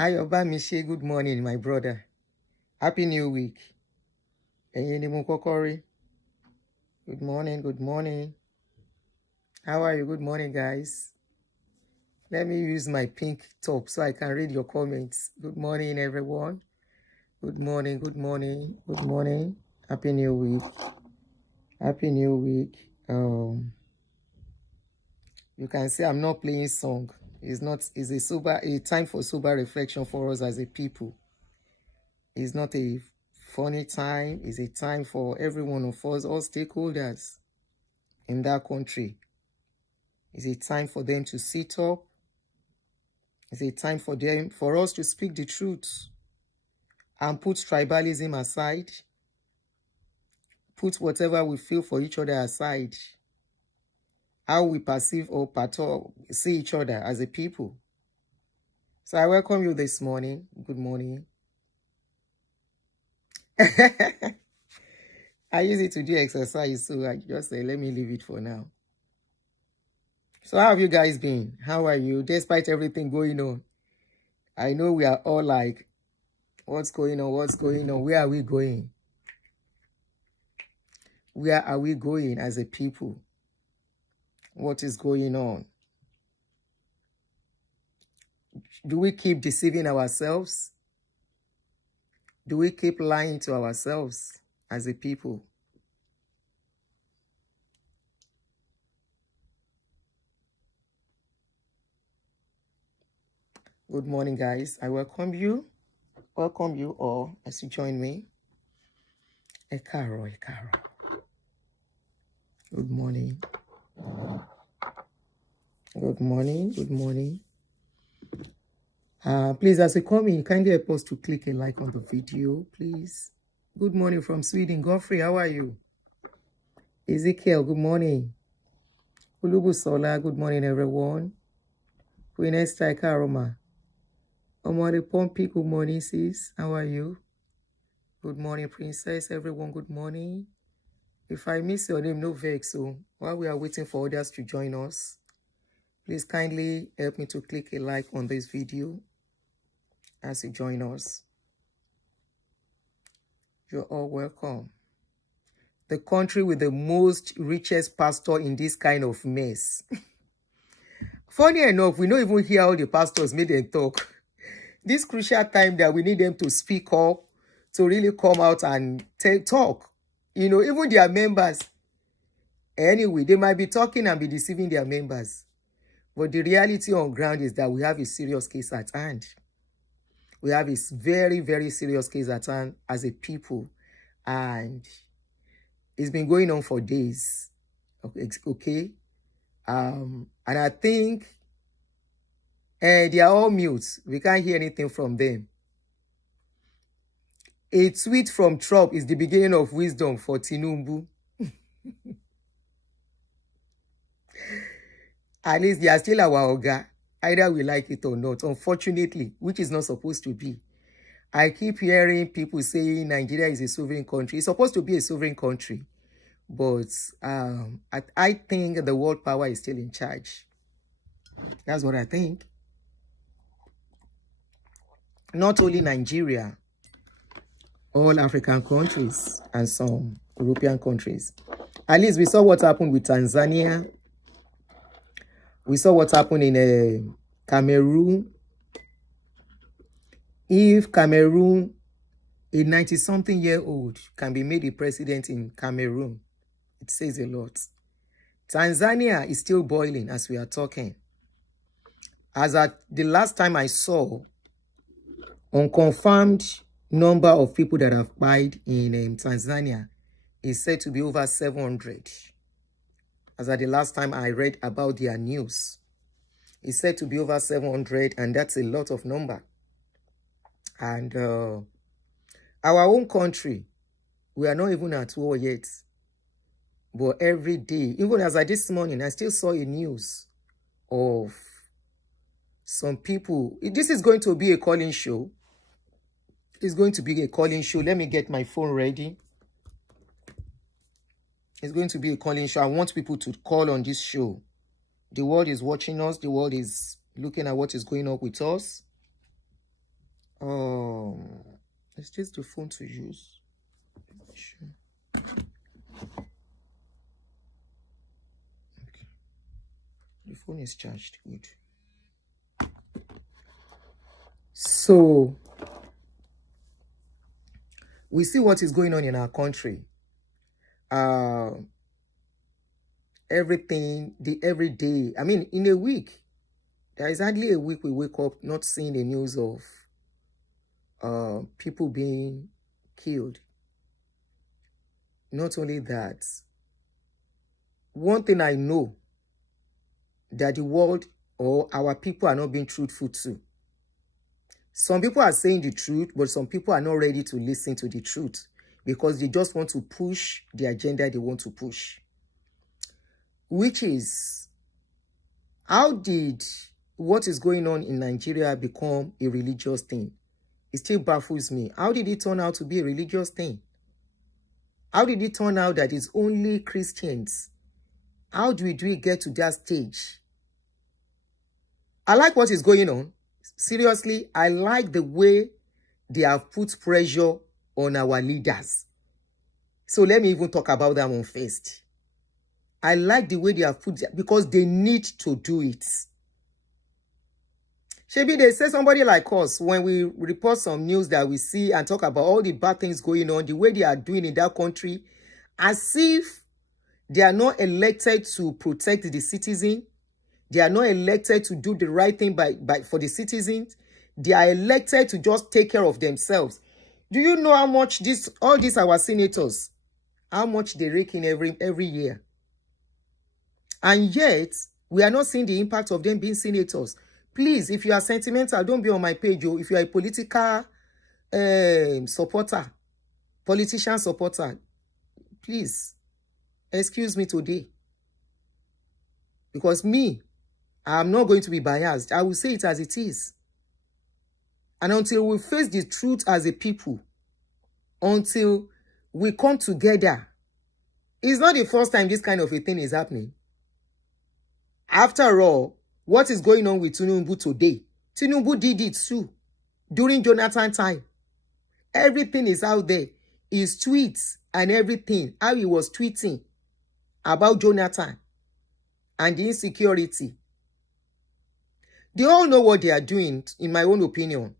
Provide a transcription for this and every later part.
Ayobamishi, good morning, my brother. Happy New Week. Good morning, good morning. How are you? Good morning, guys. Let me use my pink top so I can read your comments. Good morning, everyone. Good morning, good morning, good morning. Happy New Week. Happy New Week. You can see I'm not playing song. It's a time for sober reflection for us as a people. It's not a funny time. It's a time for every one of us, all stakeholders in that country. It's a time for them to sit up. It's a time for us to speak the truth and put tribalism aside. Put whatever we feel for each other aside. How we perceive or see each other as a people. So I welcome you this morning. Good morning. I use it to do exercise, so I just say, let me leave it for now. So how have you guys been? How are you? Despite everything going on. I know we are all like, what's going on? What's going on? Where are we going? Where are we going as a people? What is going on? Do we keep deceiving ourselves? Do we keep lying to ourselves as a people? Good morning, guys. I welcome you. Welcome you all as you join me. Ekaro. Good morning. Good morning. Good morning. Please, as you come in, kindly help us to click a like on the video, please. Good morning from Sweden. Godfrey, how are you? Ezekiel, good morning. Ulubusola, good morning, everyone. Queen Esther Karoma. Omari Pompi, good morning, sis. How are you? Good morning, princess. Everyone, good morning. If I miss your name, no vex. So while we are waiting for others to join us, please kindly help me to click a like on this video as you join us. You're all welcome. The country with the most richest pastor in this kind of mess. Funny enough, we don't even hear all the pastors made them talk. This crucial time that we need them to speak up, to really come out and talk. You know, even their members. Anyway, they might be talking and be deceiving their members. But the reality on ground is that we have a serious case at hand. We have a very, very serious case at hand as a people. And it's been going on for days. Okay? And I think they are all mute. We can't hear anything from them. A tweet from Trump is the beginning of wisdom for Tinubu. At least they are still our Oga. Either we like it or not, unfortunately, which is not supposed to be. I keep hearing people saying Nigeria is a sovereign country. It's supposed to be a sovereign country. But I think the world power is still in charge. That's what I think. Not only Nigeria, all African countries and some European countries. At least we saw what happened with Tanzania. We saw what happened in Cameroon. If Cameroon, a 90-something-year-old, can be made a president in Cameroon, it says a lot. Tanzania is still boiling as we are talking. As at the last time I saw, unconfirmed number of people that have died in Tanzania is said to be over 700. As at the last time I read about their news, it's said to be over 700, and that's a lot of number. And our own country, we are not even at war yet. But every day, even as I this morning, I still saw a news of some people. This is going to be a calling show. It's going to be a calling show. Let me get my phone ready. It's going to be a calling show. I want people to call on this show. The world is watching us. The world is looking at what is going on with us. Is this the phone to use? Sure. Okay. The phone is charged. Good. So we see what is going on in our country. Everything, every day. I mean, in a week, there is hardly a week we wake up not seeing the news of people being killed. Not only that, one thing I know that the world or our people are not being truthful to. Some people are saying the truth, but some people are not ready to listen to the truth because they just want to push the agenda they want to push. Which is, how did what is going on in Nigeria become a religious thing? It still baffles me. How did it turn out to be a religious thing? How did it turn out that it's only Christians? How do we get to that stage? I like what is going on. Seriously, I like the way they have put pressure on our leaders. So let me even talk about that one first. I like the way they have put it because they need to do it. Maybe they say somebody like us, when we report some news that we see and talk about all the bad things going on, the way they are doing in that country, as if they are not elected to protect the citizen. They are not elected to do the right thing for the citizens. They are elected to just take care of themselves. Do you know how much all these our senators, how much they rake in every year? And yet, we are not seeing the impact of them being senators. Please, if you are sentimental, don't be on my page. If you are a political supporter, politician supporter, please, excuse me today. Because me, I'm not going to be biased. I will say it as it is. And until we face the truth as a people, until we come together, it's not the first time this kind of a thing is happening. After all, what is going on with Tinubu today? Tinubu did it too. During Jonathan time. Everything is out there. His tweets and everything. How he was tweeting about Jonathan and the insecurity. They all know what they are doing, in my own opinion.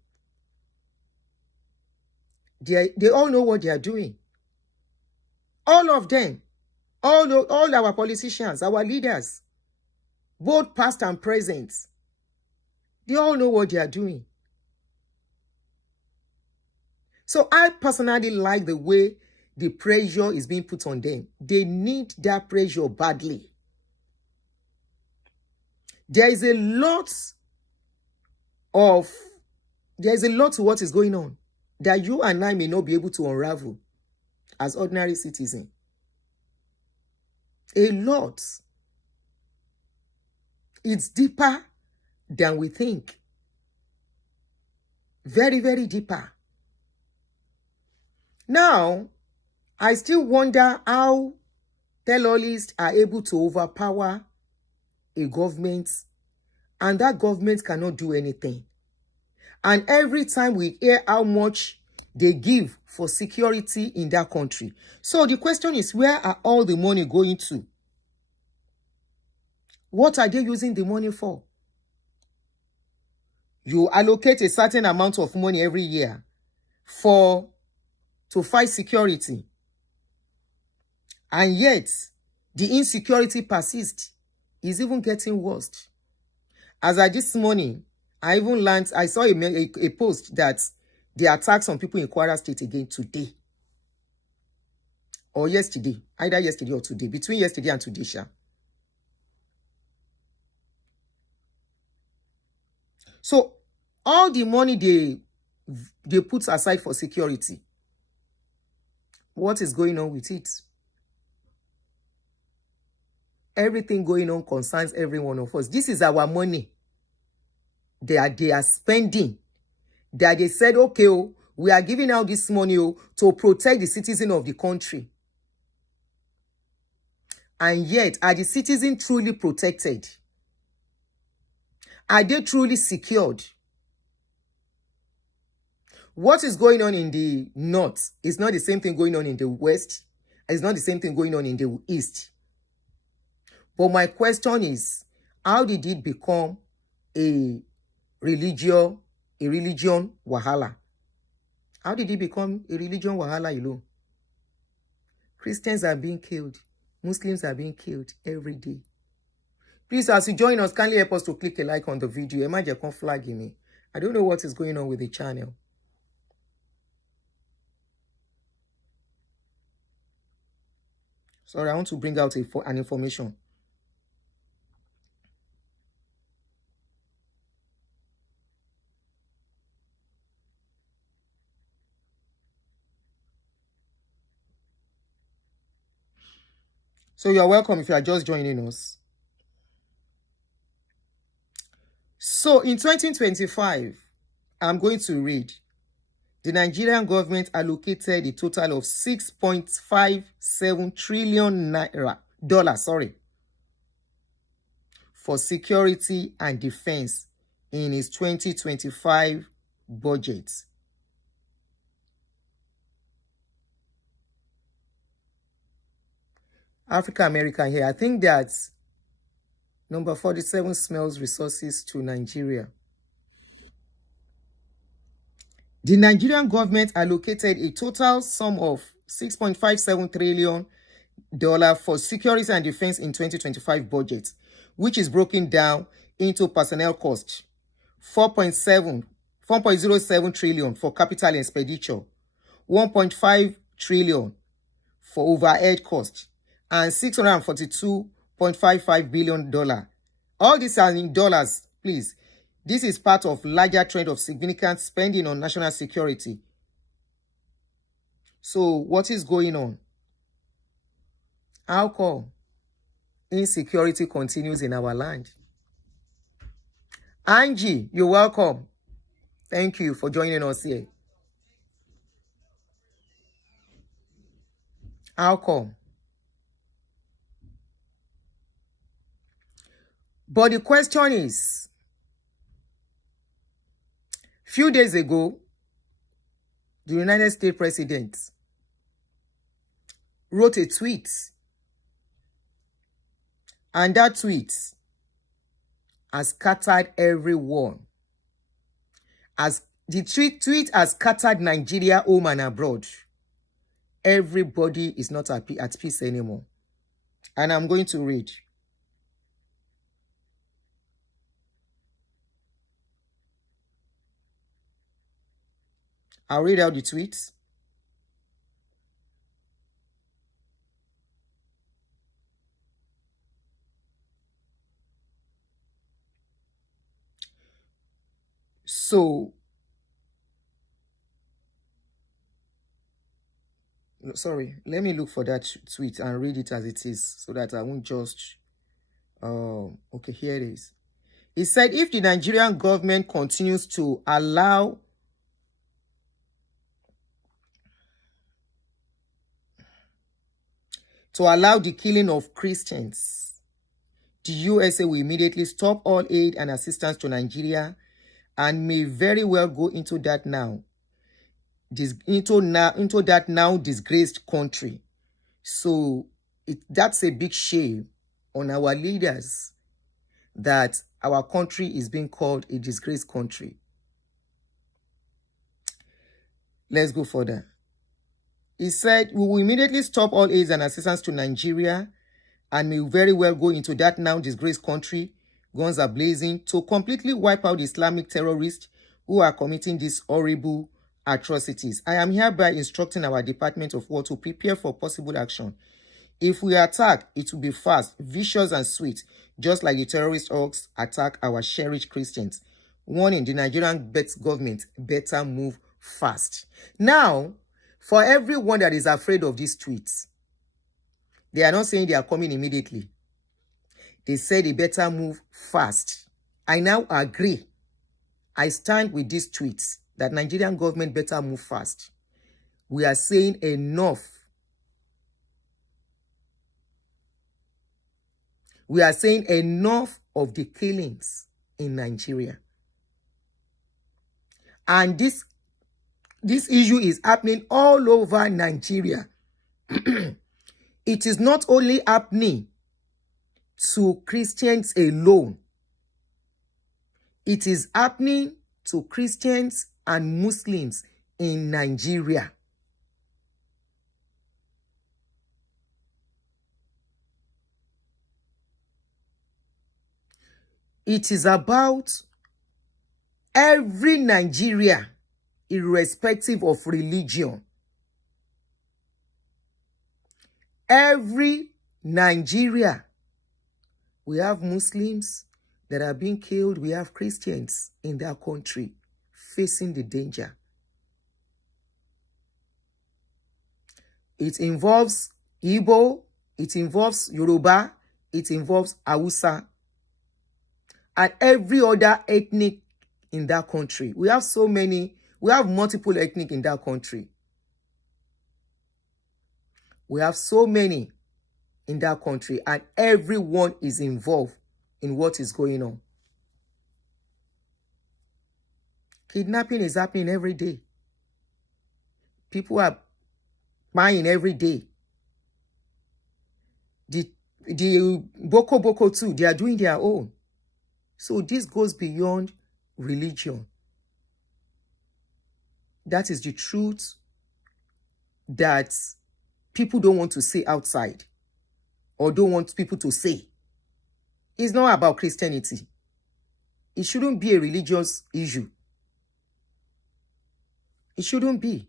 They all know what they are doing. All of them. All our politicians, our leaders, both past and present, they all know what they are doing. So I personally like the way the pressure is being put on them. They need that pressure badly. There is a lot to what is going on that you and I may not be able to unravel as ordinary citizens. A lot. It's deeper than we think. Very, very deeper. Now, I still wonder how terrorists are able to overpower a government, and that government cannot do anything. And every time we hear how much they give for security in that country. So the question is, where are all the money going to? What are they using the money for? You allocate a certain amount of money every year to fight security. And yet, the insecurity persists. It's even getting worse. As I this morning, I saw a post that they attacked some people in Kwara State again today. Or yesterday. Either yesterday or today. Between yesterday and today, Sha. So, all the money they put aside for security, what is going on with it? Everything going on concerns every one of us. This is our money. They are spending. That they said, okay, we are giving out this money to protect the citizen of the country. And yet, are the citizens truly protected? Are they truly secured? What is going on in the north is not the same thing going on in the west. It's not the same thing going on in the east. But my question is, how did it become a religion wahala? How did it become a religion wahala, you know? Christians are being killed. Muslims are being killed every day. Please, as you join us, kindly help us to click a like on the video. Imagine flagging me. I don't know what is going on with the channel. Sorry, I want to bring out an information. So you're welcome if you are just joining us. So in 2025, I'm going to read. The Nigerian government allocated a total of $6.57 trillion for security and defense in its 2025 budget. Africa American here. I think that number 47 smells resources to Nigeria. The Nigerian government allocated a total sum of $6.57 trillion for security and defense in 2025 budget, which is broken down into personnel cost, 4.07 trillion for capital expenditure, 1.5 trillion for overhead cost, and $642.55 billion. All these are in dollars, please. This is part of larger trend of significant spending on national security. So what is going on? How come insecurity continues in our land? Angie, you're welcome. Thank you for joining us here. How come? But the question is, few days ago, the United States President wrote a tweet, and that tweet has scattered everyone. As the tweet has scattered Nigeria home and abroad. Everybody is not at peace anymore. And I'm going to read. I'll read out the tweets. So, sorry, let me look for that tweet and read it as it is so that I won't just, okay, here it is. He said, if the Nigerian government continues to allow the killing of Christians, the USA will immediately stop all aid and assistance to Nigeria and may very well go into that now. Into that now disgraced country. So that's a big shame on our leaders that our country is being called a disgraced country. Let's go further. He said, we will immediately stop all aid and assistance to Nigeria and may very well go into that now disgraced country, guns are blazing, to completely wipe out Islamic terrorists who are committing these horrible atrocities. I am hereby instructing our Department of War to prepare for possible action. If we attack, it will be fast, vicious, and sweet, just like the terrorist hawks attack our cherished Christians. Warning, the Nigerian government better move fast. Now, for everyone that is afraid of these tweets, they are not saying they are coming immediately. They say they better move fast. I now agree. I stand with these tweets that Nigerian government better move fast. We are saying enough. We are saying enough of the killings in Nigeria. And this This issue is happening all over Nigeria. It is not only happening to Christians alone. It is happening to Christians and Muslims in Nigeria. It is about every Nigeria, irrespective of religion. Every Nigeria. We have Muslims that are being killed. We have Christians in their country facing the danger. It involves Igbo, it involves Yoruba, it involves Hausa, and every other ethnic in that country. We have so many, we have multiple ethnic in that country. We have so many in that country, and everyone is involved in what is going on. Kidnapping is happening every day. People are buying every day. The Boko too, they are doing their own. So this goes beyond religion. That is the truth that people don't want to say outside or don't want people to say. It's not about Christianity. It shouldn't be a religious issue. It shouldn't be.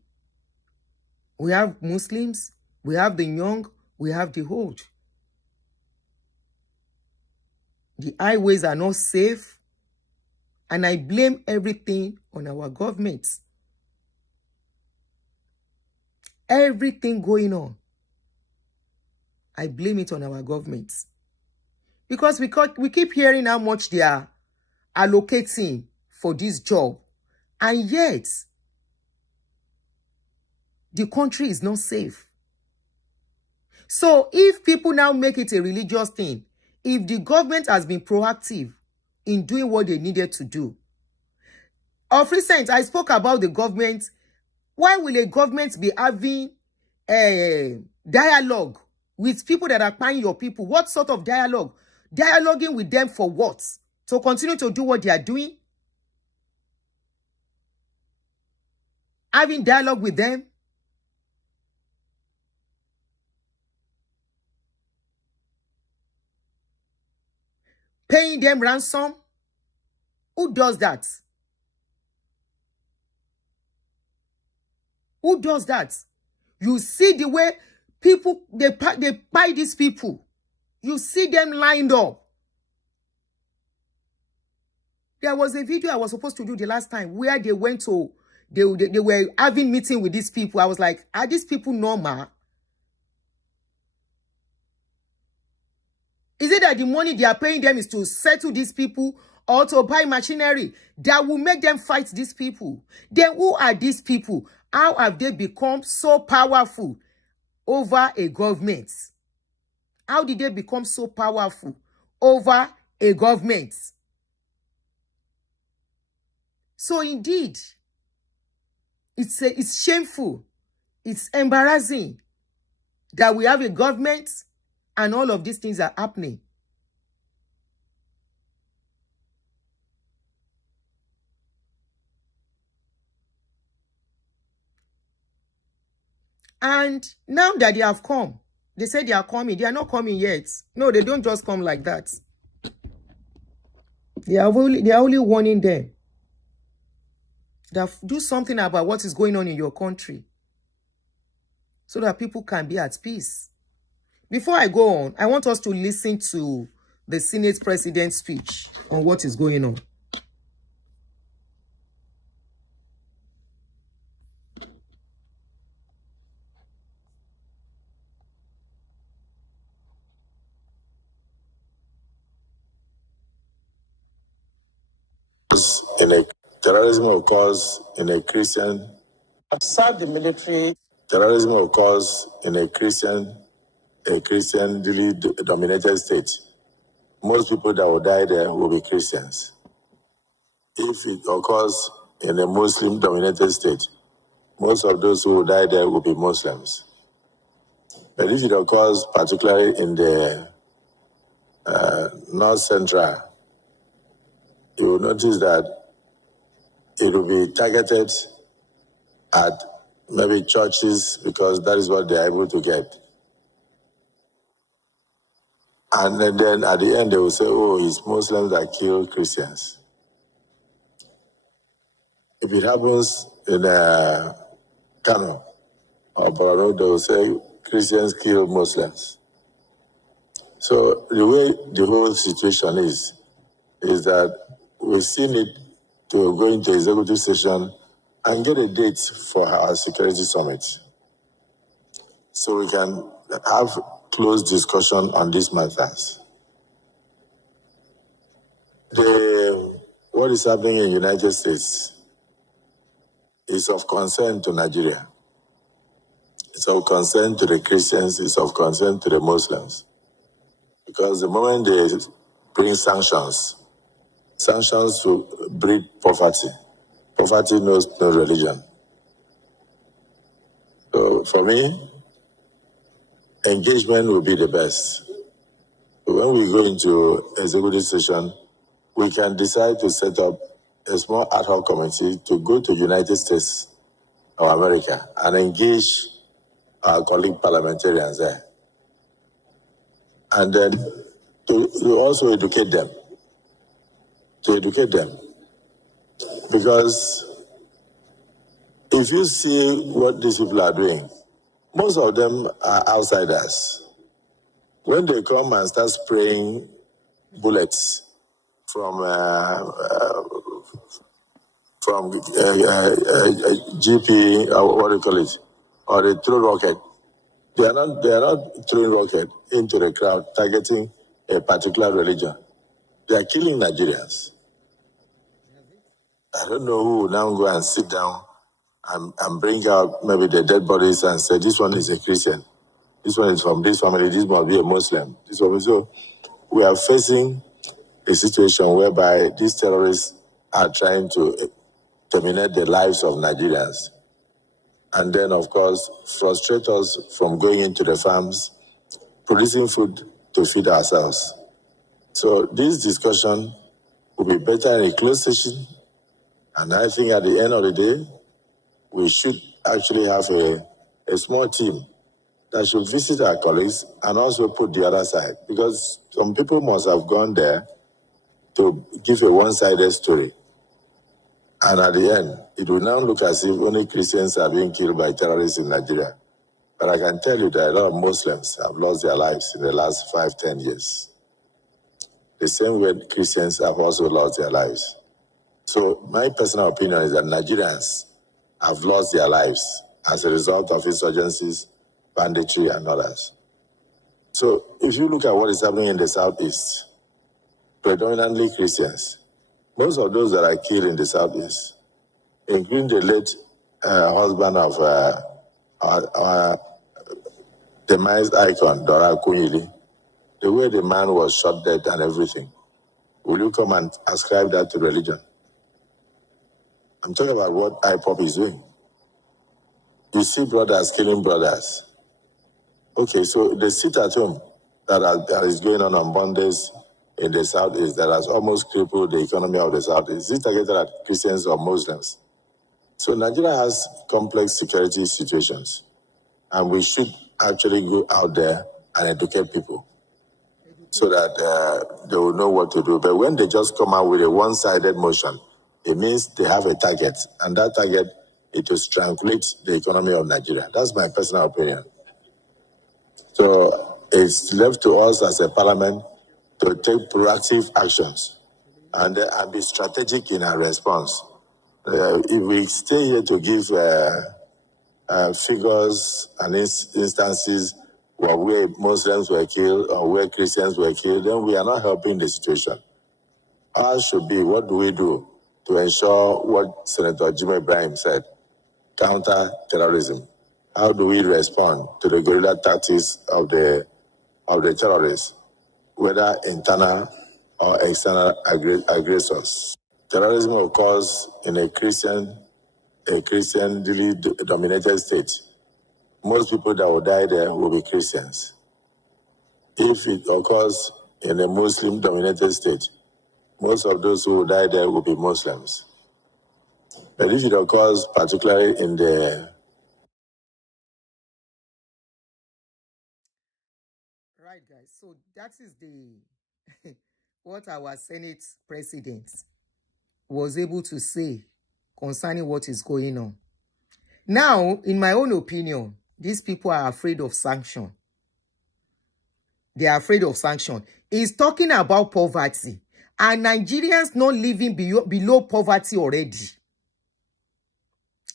We have Muslims, we have the young, we have the old. The highways are not safe, and I blame everything on our government. Everything going on, I blame it on our government. Because we keep hearing how much they are allocating for this job, and yet the country is not safe. So if people now make it a religious thing, if the government has been proactive in doing what they needed to do. Of recent, I spoke about the government. Why will a government be having a dialogue with people that are buying your people? What sort of dialogue? Dialoguing with them for what? To continue to do what they are doing? Having dialogue with them? Paying them ransom? Who does that? Who does that? You see the way people, they buy these people. You see them lined up. There was a video I was supposed to do the last time where they went to, they were having meeting with these people. I was like, are these people normal? Is it that the money they are paying them is to settle these people or to buy machinery that will make them fight these people? Then who are these people? How have they become so powerful over a government? How did they become so powerful over a government? So indeed, it's shameful. It's embarrassing that we have a government and all of these things are happening. And now that they have come, they say they are coming. They are not coming yet. No, they don't just come like that. They are only warning them that do something about what is going on in your country so that people can be at peace. Before I go on, I want us to listen to the Senate President's speech on what is going on. Terrorism occurs in a Christian. I've served the military. Terrorism occurs in a Christianly dominated state. Most people that will die there will be Christians. If it occurs in a Muslim dominated state, most of those who will die there will be Muslims. But if it occurs particularly in the North Central, you will notice that it will be targeted at maybe churches because that is what they are able to get. And then at the end they will say, oh, it's Muslims that kill Christians. If it happens in Kano or Borno, they will say Christians kill Muslims. So the way the whole situation is that we still need to go into executive session and get a date for our security summit so we can have close discussion on these matters. What is happening in the United States is of concern to Nigeria. It's of concern to the Christians, it's of concern to the Muslims. Because the moment they bring sanctions will breed poverty. Poverty knows no religion. So for me, engagement will be the best. When we go into executive session, we can decide to set up a small ad hoc committee to go to United States or America and engage our colleague parliamentarians there. And then to also educate them. Because if you see what these people are doing, most of them are outsiders. When they come and start spraying bullets from GP, what do you call it, or they throw rocket, they are not throwing rocket into the crowd targeting a particular religion. They are killing Nigerians. I don't know who will now go and sit down and bring out maybe the dead bodies and say, this one is a Christian, this one is from this family, this must be a Muslim. So we are facing a situation whereby these terrorists are trying to terminate the lives of Nigerians. And then, of course, frustrate us from going into the farms, producing food to feed ourselves. So this discussion will be better in a closed session. And I think at the end of the day, we should actually have a small team that should visit our colleagues and also put the other side. Because some people must have gone there to give a one-sided story. And at the end, it will now look as if only Christians are being killed by terrorists in Nigeria. But I can tell you that a lot of Muslims have lost their lives in the last 5-10 years. The same way Christians have also lost their lives. So my personal opinion is that Nigerians have lost their lives as a result of insurgencies, banditry, and others. So if you look at what is happening in the Southeast, predominantly Christians, most of those that are killed in the Southeast, including the late husband of our demised icon, Dora Akunyili, the way the man was shot dead and everything, will you come and ascribe that to religion? I'm talking about what IPOP is doing. You see brothers killing brothers. Okay, so the sit-at-home that is going on Mondays in the Southeast that has almost crippled the economy of the Southeast. Is it targeted at Christians or Muslims? So Nigeria has complex security situations, and we should actually go out there and educate people so that they will know what to do. But when they just come out with a one-sided motion, it means they have a target, and that target is to strangulate the economy of Nigeria. That's my personal opinion. So it's left to us as a parliament to take proactive actions and be strategic in our response. If we stay here to give figures and instances where Muslims were killed or where Christians were killed, then we are not helping the situation. Ours should be, what do we do to ensure what Senator Jim Ibrahim said, counter terrorism? How do we respond to the guerrilla tactics of the terrorists, whether internal or external aggressors? Terrorism occurs in a Christian a Christianly dominated state, most people that will die there will be Christians. If it occurs in a Muslim-dominated state, most of those who will die there will be Muslims. But if it occurs particularly in the... Right, guys. So that is the what our Senate president was able to say concerning what is going on. Now, in my own opinion, these people are afraid of sanction. They are afraid of sanction. He's talking about poverty. Are Nigerians not living below poverty already?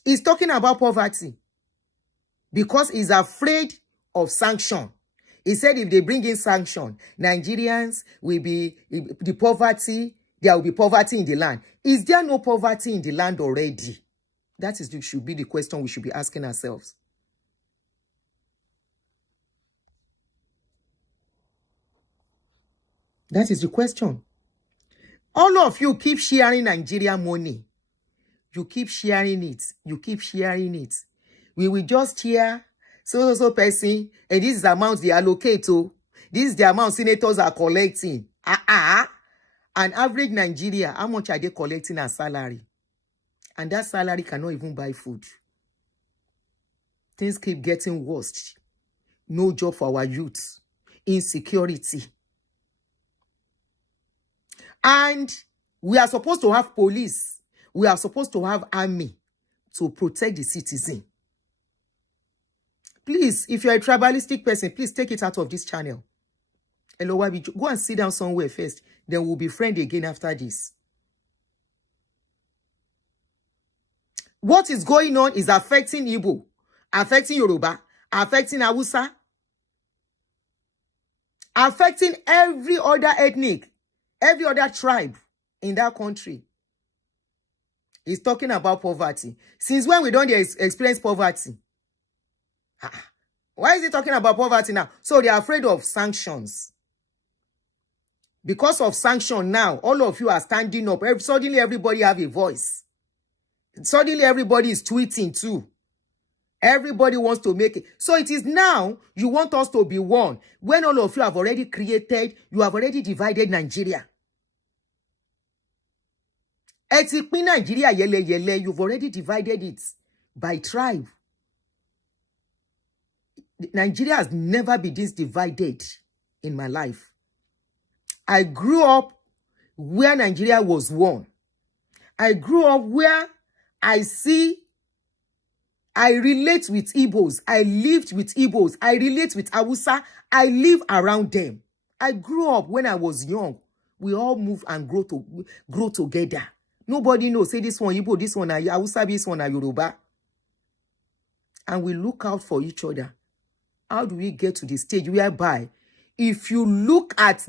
He's talking about poverty because he's afraid of sanction. He said if they bring in sanction, Nigerians will be the poverty, there will be poverty in the land. Is there no poverty in the land already? That should be the question we should be asking ourselves. That is the question. All of you keep sharing Nigeria money. You keep sharing it. You keep sharing it. We will just hear so person, and this is the amount they allocate to. This is the amount senators are collecting. An average Nigeria, how much are they collecting as salary? And that salary cannot even buy food. Things keep getting worse. No job for our youth. Insecurity. And we are supposed to have police. We are supposed to have army to protect the citizen. Please, if you're a tribalistic person, please take it out of this channel. Hello, go and sit down somewhere first. Then we'll be friends again after this. What is going on is affecting Igbo, affecting Yoruba, affecting Hausa, affecting every other ethnic, every other tribe in that country. He's talking about poverty. Since when we don't experience poverty? Why is he talking about poverty now? So they are afraid of sanctions. Because of sanction now, all of you are standing up. Suddenly everybody have a voice. Suddenly everybody is tweeting too. Everybody wants to make it. So it is now you want us to be one. When all of you have already created, you have already divided Nigeria. Nigeria yele, you've already divided it by tribe. Nigeria has never been this divided in my life. I grew up where Nigeria was one. I grew up where I relate with Igbos. I lived with Igbos. I relate with Hausa. I live around them. I grew up when I was young. We all move and grow together. Nobody knows. Say this one Igbo, this one Hausa, this one Yoruba. And we look out for each other. How do we get to the stage whereby if you look at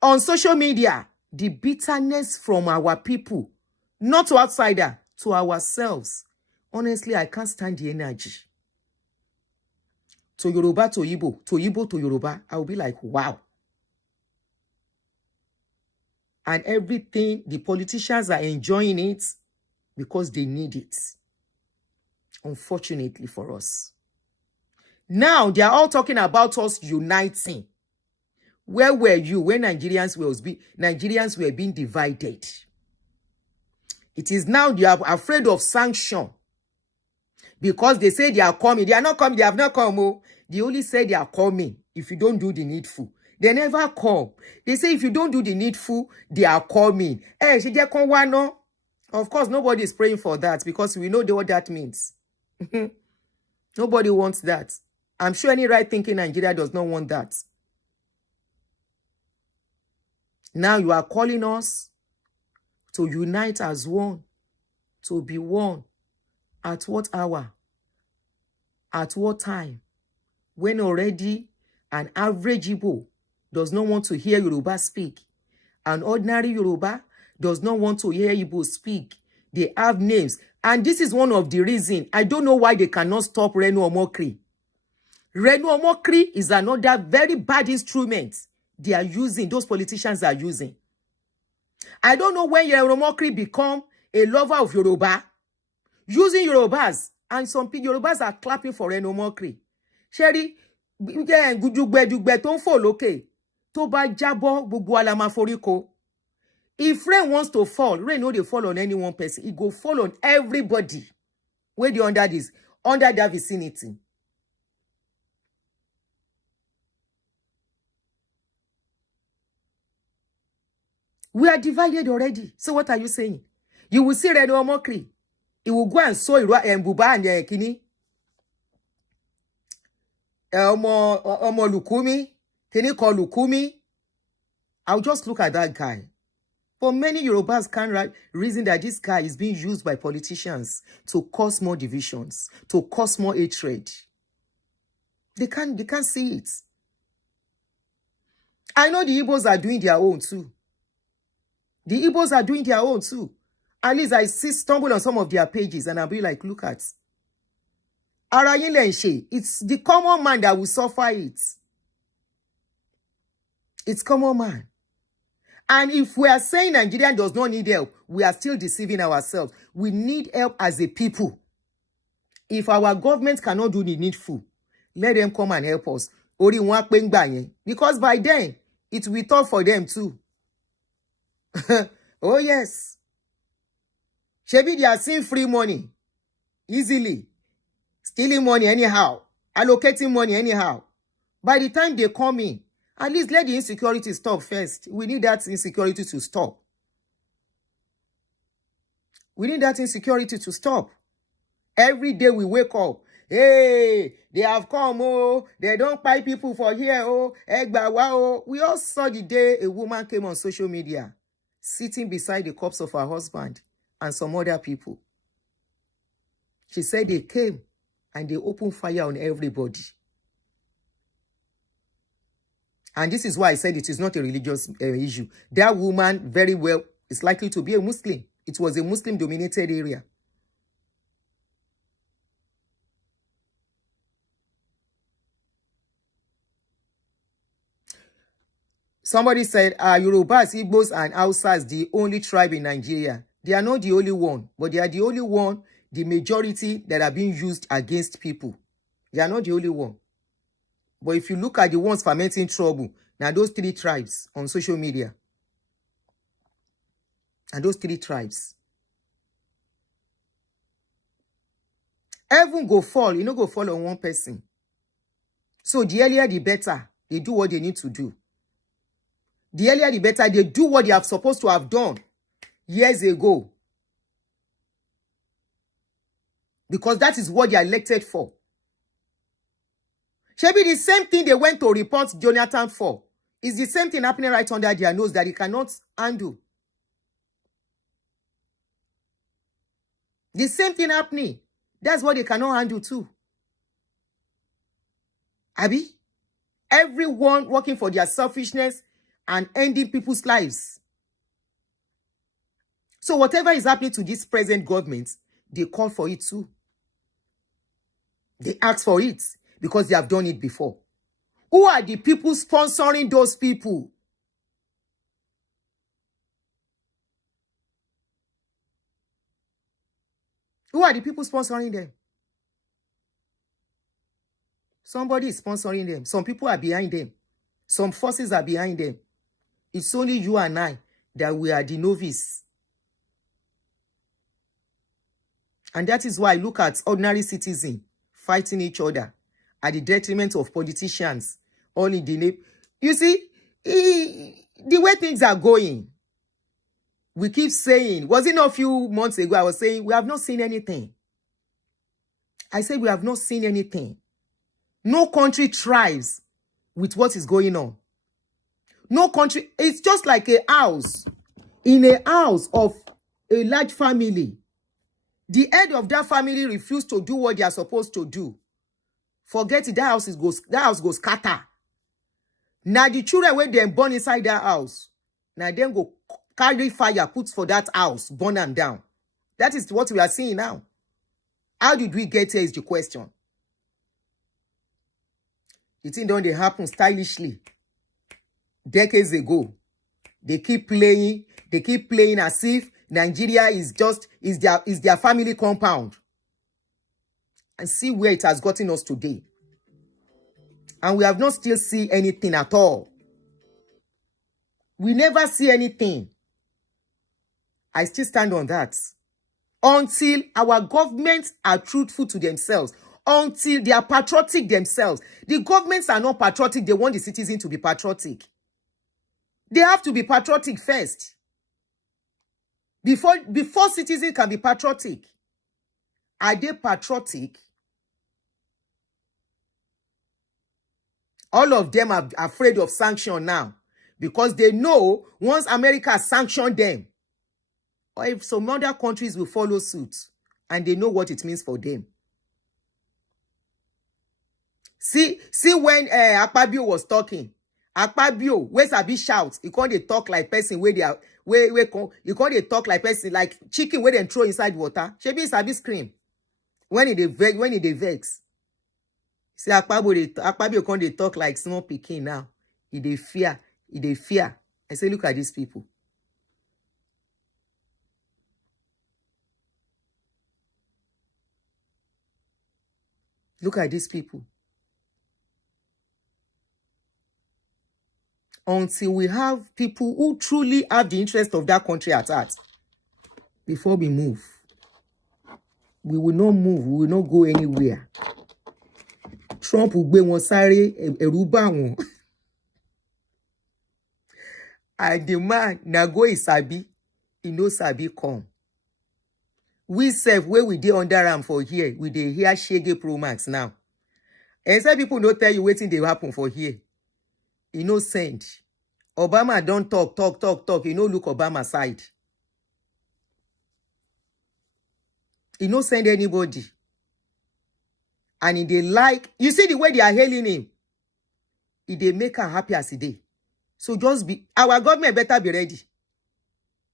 on social media, the bitterness from our people, not to outsider, to ourselves. Honestly, I can't stand the energy. To Yoruba, to Igbo, to Yoruba, I will be like, wow. And everything, the politicians are enjoying it because they need it. Unfortunately for us. Now, they are all talking about us uniting. Where were you when Nigerians were being divided? It is now they are afraid of sanction. Because they say they are coming. They are not coming. They have not come. Oh. They only say they are coming if you don't do the needful. They never come. They say if you don't do the needful, they are coming. Of course, nobody is praying for that because we know what that means. Nobody wants that. I'm sure any right-thinking Nigeria does not want that. Now you are calling us to unite as one, to be one. At what hour? At what time? When already an average Igbo does not want to hear Yoruba speak. An ordinary Yoruba does not want to hear Igbo speak. They have names. And this is one of the reasons. I don't know why they cannot stop Renu Omokri. Renu Omokri is another very bad instrument they are using, those politicians are using. I don't know when Renu Omokri become a lover of Yoruba, using Yorubas, and some Yorubas are clapping for no mockery. Sherry, gudugbe tó ń fò lókè, tó bá jábọ́ gbogbo alama foriko. If rain wants to fall, rain no dey fall on any one person. It go fall on everybody where they under that vicinity. We are divided already. So what are you saying? You will see Reno Mokri. He will go and sow Buba and Kini. Omo Lukumi. Kini call Lukumi. I'll just look at that guy. For many Yorubas can't reason that this guy is being used by politicians to cause more divisions, to cause more hatred. They can't see it. I know the Igbos are doing their own too. The Igbos are doing their own too. At least I stumble on some of their pages and I'll be like, look at. It's the common man that will suffer it. It's common man. And if we are saying Nigeria does not need help, we are still deceiving ourselves. We need help as a people. If our government cannot do the needful, let them come and help us. Because by then, it will be tough for them too. Oh yes. Shebi, they are seeing free money easily. Stealing money anyhow. Allocating money anyhow. By the time they come in, at least let the insecurity stop first. We need that insecurity to stop. We need that insecurity to stop. Every day we wake up. Hey, they have come, oh. They don't buy people for here, oh. Egbawa, oh. We all saw the day a woman came on social media, sitting beside the corpse of her husband and some other people. She said they came and they opened fire on everybody. And this is why I said it is not a religious issue. That woman very well is likely to be a Muslim. It was a Muslim-dominated area. Somebody said, Yorubas, Igbos, and Hausas the only tribe in Nigeria. They are not the only one, but they are the only one, the majority that are being used against people. They are not the only one. But if you look at the ones fermenting trouble, now those three tribes on social media. And those three tribes. Heaven go fall, you know, go fall on one person. So the earlier the better, they do what they need to do. The earlier the better, they do what they are supposed to have done years ago. Because that is what they are elected for. Should be the same thing they went to report Jonathan for. It's the same thing happening right under their nose that they cannot undo. The same thing happening. That's what they cannot handle too. Abi? Everyone working for their selfishness and ending people's lives. So whatever is happening to this present government, they call for it too. They ask for it because they have done it before. Who are the people sponsoring those people? Who are the people sponsoring them? Somebody is sponsoring them. Some people are behind them. Some forces are behind them. It's only you and I that we are the novice. And that is why I look at ordinary citizens fighting each other at the detriment of politicians. All in the name. You see, the way things are going, we keep saying, was it not a few months ago I was saying, we have not seen anything. I said we have not seen anything. No country thrives with what is going on. No country, it's just like a house. In a house of a large family, the head of that family refused to do what they are supposed to do. Forget it, that house goes scatter. Now the children when they born inside that house, now them go carry fire, put for that house, burn them down. That is what we are seeing now. How did we get here is the question. The thing don't they happen stylishly. Decades ago, they keep playing as if Nigeria is their family compound. And see where it has gotten us today. And we have not still seen anything at all. We never see anything. I still stand on that. Until our governments are truthful to themselves, until they are patriotic themselves. The governments are not patriotic. They want the citizens to be patriotic. They have to be patriotic first. Before citizens can be patriotic. Are they patriotic? All of them are afraid of sanction now because they know once America sanctioned them, or if some other countries will follow suit, and they know what it means for them. See when Akpabio was talking, Akpabio, where Sabi shout, he can't they talk like person where they are, you can't they talk like person like chicken where they throw inside water. Shebi Sabi scream when he vex. See Akpabio can't they talk like small pikin now. He fear. I say, look at these people. Look at these people. Until we have people who truly have the interest of that country at heart, before we move, we will not move. We will not go anywhere. Trump will be one sáré ẹ̀rù bà wọ́n. And the man na go is sabi, he no sabi come. We serve where we dey under am for here. We dey hear Shege Pro Max now. And some people no tell you wetin dey happen for here. He no send. Obama don't talk. He no look Obama side. He no send anybody. And he dey like, you see the way they are hailing him. He dey make her happy as he dey. So just be, our government better be ready.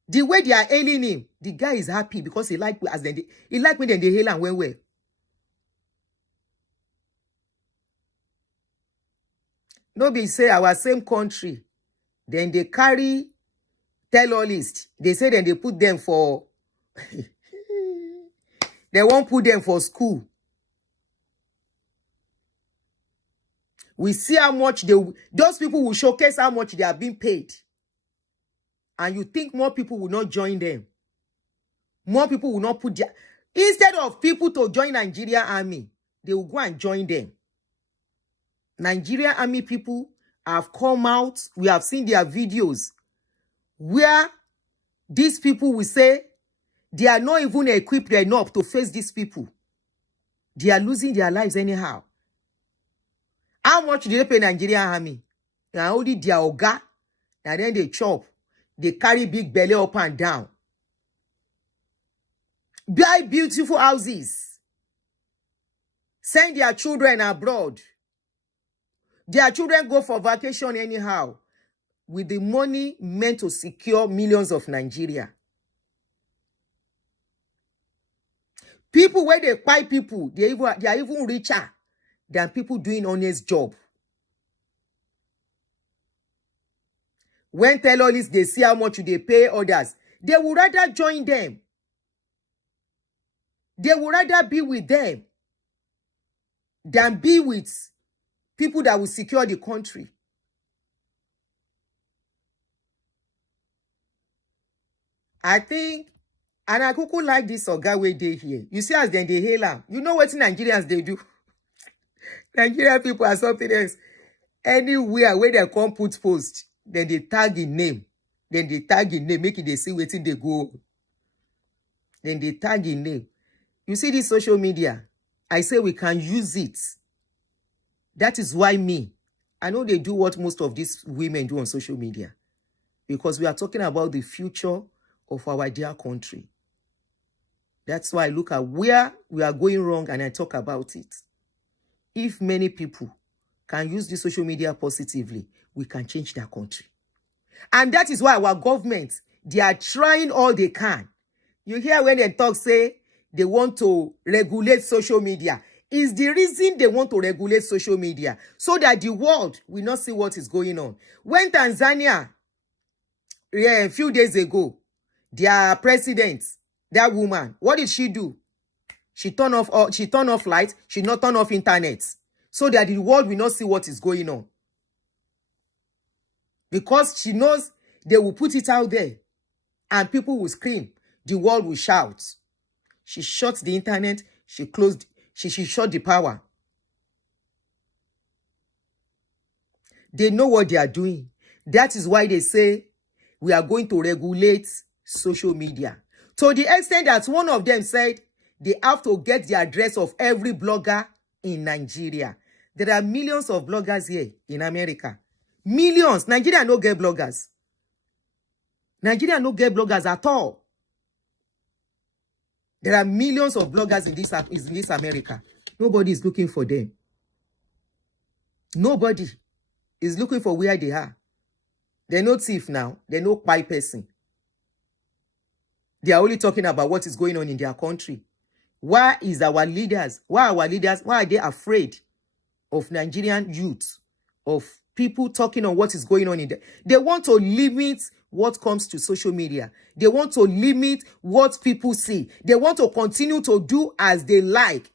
The way they are hailing him, the guy is happy because he like as then he like me then they hail and well. No be say our same country, then they carry tell-all list. They say then they put them for they won't put them for school. We see how much those people will showcase how much they are being paid. And you think more people will not join them. More people will not put their... Instead of people to join Nigeria Army, they will go and join them. Nigeria Army people have come out. We have seen their videos where these people will say they are not even equipped enough to face these people. They are losing their lives anyhow. How much do they pay Nigeria Army? They are only their oga, and then they chop. They carry big belly up and down. Buy beautiful houses. Send their children abroad. Their children go for vacation anyhow. With the money meant to secure millions of Nigeria. People where they buy people, they are even richer than people doing honest job. When tell-all-list, they see how much they pay others, they would rather join them. They would rather be with them than be with people that will secure the country. I think, and I could like this Oga way they here. You see as then they hail them. You know what Nigerians they do? Nigerian people are something else. Anywhere where they come put post, then they tag in name. Then they tag in name, make it they see waiting they go. Then they tag in name. You see this social media? I say we can use it. That is why I know they do what most of these women do on social media. Because we are talking about the future of our dear country. That's why I look at where we are going wrong and I talk about it. If many people can use the social media positively, we can change their country. And that is why our government, they are trying all they can. You hear when they talk, say, they want to regulate social media. Is the reason they want to regulate social media so that the world will not see what is going on. When Tanzania, a few days ago, their president, that woman, what did she do? She turned off light, she not turn off internet, so that the world will not see what is going on. Because she knows they will put it out there and people will scream, the world will shout. She shut the internet, she shut the power. They know what they are doing. That is why they say we are going to regulate social media. To the extent that one of them said they have to get the address of every blogger in Nigeria. There are millions of bloggers here in America. Millions. Nigeria no get bloggers. Nigeria no get bloggers at all. There are millions of bloggers in this America. Nobody is looking for them. Nobody is looking for where they are. They're no thief now. They're no spy person. They are only talking about what is going on in their country. Why are our leaders, why are they afraid of Nigerian youth, of people talking on what is going on in there? They want to limit what comes to social media. They want to limit what people see. They want to continue to do as they like.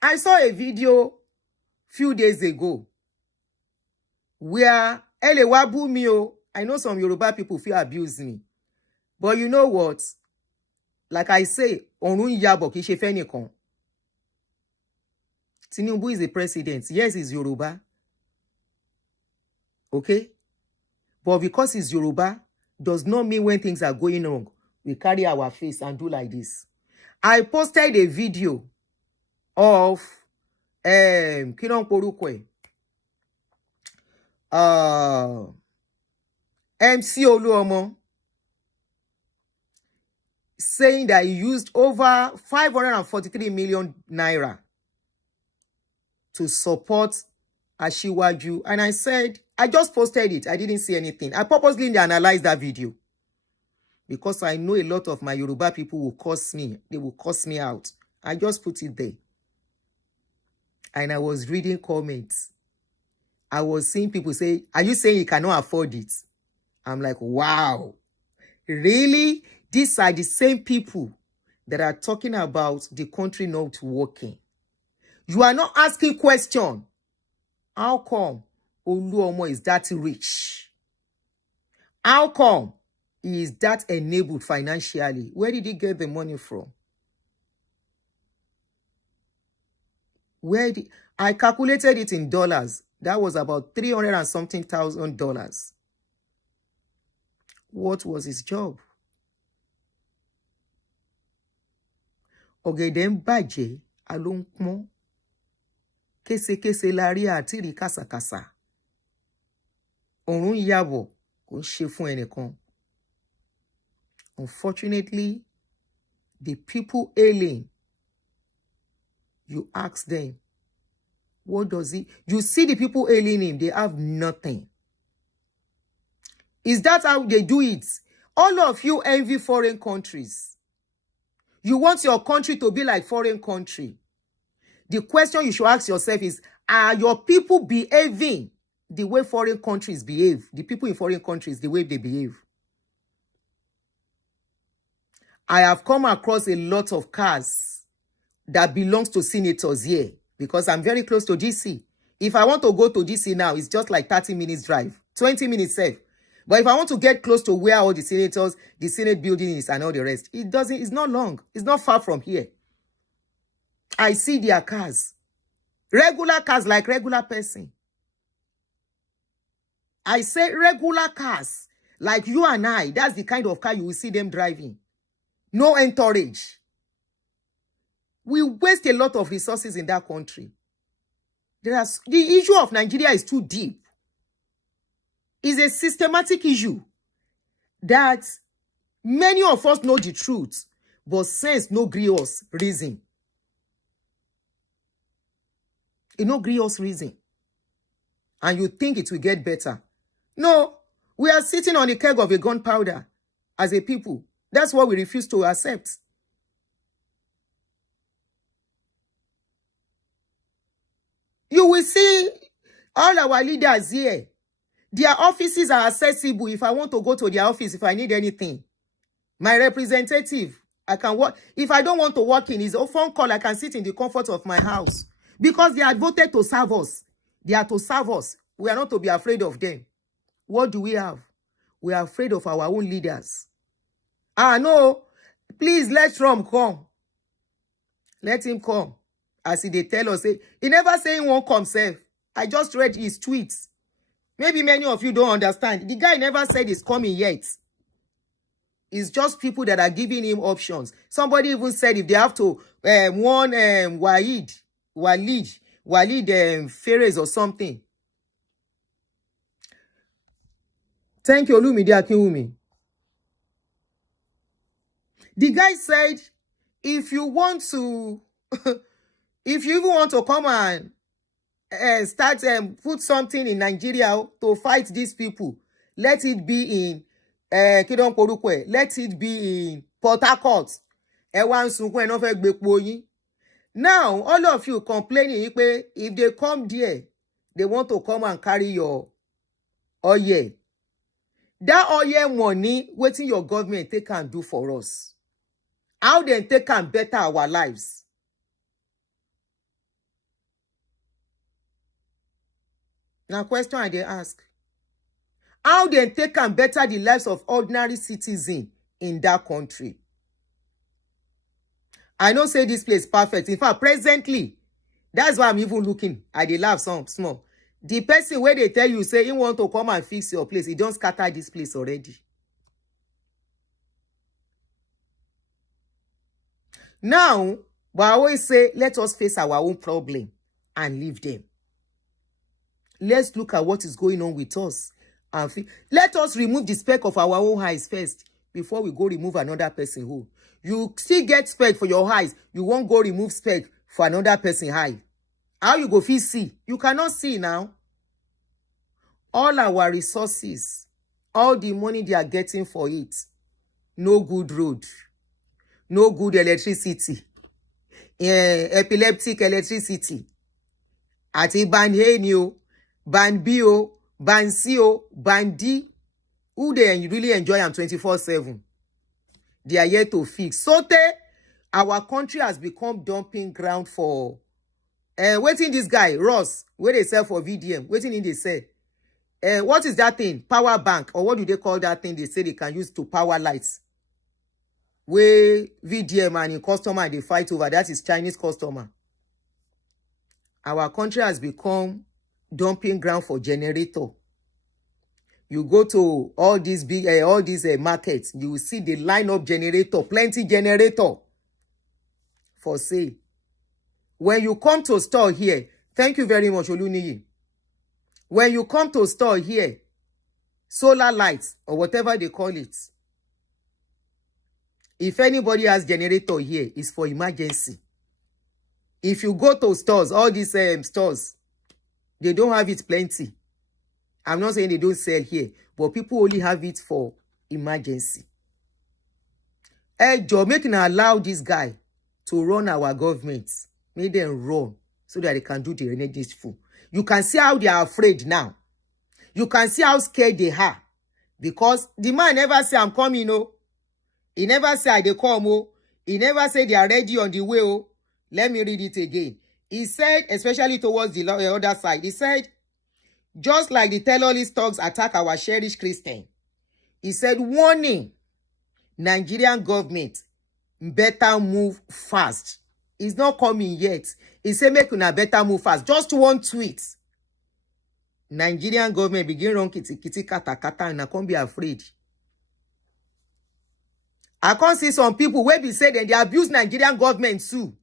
I saw a video few days ago where I know some Yoruba people feel abuse me. But you know what? Like I say, Tinubu is the president. Yes, he's Yoruba. Okay? But because he's Yoruba, does not mean when things are going wrong, we carry our face and do like this. I posted a video of MC Oluomo saying that he used over 543 million naira to support Ashiwaju. And I said, I just posted it. I didn't see anything. I purposely analyzed that video because I know a lot of my Yoruba people will curse me. They will curse me out. I just put it there. And I was reading comments. I was seeing people say, are you saying you cannot afford it? I'm like, wow. Really? These are the same people that are talking about the country not working. You are not asking question. How come Oluomo is that rich? How come he is that enabled financially? Where did he get the money from? I calculated it in dollars. That was about $300 and something thousand. What was his job? Ogeden bàjẹ́ alóńpọ́n késekése la rí àtìrí kàsàkàsà ọ̀run yàbọ̀ kò ṣe fún ẹnìkan. Unfortunately, the people ailing, you ask them, what does he? You see the people ailing him, they have nothing. Is that how they do it? All of you envy foreign countries. You want your country to be like foreign country. The question you should ask yourself is, are your people behaving the way foreign countries behave? The people in foreign countries, the way they behave. I have come across a lot of cars that belongs to senators here because I'm very close to DC. If I want to go to DC now, it's just like 30 minutes drive, 20 minutes safe. But if I want to get close to where all the senators, the Senate building is and all the rest, it's not long. It's not far from here. I see their cars. Regular cars like regular person. I say regular cars like you and I. That's the kind of car you will see them driving. No entourage. We waste a lot of resources in that country. The issue of Nigeria is too deep. It's a systematic issue that many of us know the truth, but sense no gree us reason. It no gree us reason. And you think it will get better. No, we are sitting on the keg of a gunpowder as a people. That's what we refuse to accept. You will see all our leaders here. Their offices are accessible if I want to go to their office if I need anything. My representative, I can work. If I don't want to work in his phone call, I can sit in the comfort of my house. Because they are voted to serve us. They are to serve us. We are not to be afraid of them. What do we have? We are afraid of our own leaders. No. Please let Trump come. Let him come. As they tell us, he never say he won't come self. I just read his tweets. Maybe many of you don't understand. The guy never said he's coming yet. It's just people that are giving him options. Somebody even said if they have to warn Walid Ferez or something. Thank you, Olumide Akinwumi. The guy said, if you want to, if you even want to come and start put something in Nigeria to fight these people, let it be in let it be in Port Harcourt. Now, all of you complaining if they come there, they want to come and carry your oil. That oil money, wetin your government take and do for us? How they take and better our lives? Now, question I dey ask. How they take and better the lives of ordinary citizens in that country? I know say this place perfect. In fact, presently, that's why I'm even looking. I dey laugh some small. The person where they tell you, say, he want to come and fix your place, he don't scatter this place already. Now, but I always say, let us face our own problem and leave them. Let's look at what is going on with us. And let us remove the speck of our own eyes first before we go remove another person who. You still get speck for your eyes. You won't go remove speck for another person's eye. How you go feel see? You cannot see now. All our resources, all the money they are getting for it, no good road, no good electricity, epileptic electricity. Àti band A ni o, band B o, band C o, band D. Who they really enjoy am 24/7. They are here to fix. So our country has become dumping ground for waiting this guy, Ross, where they sell for VDM. Waiting in they sell. What is that thing? Power bank, or what do they call that thing they say they can use to power lights? Where VDM and in customer they fight over, that is Chinese customer. Our country has become dumping ground for generator. You go to all these big, markets, you will see the line-up generator, plenty generator for sale. When you come to store here, thank you very much, Oluniyi. When you come to store here, solar lights or whatever they call it, if anybody has generator here, it's for emergency. If you go to stores, all these stores, they don't have it plenty. I'm not saying they don't sell here, but people only have it for emergency. Joe, making allow this guy to run our government. Make them run so that they can do the needful. You can see how they are afraid now. You can see how scared they are. Because the man never say, I'm coming, oh. He never say, they come, oh. He never say they are ready on the way, oh. Let me read it again. He said, especially towards the other side, he said, just like the terrorist thugs attack our cherished Christian, he said, warning, Nigerian government better move fast. It's not coming yet. He said, make una better move fast. Just one tweet. Nigerian government begin run kitty kata kata and I can't be afraid. I can't see some people where be say that they abuse Nigerian government too.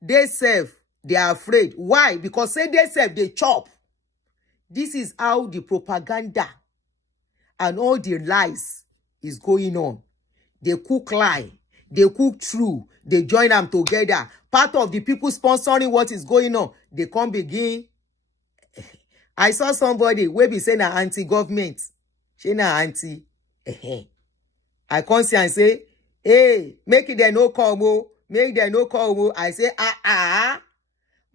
They serve, they are afraid. Why? Because say they serve, they chop. This is how the propaganda and all the lies is going on. They cook lie, they cook true, they join them together. Part of the people sponsoring what is going on, they come begin. I saw somebody where be saying anti-government. She na anti. I come see and say, hey, make it there no come, oh. Make there no come, oh. I say, But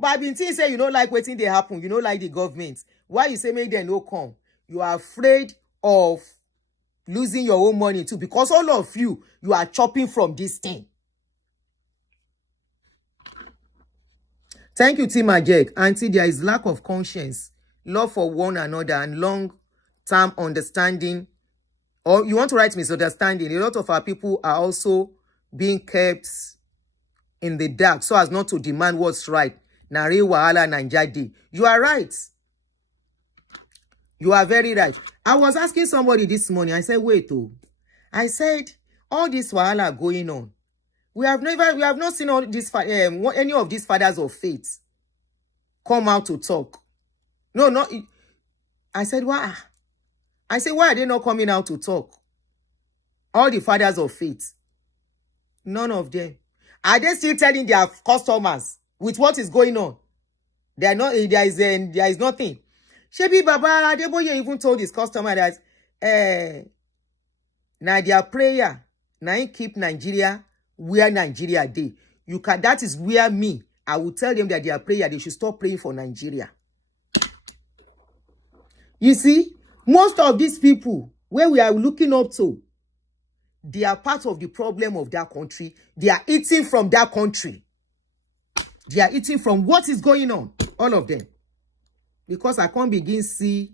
I've been saying, say, you don't like waiting they happen. You don't like the government. Why you say make there no come? You are afraid of losing your own money too, because all of you are chopping from this thing. Thank you, Timajek. Auntie, there is lack of conscience, love for one another, and long-term understanding. Or you want to write misunderstanding. A lot of our people are also being kept in the dark so as not to demand what's right. Nare wahala Nanjadi. You are right. You are very right. I was asking somebody this morning. I said, wait, oh. I said, all this wahala going on. We have not seen all this any of these fathers of faith come out to talk. No, not. I said, why? I said, why are they not coming out to talk? All the fathers of faith. None of them. Are they still telling their customers with what is going on? They are not. There is nothing. Shebi Baba Adeboye even told his customer that now their prayer now keep Nigeria where Nigeria dey. That is where I will tell them that their prayer, they should stop praying for Nigeria. You see, most of these people where we are looking up to, they are part of the problem of that country. They are eating from that country. They are eating from what is going on. All of them. Because I can't begin see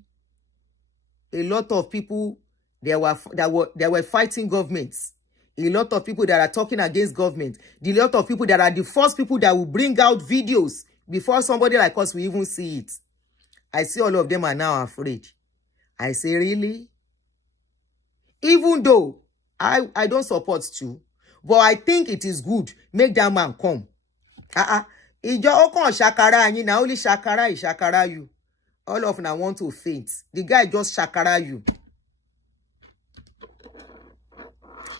a lot of people that were fighting governments. A lot of people that are talking against government. A lot of people that are the first people that will bring out videos before somebody like us will even see it. I see all of them are now afraid. I say, really? Even though I don't support you, but I think it is good. Make that man come. Ijo okon shakara yin na only shakara is shakara you. All of them want to faint. The guy just shakara you.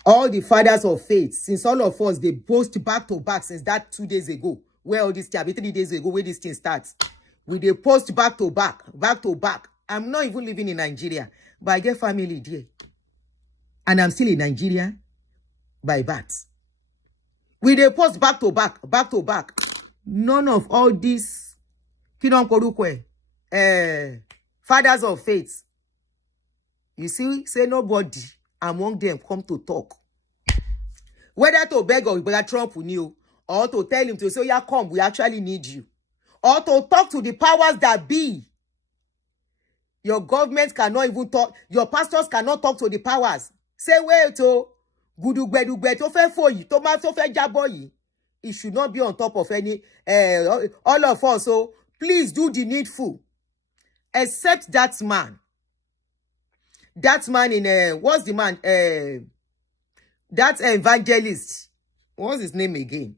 All the fathers of faith, since all of us, they boast back to back since that 2 days ago, where all this 3 days ago, where this thing starts. They post back to back. I'm not even living in Nigeria, but I get family there. And I'm still in Nigeria by birth. They post back to back. None of all these fathers of faith. You see, say nobody among them come to talk. Whether to beg or whether Trump knew, or to tell him to say, yeah, come, we actually need you. Or to talk to the powers that be. Your government cannot even talk. Your pastors cannot talk to the powers. Say, wait, oh, gudugbe, to fe foyi, to ma to fe jaboyi. It should not be on top of any, all of us. So please do the needful. Except that man. That man in, what's the man? That evangelist. What's his name again?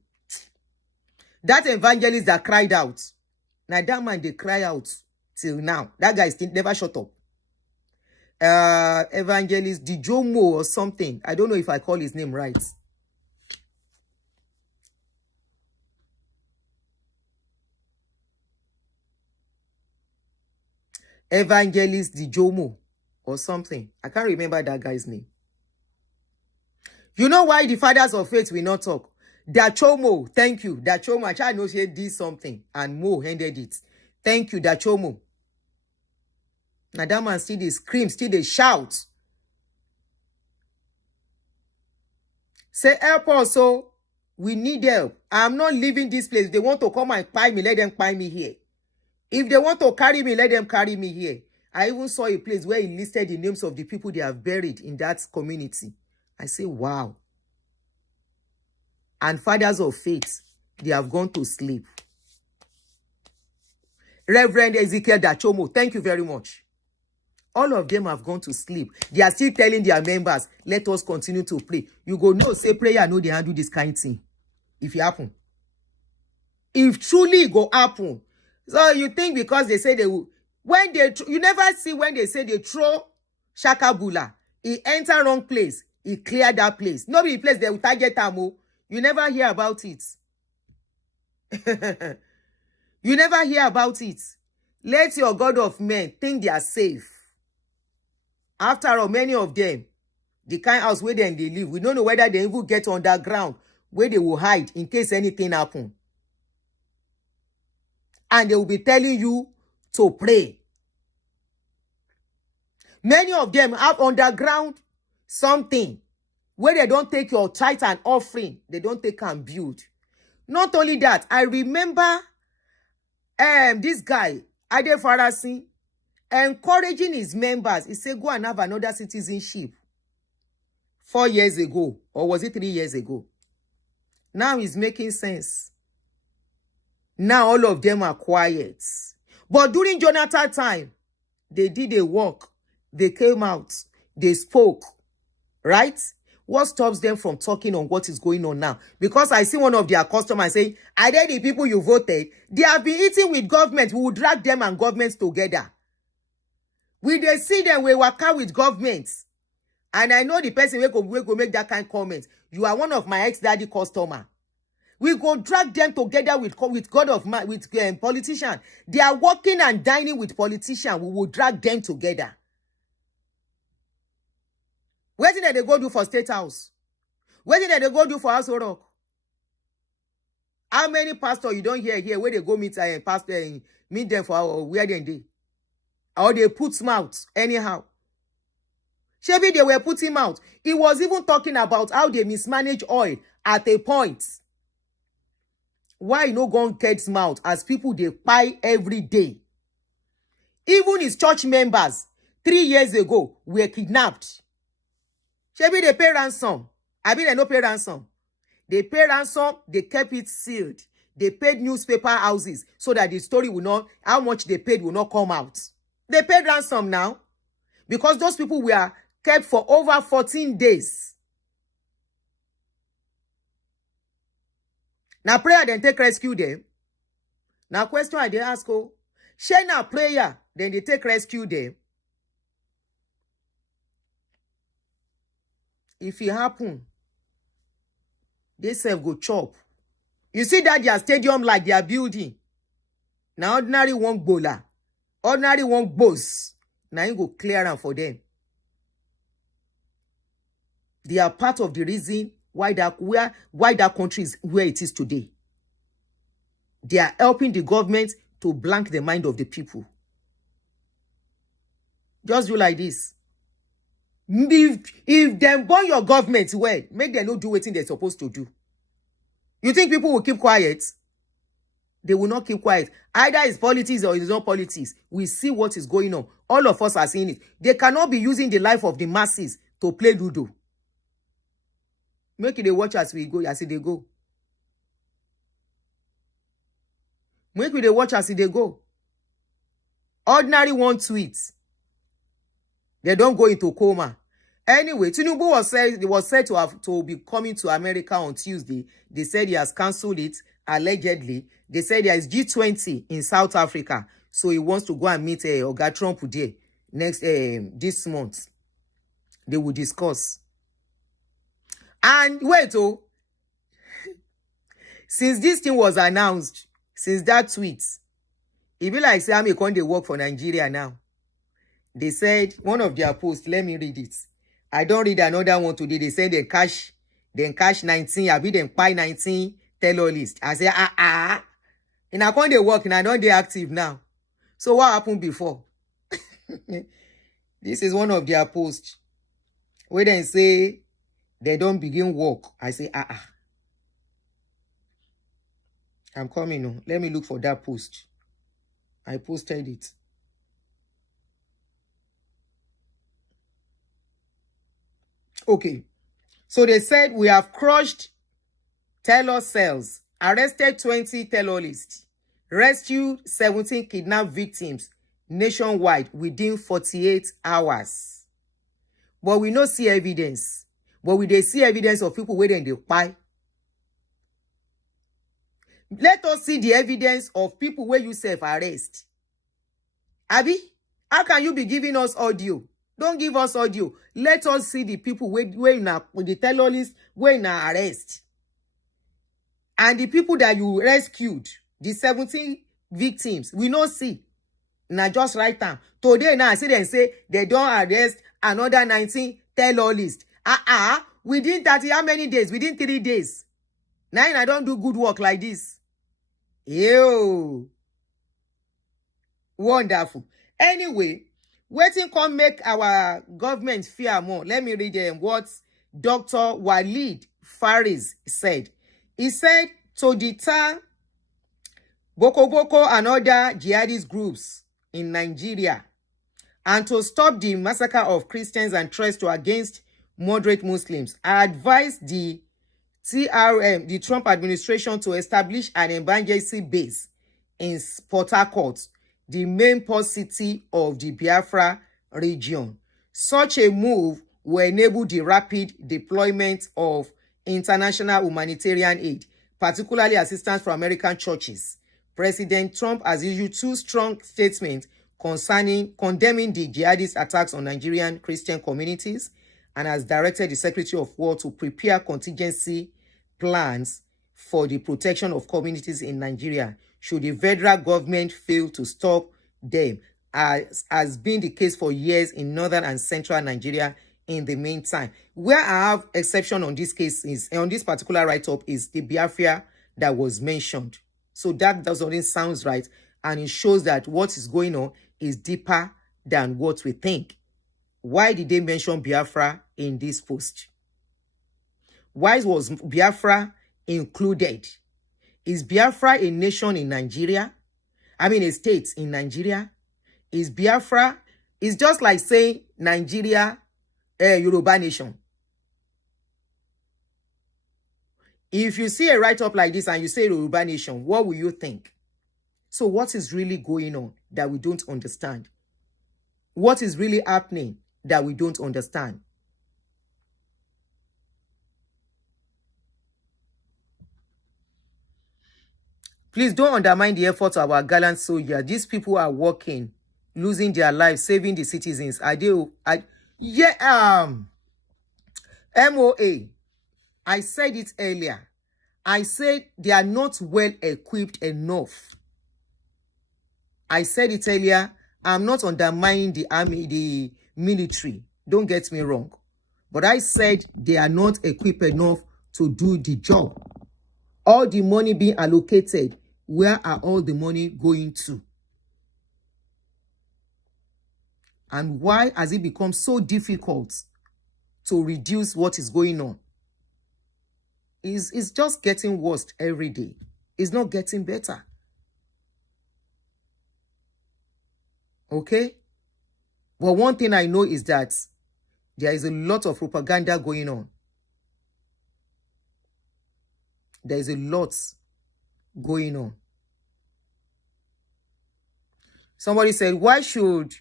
That evangelist that cried out. Now that man, they cry out till now. That guy still never shut up. Evangelist Dijomo or something. I don't know if I call his name right. Evangelist Dijomo or something. I can't remember that guy's name. You know why the fathers of faith will not talk? Dachomo, thank you. Dachomo, I try to know she did something and Mo handed it. Thank you, Dachomo. Now that man still they scream, still they shout. Say, help us, so we need help. I'm not leaving this place. If they want to come and buy me, let them buy me here. If they want to carry me, let them carry me here. I even saw a place where he listed the names of the people they have buried in that community. I say, wow. And fathers of faith, they have gone to sleep. Reverend Ezekiel Dachomo, thank you very much. All of them have gone to sleep. They are still telling their members, let us continue to pray. You go, no, say prayer, no, they handle this kind of thing. If it happen. If truly it go happen. So you think because they say they will, when they, you never see when they say they throw Shakabula, he enter wrong place, he clear that place. Nobody place they will target Tamo. You never hear about it. You never hear about it. Let your God of men think they are safe. After all, many of them, the kind house where they live, we don't know whether they even get underground where they will hide in case anything happen. And they will be telling you to pray. Many of them have underground something where they don't take your tithe and offering, they don't take and build. Not only that, I remember this guy, Ade Farasi, encouraging his members. He said, go and have another citizenship 4 years ago, or was it 3 years ago? Now it's making sense. Now all of them are quiet. But during Jonathan time, they did a work. They came out. They spoke. Right? What stops them from talking on what is going on now? Because I see one of their customers saying, are they the people you voted? They have been eating with government. We will drag them and governments together. We they see them, we work out with governments. And I know the person will go make that kind of comment. You are one of my ex-daddy customer. We go drag them together with politicians. They are working and dining with politicians. We will drag them together. Where did they go do for State House? Where did they go do for House of Rock? How many pastors you don't hear here where they go meet pastor meet them for where they? Or they put mouth anyhow. Maybe they were putting out. He was even talking about how they mismanage oil at a point. Why no gun gets mouth as people they buy every day? Even his church members 3 years ago were kidnapped. Maybe they pay ransom. I mean they no pay ransom. They pay ransom, they kept it sealed. They paid newspaper houses so that the story will not, how much they paid will not come out. They paid ransom now because those people were kept for over 14 days. Now prayer then take rescue them. Now question I dey ask oh, share now prayer then they take rescue them. If it happen, they self go chop. You see that their stadium like they are building. Now ordinary one bowler, ordinary one boss. Now you go clear them for them. They are part of the reason why that country is where it is today. They are helping the government to blank the mind of the people. Just do like this. If them burn your government well, make them not do what they're supposed to do. You think people will keep quiet? They will not keep quiet. Either it's politics or it's not politics. We see what is going on. All of us are seeing it. They cannot be using the life of the masses to play Ludo. Make it they watch as we go, as they go. Make it they watch as they go. Ordinary one tweet. They don't go into coma. Anyway, Tinubu was said to be coming to America on Tuesday. They said he has cancelled it, allegedly. They said there is G20 in South Africa. So he wants to go and meet Oga Trump there this month. They will discuss. And wait, since this thing was announced, since that tweet, it be like say I'm going to work for Nigeria now. They said one of their posts, let me read it. I don't read another one today. They said they cash 19, I be them buy 19 tell-all list. I say, and I can't they work and I don't they active now. So what happened before? This is one of their posts where they say they don't begin work. I say, I'm coming now. Let me look for that post. I posted it. Okay. So they said we have crushed tell-all cells, arrested 20 tell-all lists, rescued 17 kidnapped victims nationwide within 48 hours. But we no see evidence. But we dey see evidence of people waiting they buy. Let us see the evidence of people where you self-arrest. Abi, how can you be giving us audio? Don't give us audio. Let us see the people where in the tell-all list, where in arrest. And the people that you rescued, the 17 victims, we no see. Now just right now. Today now I see them say they don't arrest another 19 tell-all list. Within 30, how many days? Within 3 days. Now I don't do good work like this. Ew. Wonderful. Anyway, Wetin come make our government fear more? Let me read what Dr. Walid Faris said. He said to deter Boko and other jihadist groups in Nigeria and to stop the massacre of Christians and threats to against moderate Muslims, I advised the TRM, the Trump administration, to establish an emergency base in Port Harcourt, the main port city of the Biafra region. Such a move will enable the rapid deployment of international humanitarian aid, particularly assistance from American churches. President Trump has issued 2 strong statements condemning the jihadist attacks on Nigerian Christian communities and has directed the Secretary of War to prepare contingency plans for the protection of communities in Nigeria should the federal government fail to stop them, as has been the case for years in northern and central Nigeria in the meantime. Where I have exception on this case is, on this particular write-up, is the Biafra that was mentioned. So that doesn't sound right, and it shows that what is going on is deeper than what we think. Why did they mention Biafra in this post? Why was Biafra included? Is Biafra a nation in Nigeria? I mean, a state in Nigeria? Is Biafra, it's just like saying Nigeria, Yoruba nation. If you see a write-up like this and you say Yoruba nation, what will you think? So what is really going on that we don't understand? What is really happening that we don't understand? Please don't undermine the efforts of our gallant soldiers. These people are working, losing their lives, saving the citizens. MOA. I said it earlier. I said they are not well equipped enough. I said it earlier. I'm not undermining the army, the military. Don't get me wrong. But I said they are not equipped enough to do the job. All the money being allocated, where are all the money going to? And why has it become so difficult to reduce what is going on? It's just getting worse every day. It's not getting better. Okay? But one thing I know is that there is a lot of propaganda going on. There is a lot going on. Somebody said, why should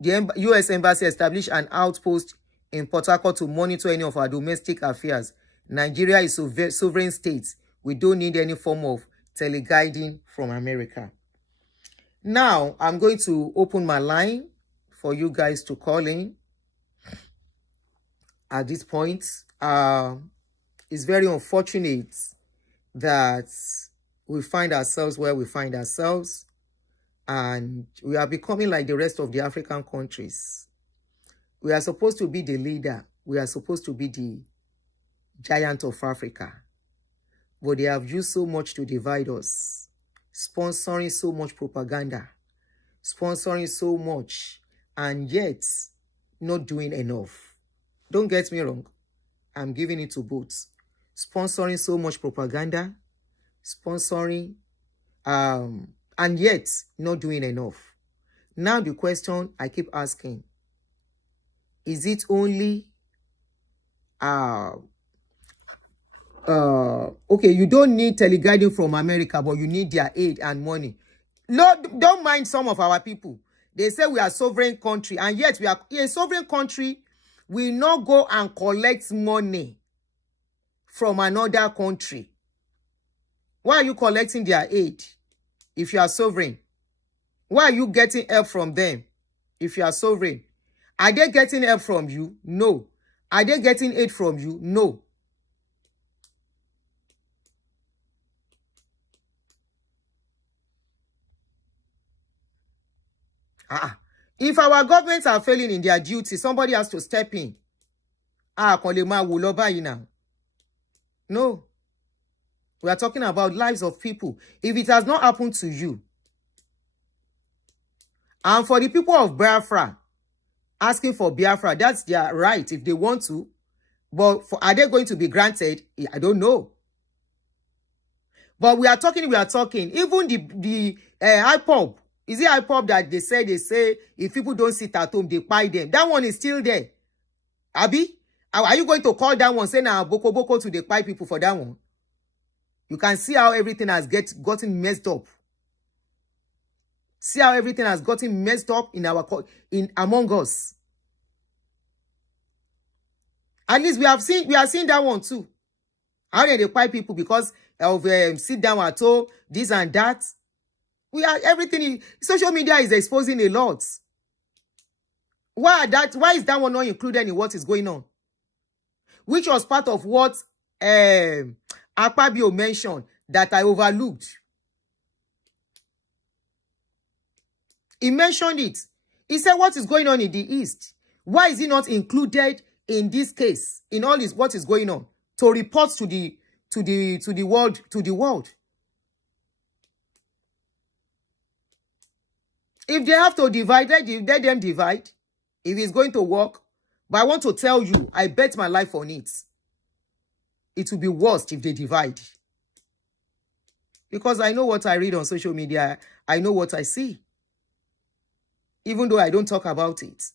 the U.S. Embassy establish an outpost in Port Harcourt to monitor any of our domestic affairs? Nigeria is a sovereign state. We don't need any form of teleguiding from America. Now, I'm going to open my line for you guys to call in. At this point, it's very unfortunate that we find ourselves where we find ourselves, and we are becoming like the rest of the African countries. We are supposed to be the leader. We are supposed to be the giant of Africa. But they have used so much to divide us, sponsoring so much propaganda, sponsoring so much, and yet not doing enough. Don't get me wrong. I'm giving it to both. Sponsoring so much propaganda, sponsoring, and yet not doing enough. Now the question I keep asking, is it only, okay, you don't need teleguiding from America, but you need their aid and money. Lord, don't mind some of our people. They say we are a sovereign country, and yet we are a sovereign country. We not go and collect money from another country. Why are you collecting their aid if you are sovereign? Why are you getting help from them if you are sovereign? Are they getting help from you? No. Are they getting aid from you? No. If our governments are failing in their duty, somebody has to step in. Now. No. We are talking about lives of people. If it has not happened to you, and for the people of Biafra, asking for Biafra. That's their right if they want to. But are they going to be granted? I don't know. But we are talking. Even the IPOB, is it IPOB that they say if people don't sit at home, they buy them? That one is still there. Abi, are you going to call that one, say now Boko Boko to the buy people for that one? You can see how everything has gotten messed up. See how everything has gotten messed up among us. At least we are seeing that one too. How they buy people because of sit down at home, this and that. Social media is exposing a lot. Why is that one not included in what is going on? Which was part of what Akpabio mentioned that I overlooked. He mentioned it. He said, what is going on in the East? Why is it not included in this case, in all this what is going on, to report to the world? If they have to divide, let them divide. If it's going to work. But I want to tell you, I bet my life on it. It will be worst if they divide. Because I know what I read on social media. I know what I see. Even though I don't talk about it.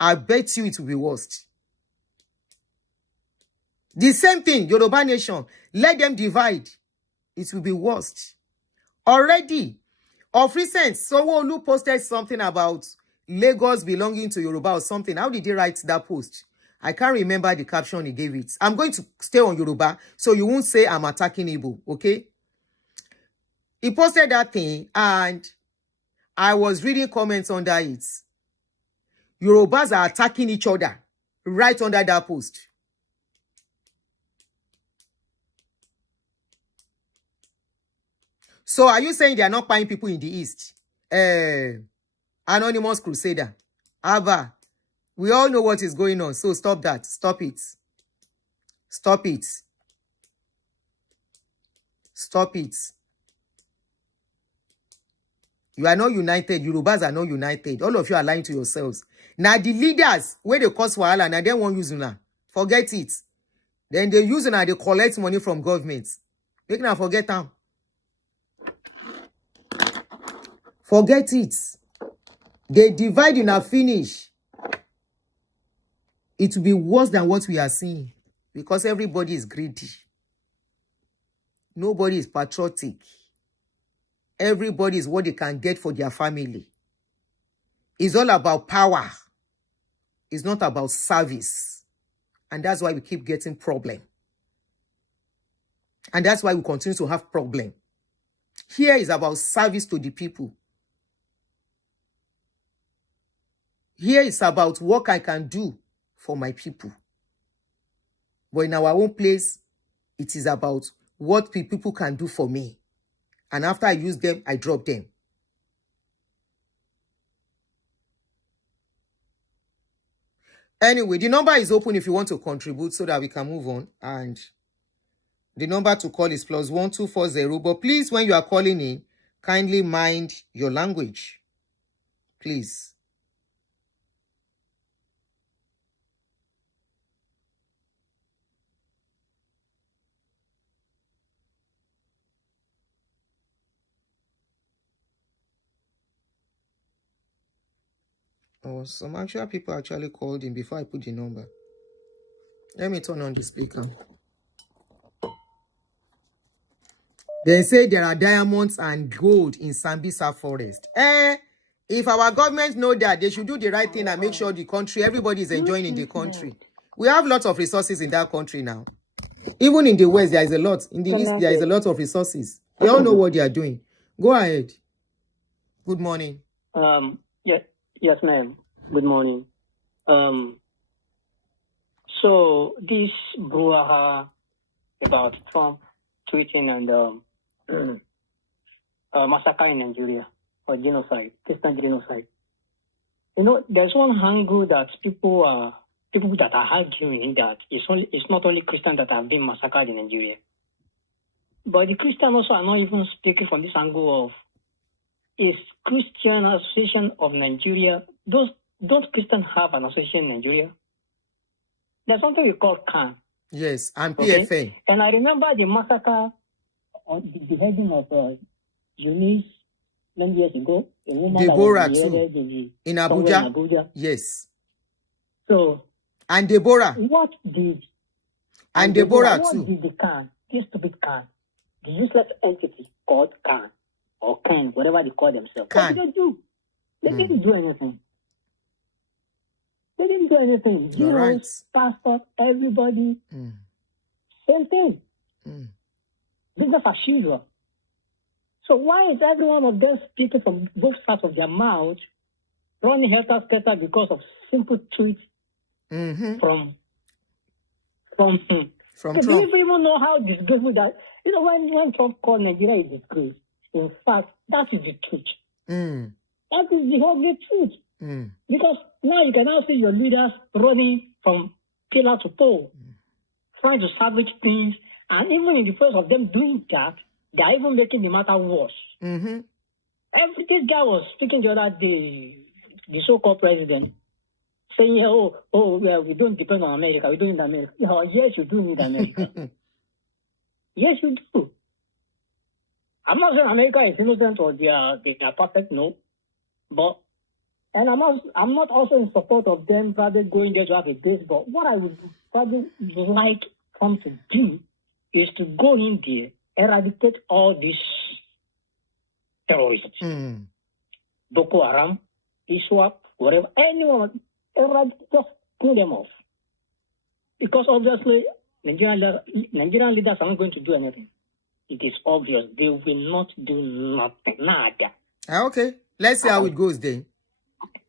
I bet you it will be worst. The same thing, Yoruba Nation. Let them divide. It will be worst. Already, of recent, Sanwo-Olu posted something about Lagos belonging to Yoruba or something. How did he write that post? I can't remember the caption he gave it. I'm going to stay on Yoruba, so you won't say I'm attacking Igbo, okay? He posted that thing, and I was reading comments under it. Yorubas are attacking each other right under that post. So are you saying they are not buying people in the East? Anonymous Crusader. Abba, we all know what is going on. So stop that. Stop it. Stop it. Stop it. You are not united. Yorubas are not united. All of you are lying to yourselves. Now the leaders, where they cause wahala, now they won't use una. Forget it. Then they use una, they collect money from governments. They can forget them. Forget it. They divide in a finish. It will be worse than what we are seeing. Because everybody is greedy. Nobody is patriotic. Everybody is what they can get for their family. It's all about power. It's not about service. And that's why we keep getting problem. And that's why we continue to have problem. Here is about service to the people. Here is about what I can do for my people. But in our own place, it is about what people can do for me. And after I use them, I drop them. Anyway, the number is open if you want to contribute so that we can move on. And the number to call is +1240. But please, when you are calling in, kindly mind your language. Please. Oh, some actual people actually called in before I put the number. Let me turn on the speaker. They say there are diamonds and gold in Sambisa forest. If our government know that, they should do the right thing and make sure the country, everybody is enjoying in the country. We have lots of resources in that country now. Even in the West, there is a lot. In the East, there is a lot of resources. They all know what they are doing. Go ahead. Good morning. Yes, ma'am. Good morning. So this brouhaha about Trump tweeting and massacre in Nigeria or genocide, Christian genocide. You know, there's one angle that people that are arguing that it's not only Christians that have been massacred in Nigeria, but the Christians also are not even speaking from this angle of is Christian Association of Nigeria, those don't Christians have an association in Nigeria? There's something we call CAN. Yes, and Okay? PFN. And I remember the massacre on the beheading of Eunice many years ago, a woman Deborah that was too. beheaded In somewhere in Abuja. Abuja. Yes. So, And Deborah. what did And Deborah what too. did the CAN, this stupid CAN, the useless entity called CAN, or CAN, whatever they call themselves, what CAN. did they do? They didn't do anything. They didn't do anything. You're right. Jews, pastors, everybody, same thing. Business as usual. So why is every one of them speaking from both sides of their mouth, running helter-skelter because of simple tweets from From Do Trump. you even know how disgraceful that? You know, when Trump called Nigeria a disgrace, in fact, that is the truth. That is the ugly truth. Because now you can now see your leaders running from pillar to pole, trying to salvage things, and even in the face of them doing that, they are even making the matter worse. This guy was speaking the other day, the so-called president, saying, well, we don't depend on America, we don't need America. Yes, you do need America. Yes, you do. I'm not saying America is innocent or they are perfect, no. But, and I'm not also in support of them rather going there to have a base. But what I would rather like Trump to do is to go in there, eradicate all these terrorists. Boko Haram, ISWAP, whatever, anyone, just pull them off. Because obviously, Nigerian leaders are not going to do anything. It is obvious they will not do nothing. Nada. Okay, let's see how it goes then.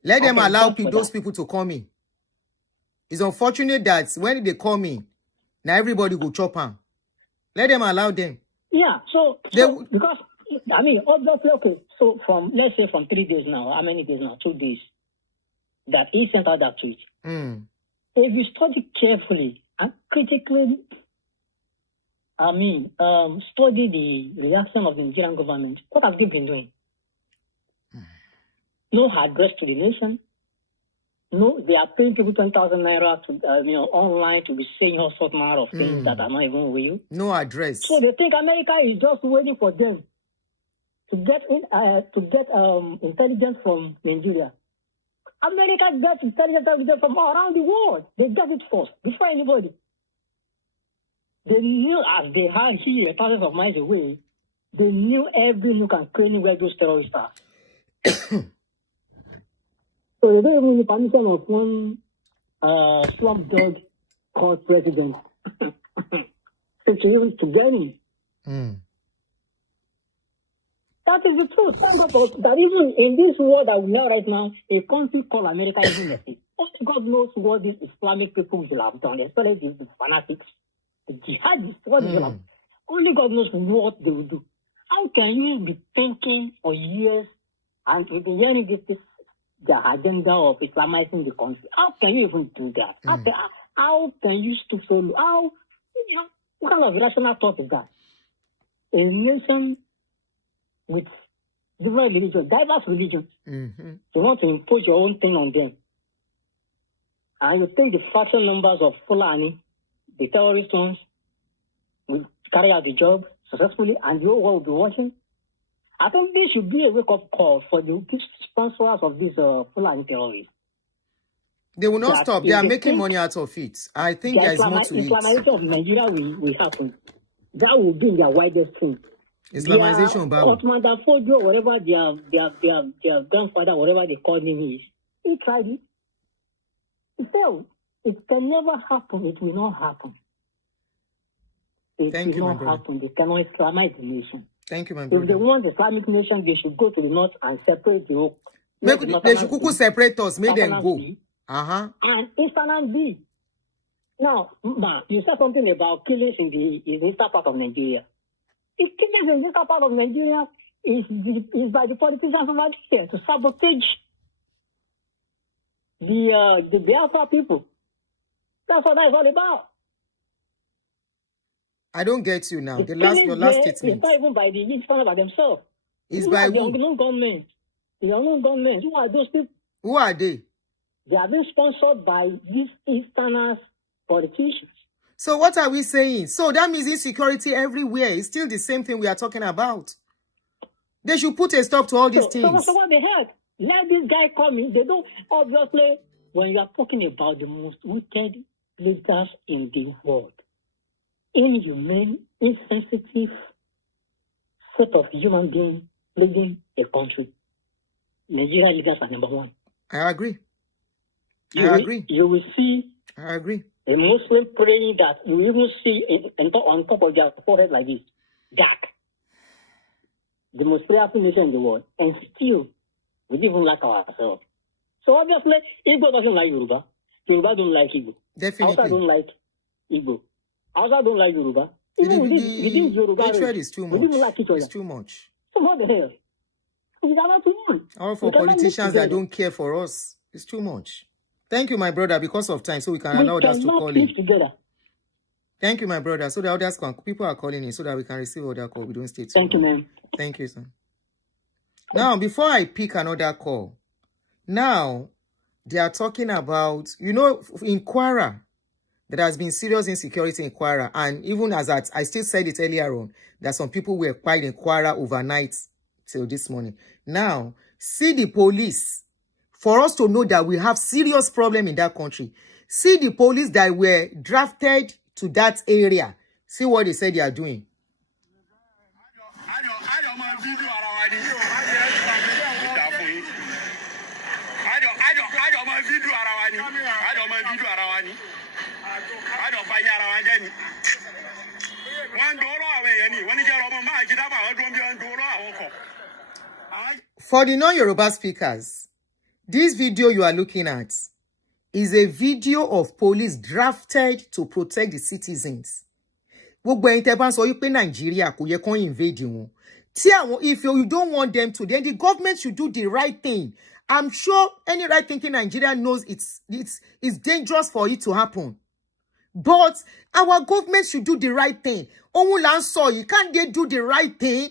Let them allow those people to come in. It's unfortunate that when they come in, now everybody go chop them. Let them allow them. Yeah, so because, I mean, obviously, okay, so let's say from 3 days now, how many days now? 2 days, that he sent out that tweet. If you study carefully and critically, study the reaction of the Nigerian government, what have they been doing? No address to the nation. No, they are paying people 10,000 naira to, online to be saying all sorts of things that are not even real. No address. So they think America is just waiting for them to get intelligence from Nigeria. America gets intelligence from around the world. They get it first, before anybody. They knew, as they are here, thousands of miles away, they knew every nook and cranny where those terrorists are. So they don't even need permission of one slum dog called president to get him. That is the truth. That even in this world that we are right now, a country called America even exists. Only God knows what these Islamic people will have done, especially the fanatics, the jihadists, what they will have. Only God knows what they will do. How can you be thinking for years and you've been hearing their agenda of Islamizing the country? How can you even do that? How can you stoop so low? What kind of irrational thought is that? A nation with different religions, diverse religions, you want to impose your own thing on them. And you take the fraction numbers of Fulani, the terrorist ones, will carry out the job successfully, and the whole world will be watching. I think this should be a wake-up call for the sponsors of these Fulani terrorists. They will not stop. They are making money out of it. I think there is more to it. Islamization of Nigeria will happen. That will be their widest thing. Islamization, Ottoman Dafodio, whatever their grandfather, whatever they call him is, he tried it. He failed. It can never happen. It will not happen. It will not happen. They cannot Islamize the nation. Thank you, my brother. If they want Islamic nation, they should go to the north and separate the whole. They should separate us. Make them go. And Eastern and B. Now, you said something about killings in the eastern part of Nigeria. The killings in the eastern part of Nigeria is by the politicians over here to sabotage the Biafra people. That's what that's all about. I don't get you now. Your last statement. It's not even by the Eastern by themselves. It's by the unknown government. The unknown government. Who are those people? Who are they? They are being sponsored by these Easterners politicians. So what are we saying? So that means insecurity everywhere. It's still the same thing we are talking about. They should put a stop to all these things. So what the heck? Let this guy come in. They don't, obviously, when you are talking about the most wicked leaders in the world, inhumane, insensitive set of human beings leading a country, Nigeria leaders are number one. I agree. You will see I agree. a Muslim praying that you even see on top of their forehead like this, Jack, the most prayerful nation in the world, and still we don't even like ourselves. So obviously, Igbo doesn't like Yoruba. Yoruba don't like Igbo. Definitely. Hausa don't like Igbo. Hausa don't like Yoruba. Even within Yoruba, hatred is too much. We don't like each other. It's too much. So what the hell? We cannot too much. All for politicians that don't care for us. It's too much. Thank you, my brother, because of time, so we can allow others to call in. Together. Thank you, my brother. So the others can, people are calling in so that we can receive other call. We don't stay too Thank long. you, man. Thank you, sir. Now, before I pick another call, now they are talking about, you know, in Kwara, there has been serious insecurity in Kwara. And even as I still said it earlier on, that some people were quiet in Kwara overnight till this morning. Now, see the police. For us to know that we have serious problem in that country. See the police that were drafted to that area. See what they said they are doing. For the non-Yoruba speakers, this video you are looking at is a video of police drafted to protect the citizens. Gbogbo ẹ̀yin tẹ́ bá ń sọ wípé Nigeria kò yẹ kán invade wọn. If you don't want them to, then the government should do the right thing. I'm sure any right thinking Nigeria knows it's dangerous for it to happen. But our government should do the right thing. Ohun là ń sọ yìí, can't they do the right thing?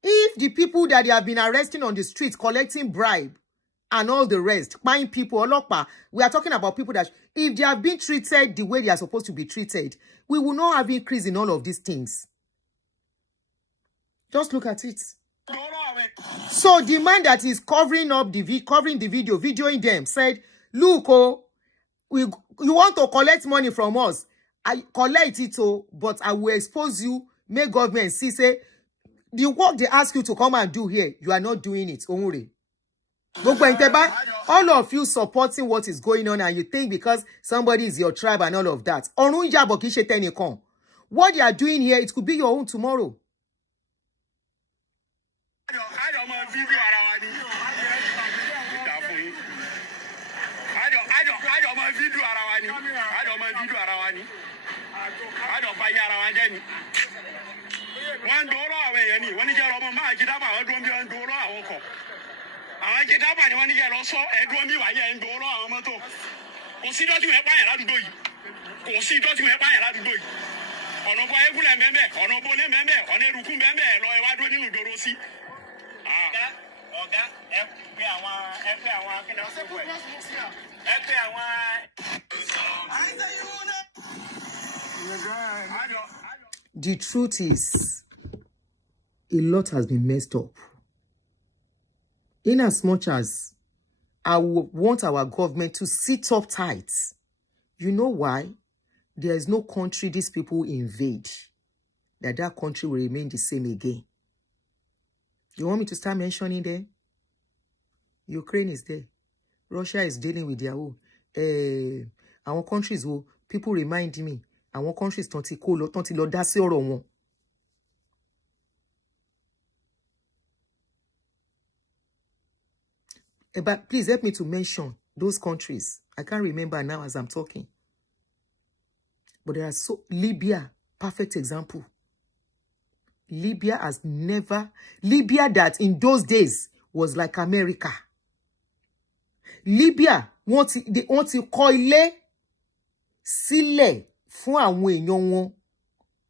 If the people that they have been arresting on the streets, collecting bribe and all the rest, buying people, we are talking about people that if they have been treated the way they are supposed to be treated, we will not have increase in all of these things. Just look at it. So the man that is covering the video, videoing them, said, look, oh, you want to collect money from us. I collect it, but I will expose you, make government see, say, the work they ask you to come and do here, you are not doing it. All of you supporting what is going on, and you think because somebody is your tribe and all of that. What they are doing here, it could be your own tomorrow. The truth is, a lot has been messed up. In as much as I want our government to sit up tight, you know why? There is no country these people invade that country will remain the same again. You want me to start mentioning there? Ukraine is there. Russia is dealing with their own. Our countries will, people remind me, our countries don't dá sí ọ̀rọ̀ wọn. But please help me to mention those countries. I can't remember now as I'm talking. But there are Libya, perfect example. Libya that in those days was like America. Libya, wọ́n ti kọ́ ilé sílẹ̀ fún àwọn èèyàn wọn.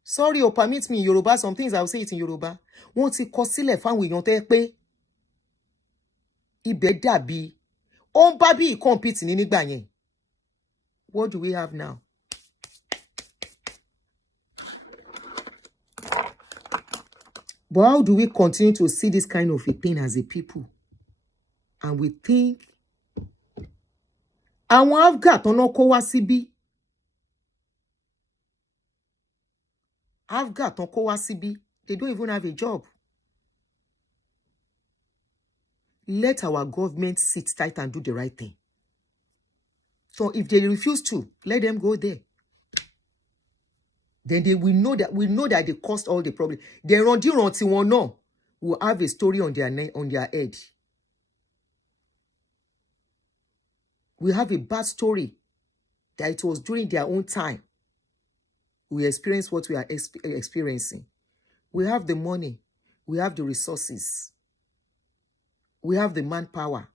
Sorry, permit me in Yoruba. Some things I'll say it in Yoruba. Wọ́n ti kọ́ sílẹ̀ fún àwọn èèyàn tẹ́ pé Ibẹ̀ dàbí ó ń bá bí compete ní nígbà yẹn. What do we have now? But how do we continue to see this kind of a thing as a people? And we think àwọn Afghan tó ná kó wá síbí. Afghan tó kó wá síbí. They don't even have a job. Let our government sit tight and do the right thing. So if they refuse to, let them go there. Then we know that they caused all the problem. They will have a story on their head. We have a bad story that it was during their own time. We experience what we are experiencing. We have the money. We have the resources. We have the manpower.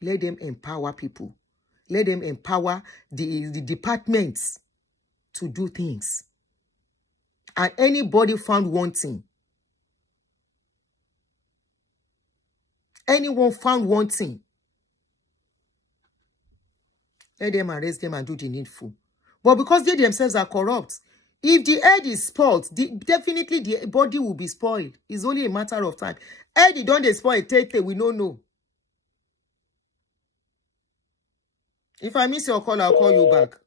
Let them empower people. Let them empower the departments to do things. And anybody found wanting, anyone found wanting, let them arrest them and do the needful. But because they themselves are corrupt, if the head is spoiled, definitely the body will be spoiled. It's only a matter of time. Head don't they spoil, we don't know. If I miss your call, I'll call you back.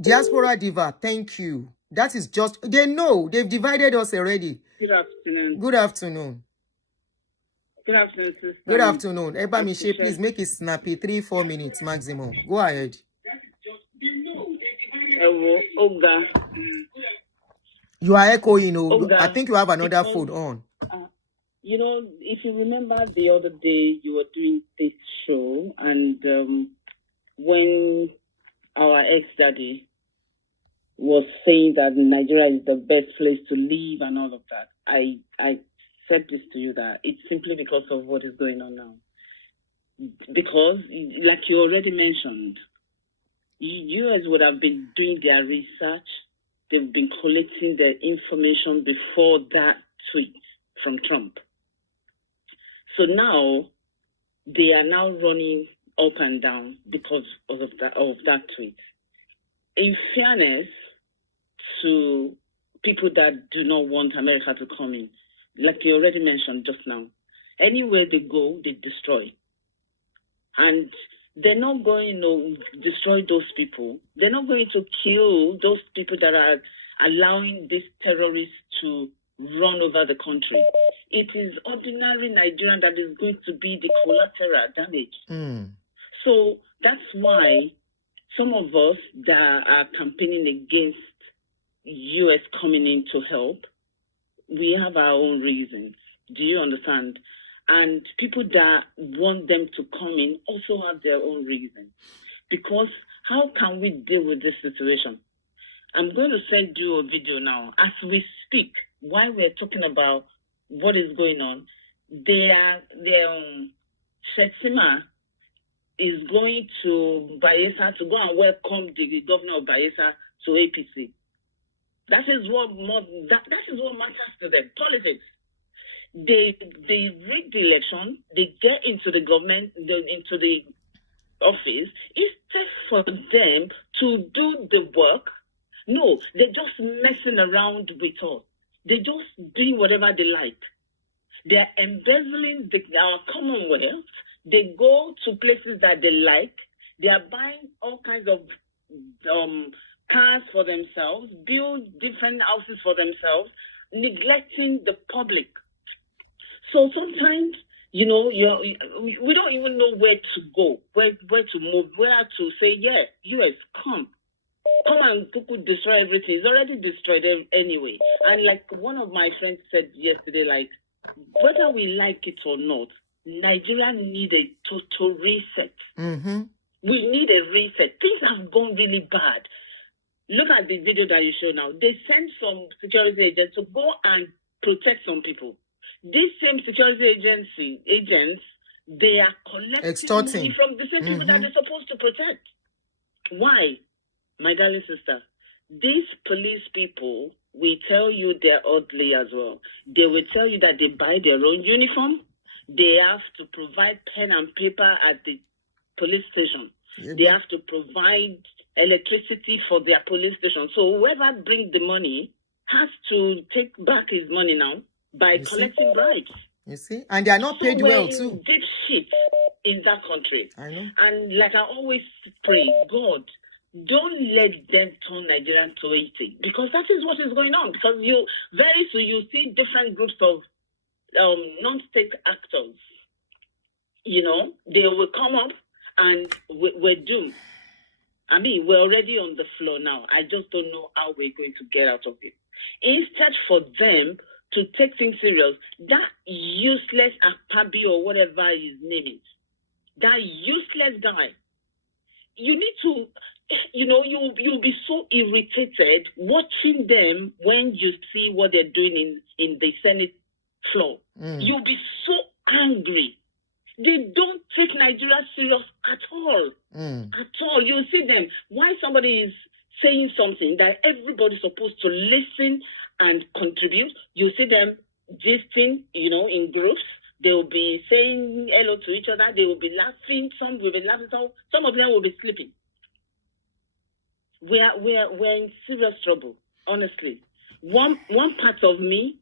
Diaspora Diva, thank you. That is just, they know, they've divided us already. Good afternoon. Good afternoon. Good afternoon, sister. Good afternoon. Eba Miche, please make it snappy, 3-4 minutes maximum. Go ahead. Oga. You are echoing. Oga, I think you have another phone on. You know, if you remember the other day, you were doing this show, and when our ex-daddy was saying that Nigeria is the best place to live and all of that, I said this to you, that it's simply because of what is going on now. Because, like you already mentioned, US would have been doing their research. They've been collecting the information before that tweet from Trump. So now they are now running up and down because of that tweet. In fairness to people that do not want America to come in, like you already mentioned just now, anywhere they go, they destroy. And they're not going to destroy those people. They're not going to kill those people that are allowing these terrorists to run over the country. It is ordinary Nigerian that is going to be the collateral damage. So that's why some of us that are campaigning against US coming in to help, we have our own reasons. Do you understand? And people that want them to come in also have their own reasons. Because how can we deal with this situation? I'm going to send you a video now. As we speak, while we're talking about what is going on, Shetsima is going to Bayelsa to go and welcome the governor of Bayelsa to APC. That is what matters to them. Politics. They rig the election, they get into the government, into the office. Instead for them to do the work, no, they're just messing around with us. They're just doing whatever they like. They're embezzling our commonwealth. They go to places that they like. They are buying all kinds of cars for themselves, build different houses for themselves, neglecting the public. So sometimes, you know, we don't even know where to go, where to move, where to say, yeah, US, come and destroy everything. It's already destroyed anyway. And like one of my friends said yesterday, like, whether we like it or not, Nigeria need a total reset. Mm-hmm. We need a reset. Things have gone really bad. Look at the video that you show now. They sent some security agents to go and protect some people. These same security agents, They are collecting Extorting. money from the same people that they're supposed to protect. Why? My darling sister, these police people will tell you they're ugly as well. They will tell you that they buy their own uniform. They have to provide pen and paper at the police station. They have to provide electricity for their police station. So whoever brings the money has to take back his money now by collecting bribes. You see? And they are not paid well too. Deep shit in that country. I know. And like I always pray, God, don't let them turn Nigeria to Haiti, because that is what is going on. Because you very soon you see different groups of non-state actors. You know, they will come up and we're doomed. I mean, we're already on the floor now. I just don't know how we're going to get out of it. Instead for them to take things serious, that useless Akabi or whatever his name is, that useless guy, you need to, you know, you'll be so irritated watching them when you see what they're doing in the Senate floor. You'll be so angry. They don't take Nigeria serious at all. At all. You see them. Why somebody is saying something that everybody's supposed to listen and contribute, you see them gisting, you know, in groups. They will be saying hello to each other. They will be laughing. Some will be laughing. Some of them will be sleeping. We're in serious trouble, honestly. One part of me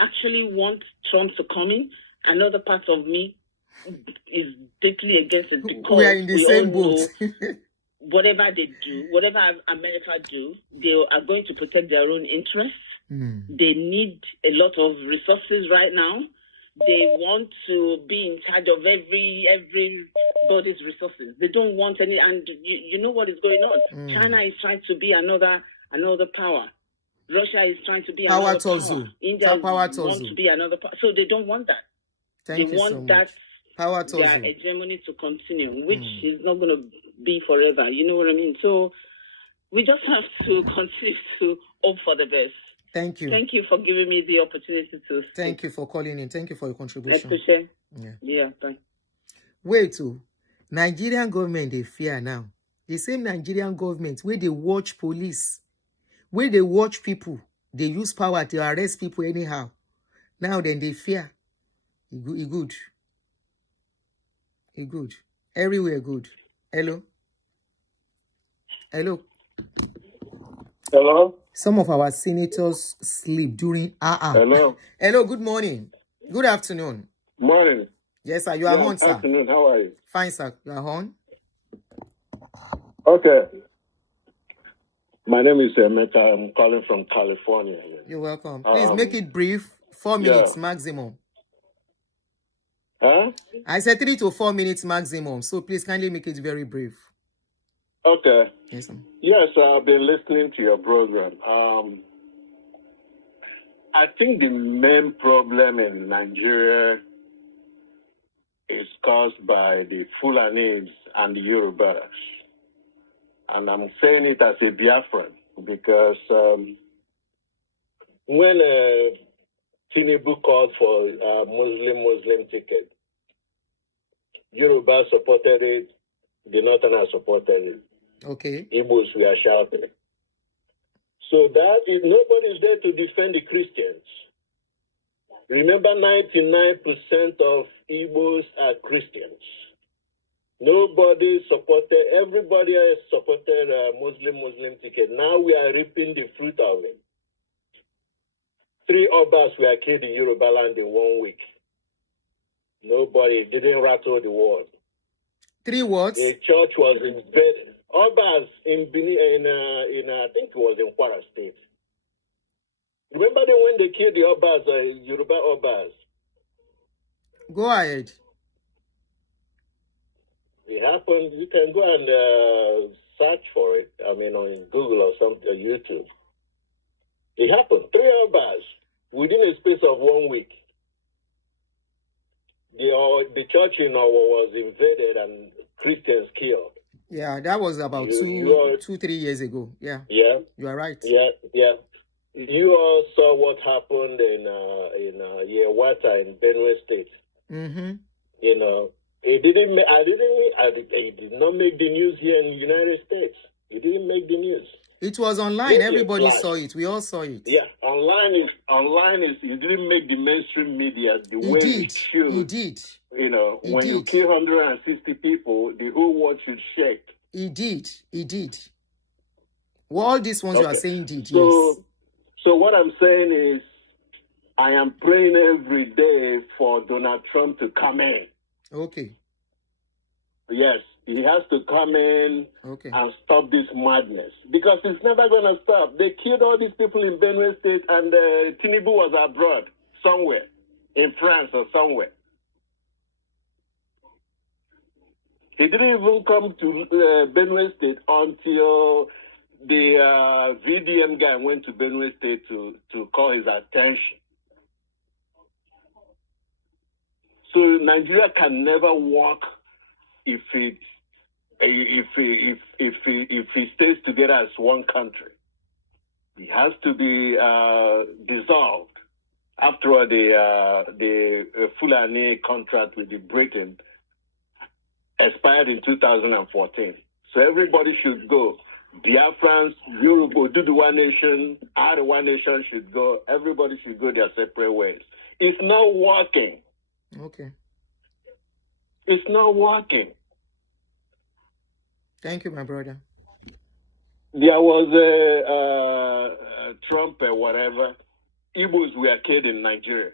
actually wants Trump to come in. Another part of me is deeply against it, because we are in the same boat. Whatever they do, whatever America do, they are going to protect their own interests. They need a lot of resources right now. They want to be in charge of everybody's resources. They don't want any, and you know what is going on. China is trying to be another power. Russia is trying to be another power. India wants to be another power. So they don't want that. Thank they you want so much. that Power their hegemony to continue, which is not going to be forever. You know what I mean? So we just have to continue to hope for the best. Thank you. Thank you for giving me the opportunity to speak. Thank you for calling in. Thank you for your contribution. Yeah, bye. Wait, Nigerian government, they fear now. The same Nigerian government where they watch police, where they watch people, they use power to arrest people anyhow. Now then they fear. It good. It good. Everywhere good. Hello? Hello? Hello? Some of our senators sleep during Hello? Hello, good morning. Good afternoon. Morning. Yes, sir. You are on, sir. Afternoon. How are you? Fine, sir. You are on. Okay. My name is Emeka. I'm calling from California. You're welcome. Please make it brief. 4 minutes maximum. Huh? I said 3 to 4 minutes maximum. So please kindly make it very brief. Okay. Yes, sir. Yes, I've been listening to your program. I think the main problem in Nigeria is caused by the Fulanis and the Yorubas. And I'm saying it as a Biafran because when Tinubu called for a Muslim ticket, Yoruba supported it, the Northerners supported it. Okay. Igbos were shouting. So that is, nobody is there to defend the Christians. Remember, 99% of Igbos are Christians. Nobody supported, everybody else supported a Muslim ticket. Now we are reaping the fruit of it. 3 Obas were killed in Yoruba land in 1 week. Nobody didn't rattle the world. 3 words? The church was invaded. Obas in I think it was in Kwara State. Remember when they killed the Obas, Yoruba Obas? Go ahead. It happened. You can go and search for it. I mean, on Google or something, or YouTube. It happened. 3 Obas within a space of 1 week. The church in Owo was invaded and Christians killed. Yeah, that was about 2-3 years ago. Yeah. Yeah. You are right. Yeah. You all saw what happened in Yewata in Benue State. Mm-hmm. You know, It did not make the news here in the United States. It didn't make the news. It was online. Yes, Everybody live. saw it. We all saw it. Yeah, online is it didn't make the mainstream media the way it should. He did. You know, He when you did. kill 160 people, the whole world should shake. He did. He did. Well, all these ones you are saying did, yes. So what I'm saying is, I am praying every day for Donald Trump to come in. Okay. Yes, he has to come in and stop this madness, because it's never going to stop. They killed all these people in Benue State, and Tinubu was abroad somewhere, in France or somewhere. He didn't even come to Benue State until the VDM guy went to Benue State to call his attention. So Nigeria can never work if he stays together as one country. It has to be dissolved. After all, the Fulani contract with the Britain expired in 2014. So everybody should go. Biafrans, Yoruba, do the one nation, the one nation should go. Everybody should go their separate ways. It's not working. Okay. It's not working. Thank you, my brother. There was a Trump or whatever. Igbos were killed in Nigeria.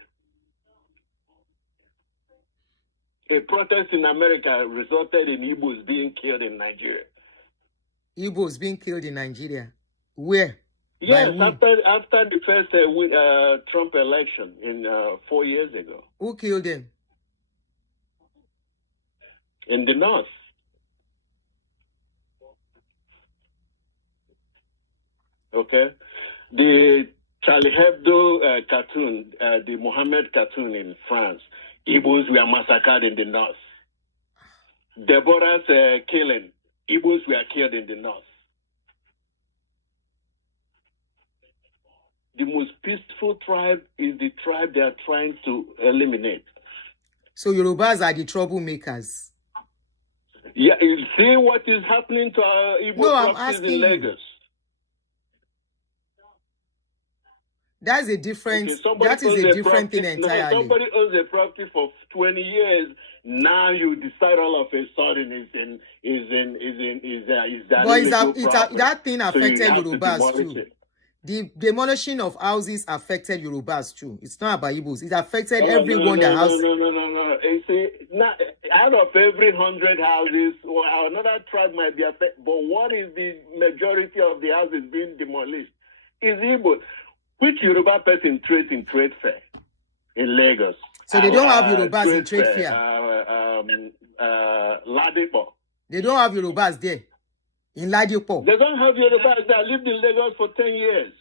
A protest in America resulted in Igbos being killed in Nigeria. Igbos being killed in Nigeria? Where? Yes, after the first Trump election in 4 years ago. Who killed them? In the north. Okay. The Charlie Hebdo cartoon, the Mohammed cartoon in France, Igbos were massacred in the north. Deborah's killing, Igbos were killed in the north. The most peaceful tribe is the tribe they are trying to eliminate. So Yorubas are the troublemakers. Yeah, you see what is happening to our Igbo properties in Lagos. That is a different. That is a different thing entirely. No, somebody owns a property for 20 years. Now you decide all of a sudden that thing affected Yorubas too. The demolishing of houses affected Yorubas too. It's not about Igbos. It affected everyone that has. No. You see, out of every 100 houses, another tribe might be affected. But what is the majority of the houses being demolished? Is Igbo. Which Yoruba person trades in trade fair in Lagos? So they don't have Yorubas in trade fair. Ladipo. They don't have Yorubas there. In Ladipo. They don't have Yorubas there. I lived in Lagos for 10 years.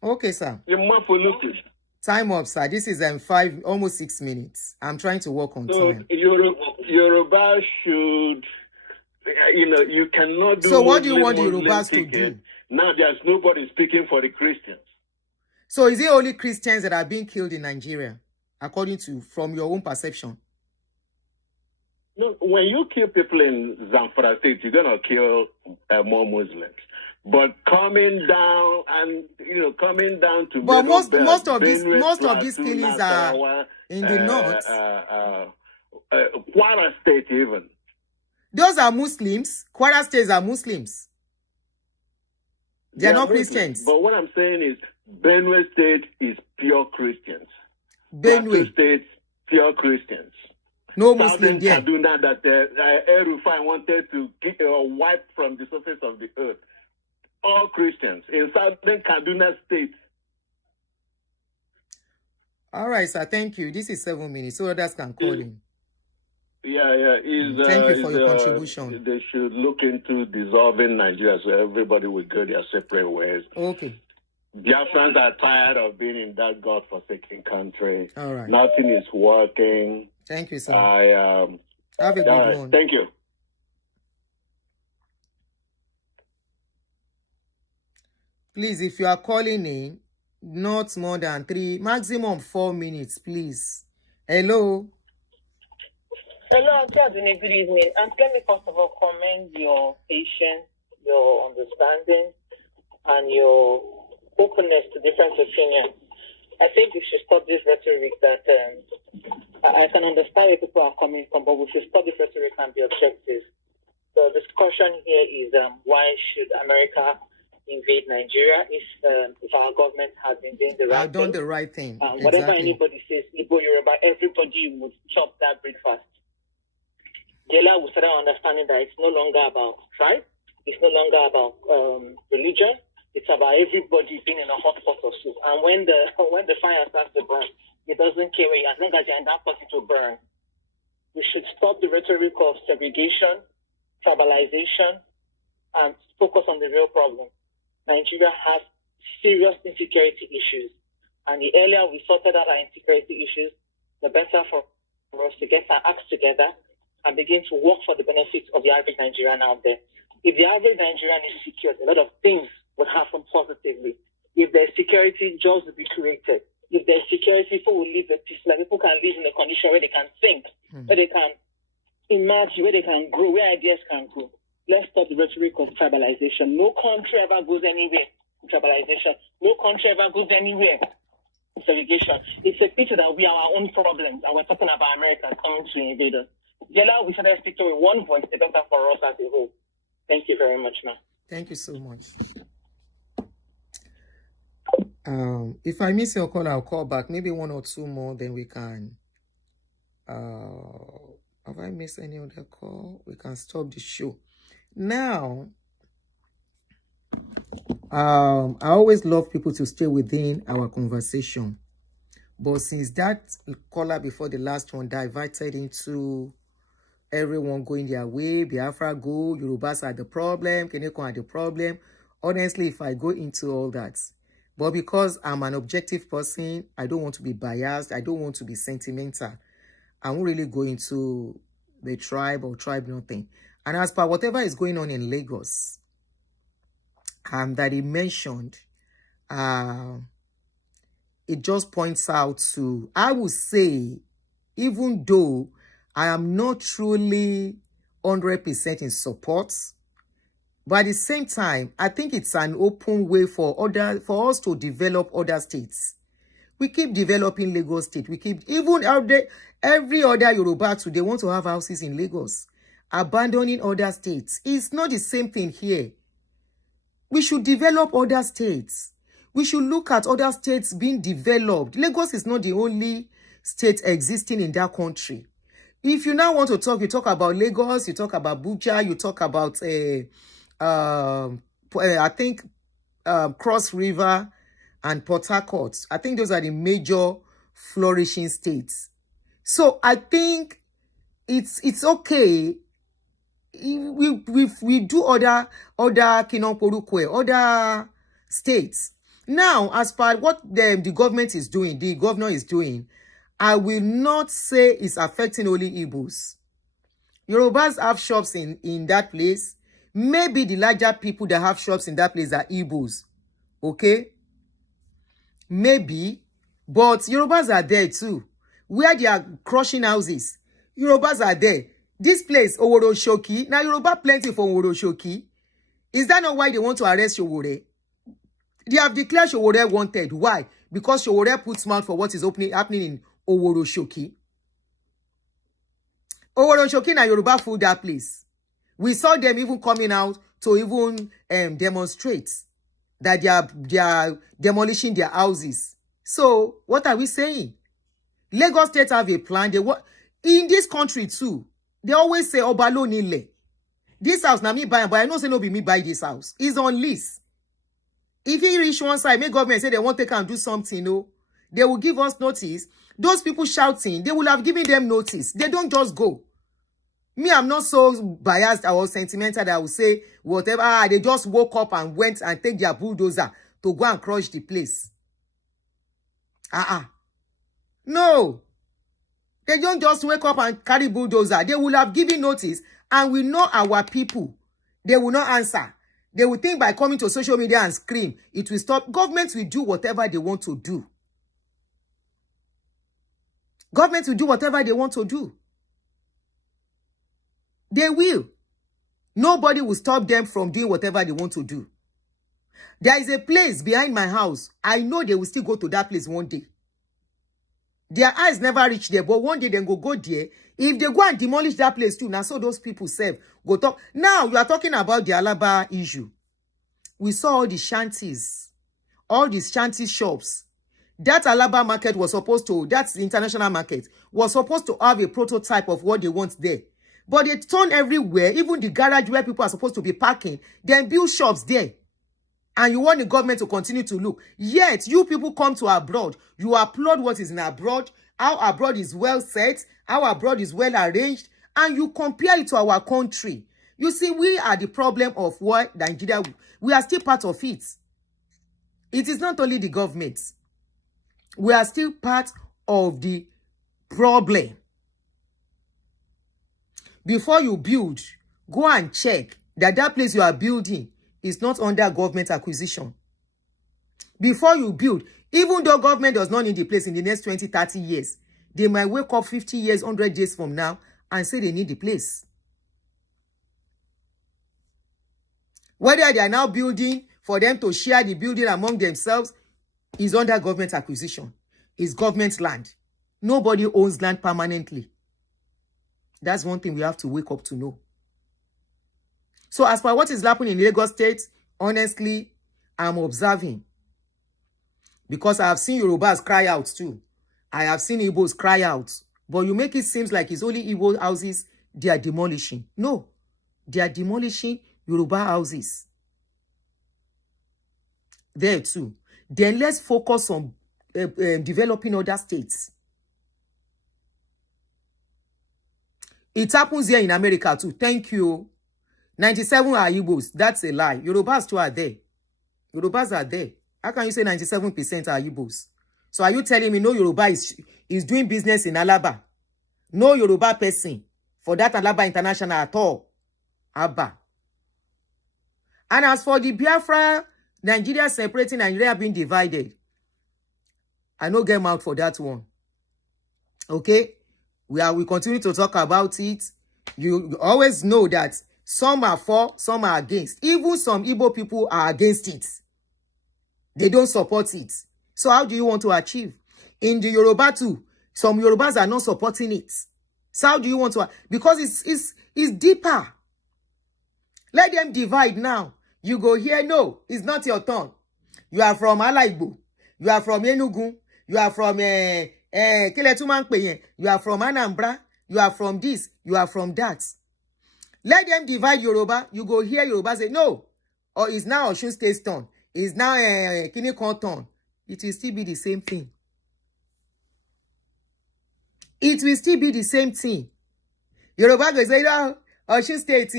Okay, sir. Time up, sir. This is almost 6 minutes. I'm trying to work on time. Yoruba should, you cannot do. So what do you want the Yorubas to do? Now there's nobody speaking for the Christians. So is it only Christians that are being killed in Nigeria, according to, from your own perception? No, when you kill people in Zamfara State, you're gonna kill more Muslims. But coming down to but most of these killings are in the north. Kwara State even. Those are Muslims. Kwara States are Muslims. They are not Christians. But what I'm saying is, Benue State is pure Christians. Benue State, pure Christians. No Muslim there. Kaduna that Erufai wanted to wipe from the surface of the earth. All Christians in Southern Kaduna State. All right, sir. Thank you. This is 7 minutes, so others can call in. Yeah. Thank you for your contribution. They should look into dissolving Nigeria so everybody will go their separate ways. Okay. Biafrans are tired of being in that godforsaken country. All right. Nothing is working. Thank you, sir. Have a good one. Thank you. Please, if you are calling in, not more than 3, maximum 4 minutes, please. Hello. Hello, Auntie Adune, good evening. And let me first of all commend your patience, your understanding, and your openness to different opinions. I think we should stop this rhetoric that I can understand where people are coming from, but we should stop this rhetoric and be objective. The discussion here is why should America invade Nigeria if our government has been doing the right I've done thing? the right thing. Whatever Exactly. anybody says, Igbo, Yoruba, everybody would chop that breakfast. Jela will start understanding that it's no longer about tribe, it's no longer about religion, it's about everybody being in a hot pot of soup. And when the fire starts to burn, it doesn't care where you are, as long as you're in that pot, it will burn. We should stop the rhetoric of segregation, tribalization, and focus on the real problem. Nigeria has serious insecurity issues. And the earlier we sorted out our insecurity issues, the better for us to get our acts together and begin to work for the benefits of the average Nigerian out there. If the average Nigerian is secured, a lot of things would happen positively. If there's security, jobs will be created. If there's security, people will live a peaceful life. People can live in a condition where they can think, where they can imagine, where they can grow, where ideas can grow. Let's stop the rhetoric of tribalization. No country ever goes anywhere with tribalization. No country ever goes anywhere with segregation. It's a pity that we are our own problems and we're talking about America coming to invade us. Jela, we should speak to with one voice, the better for us as a whole. Thank you very much, ma'am. Thank you so much. If I miss your call, I'll call back. Maybe one or two more, then we can. Have I missed any other call? We can stop the show. Now, I always love people to stay within our conversation. But since that caller before the last one diverted into everyone going their way, Biafra go, Yorubas are the problem, Keneko are the problem. Honestly, if I go into all that, but because I'm an objective person, I don't want to be biased, I don't want to be sentimental. I won't really go into the tribe or tribe nothing. And as per whatever is going on in Lagos, that he mentioned, it just points out to, I would say, even though I am not truly 100% in support, but at the same time, I think it's an open way for us to develop other states. We keep developing Lagos State. We keep, even out there, every other Yoruba today want to have houses in Lagos, abandoning other states. It's not the same thing here. We should develop other states. We should look at other states being developed. Lagos is not the only state existing in that country. If you now want to talk, you talk about Lagos, you talk about Abuja, you talk about, I think, Cross River and Port Harcourt. I think those are the major flourishing states. So I think it's okay. We do other other states. Now, as per what the government is doing, the governor is doing, I will not say it's affecting only Igbos. Yorubas have shops in that place. Maybe the larger people that have shops in that place are Igbos. Okay? Maybe. But Yorubas are there too. Where they are crushing houses, Yorubas are there. This place, Oworoshoki, now Yoruba plenty for Oworoshoki. Is that not why they want to arrest Showore? They have declared Showore wanted. Why? Because Showore puts mouth for what is happening in Oworoshoki. Oworoshoki na Yoruba food that place. We saw them even coming out to even demonstrate that they are demolishing their houses. So what are we saying? Lagos State have a plan. They want in this country too. They always say Obalo Nile. This house na me buy, but I know say no be me buy this house. It's on lease. If he reach one side, make government say they want to take and do something, no, they will give us notice. Those people shouting, they will have given them notice. They don't just go. Me, I'm not so biased or sentimental that I will say whatever. They just woke up and went and take their bulldozer to go and crush the place. No. They don't just wake up and carry bulldozer. They will have given notice, and we know our people. They will not answer. They will think by coming to social media and scream, it will stop. Government will do whatever they want to do. Government will do whatever they want to do. They will. Nobody will stop them from doing whatever they want to do. There is a place behind my house. I know they will still go to that place one day. Their eyes never reach there, but one day they go there. If they go and demolish that place too, now so those people go talk. Now you are talking about the Alaba issue. We saw all the shanties, all these shanty shops. That Alaba market was supposed to, that's the international market, was supposed to have a prototype of what they want there. But they turn everywhere, even the garage where people are supposed to be parking, then build shops there. And you want the government to continue to look. Yet, you people come to abroad. You applaud what is in abroad, how abroad is well set, how abroad is well arranged, and you compare it to our country. You see, we are the problem of what Nigeria, we are still part of it. It is not only the government. We are still part of the problem. Before you build, go and check that that place you are building is not under government acquisition. Before you build, even though government does not need the place in the next 20, 30 years, they might wake up 50 years, 100 days from now and say they need the place. Whether they are now building for them to share the building among themselves is under government acquisition. It's government land. Nobody owns land permanently. That's one thing we have to wake up to know. So as for what is happening in Lagos State, honestly, I'm observing. Because I have seen Yorubas cry out too. I have seen Igbos cry out. But you make it seem like it's only Igbo houses they are demolishing. No. They are demolishing Yoruba houses. There too. Then let's focus on developing other states. It happens here in America too. Thank you. 97 are Igbos. That's a lie. Yorubas too are there. Yorubas are there. How can you say 97% are Igbos? So are you telling me no Yoruba is doing business in Alaba? No Yoruba person for that Alaba International at all? Abba. And as for the Biafra, Nigeria separating, Nigeria being divided, I no get mouth for that one. Okay? We continue to talk about it. You always know that some are for, some are against. Even some Igbo people are against it. They don't support it. So how do you want to achieve? In the Yoruba too, some Yorubas are not supporting it. So how do you want to? Because it's deeper. Let them divide now. You go here, no, it's not your turn. You are from Alaigbo. You are from Enugu. You are from you are from Anambra. You are from this. You are from that. Let them divide Yoruba. You go here, Yoruba say, no. Or it's now Osun State's turn. It's now Kinikon's turn. It will still be the same thing. It will still be the same thing. Yoruba go say, no, Osun State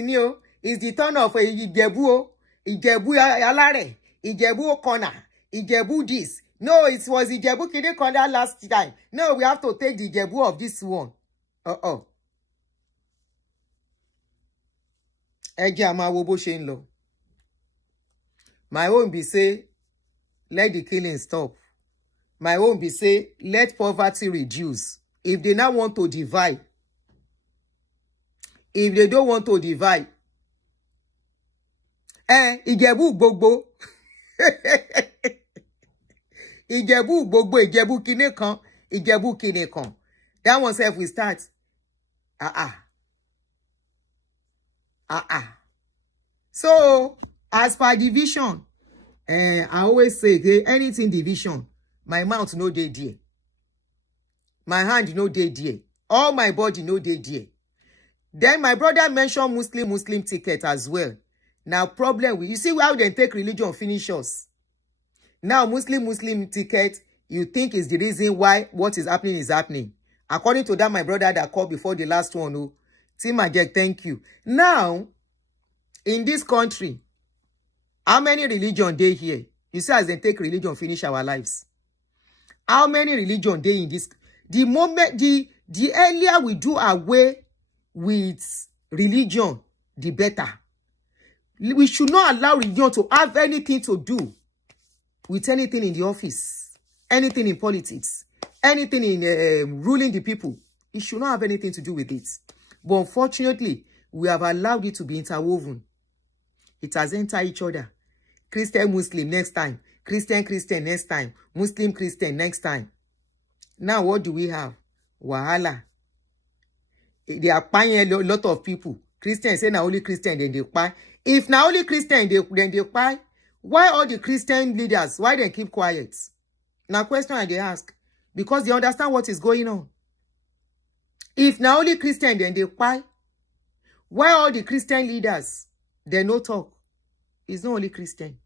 is the turn of Ijebu. Ijebu Alare. Ijebu Okona. Ijebu this. No, it was Ijebu Kinikonda last time. No, we have to take the Ijebu of this one. My own be say, let the killing stop. My own be say, let poverty reduce. If they now want to divide, if they don't want to divide, Ijebu gbogbo. Ijebu gbogbo, Ijebu Kinikan, Ijebu Kinikan. That one self we start. So, as per division, I always say, anything division, my mouth no dey there. My hand no dey there. All my body no dey there. Then my brother mentioned Muslim ticket as well. Now problem, you see how they take religion finish us. Now Muslim ticket, you think is the reason why what is happening is happening. According to that, my brother that called before the last one, Timajek, thank you. Now, in this country, how many religion they here? You see as they take religion finish our lives. How many religion they in this? The moment, the earlier we do away with religion, the better. We should not allow religion to have anything to do with anything in the office, anything in politics, anything in ruling the people. It should not have anything to do with it. But unfortunately, We have allowed it to be interwoven. It has entered each other. Christian, Muslim next time. Christian, Christian next time. Muslim, Christian next time. Now, what do we have? Wahala. They are buying a lot of people. Christians say now only Christian, then they buy. If now only Christian, then they buy. Why all the Christian leaders? Why they keep quiet? Now, question I they ask. Because they understand what is going on. If now only Christian, then they buy. Why all the Christian leaders? They no talk. It's not only Christian.